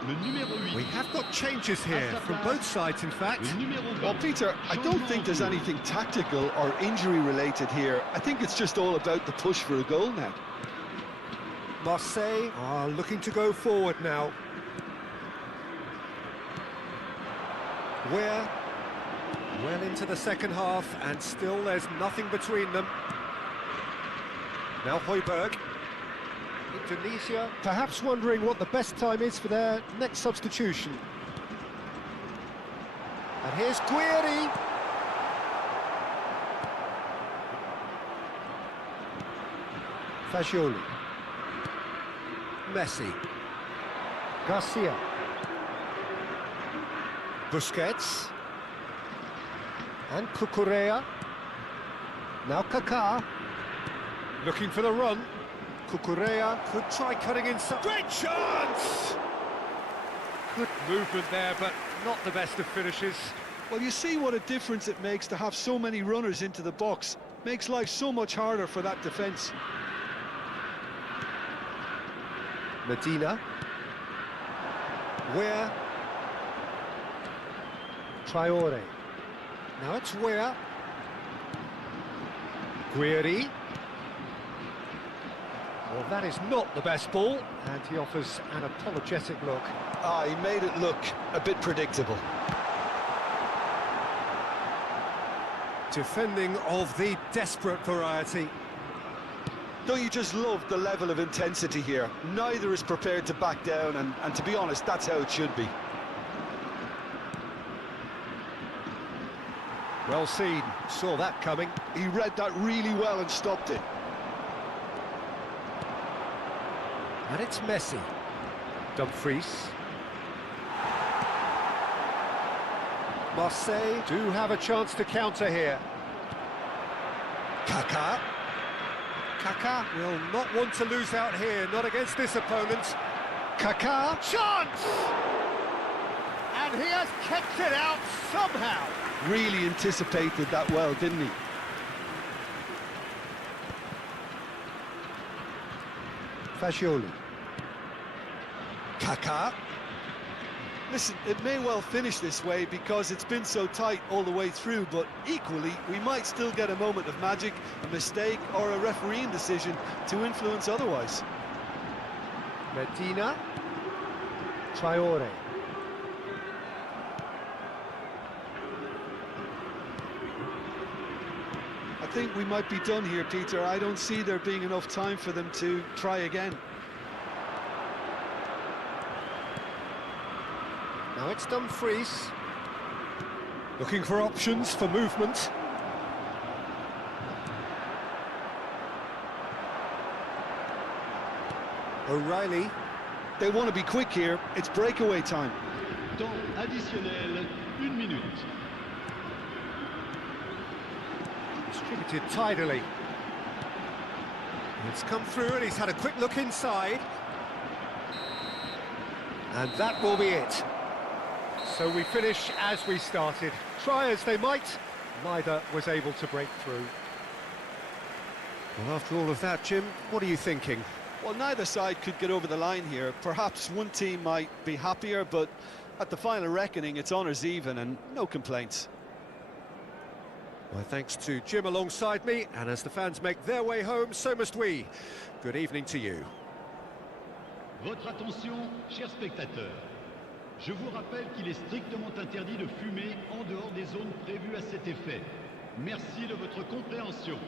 Le numéro 8. We have got changes here from both sides, in fact. Le numéro 20. Well, Peter, I don't think there's anything tactical or injury related here. I think it's just all about the push for a goal now. Marseille are looking to go forward now. We're well into the second half, and still there's nothing between them. Now Højbjerg. Indonesia perhaps wondering what the best time is for their next substitution. And here's Guiri. Fagioli. Messi. Garcia. Busquets. And Cucurella. Now Kaká. Looking for the run. Cucurella could try cutting in some... Great chance! Good movement there, but not the best of finishes. Well, you see what a difference it makes to have so many runners into the box. Makes life so much harder for that defence. Medina. Where? Traore. Now it's Where? Guiri. Well, that is not the best ball, and he offers an apologetic look. Ah, he made it look a bit predictable. Defending of the desperate variety. Don't you just love the level of intensity here? Neither is prepared to back down, and to be honest, that's how it should be. Well seen, saw that coming. He read that really well and stopped it. And it's Messi. Dumfries. Marseille do have a chance to counter here. Kaká. Kaká will not want to lose out here, not against this opponent. Kaká. Chance! And he has kept it out somehow. Really anticipated that well, didn't he? Fagioli. Kaká. Listen, it may well finish this way because it's been so tight all the way through, but equally, we might still get a moment of magic, a mistake, or a refereeing decision to influence otherwise. Medina. Traore. I think we might be done here, Peter. I don't see there being enough time for them to try again. Now it's Dumfries. Looking for options for movement. O'Reilly. They want to be quick here. It's breakaway time. Temps additionnel, 1 minute. Distributed tidily. It's come through and he's had a quick look inside. And that will be it. So we finish as we started. Try as they might, neither was able to break through. Well, after all of that, Jim, what are you thinking? Well, neither side could get over the line here. Perhaps one team might be happier, but at the final reckoning, it's honours even and no complaints. My thanks to Jim alongside me, and as the fans make their way home, so must we. Good evening to you. Votre attention, chers spectateurs. Je vous rappelle qu'il est strictement interdit de fumer en dehors des zones prévues à cet effet. Merci de votre compréhension.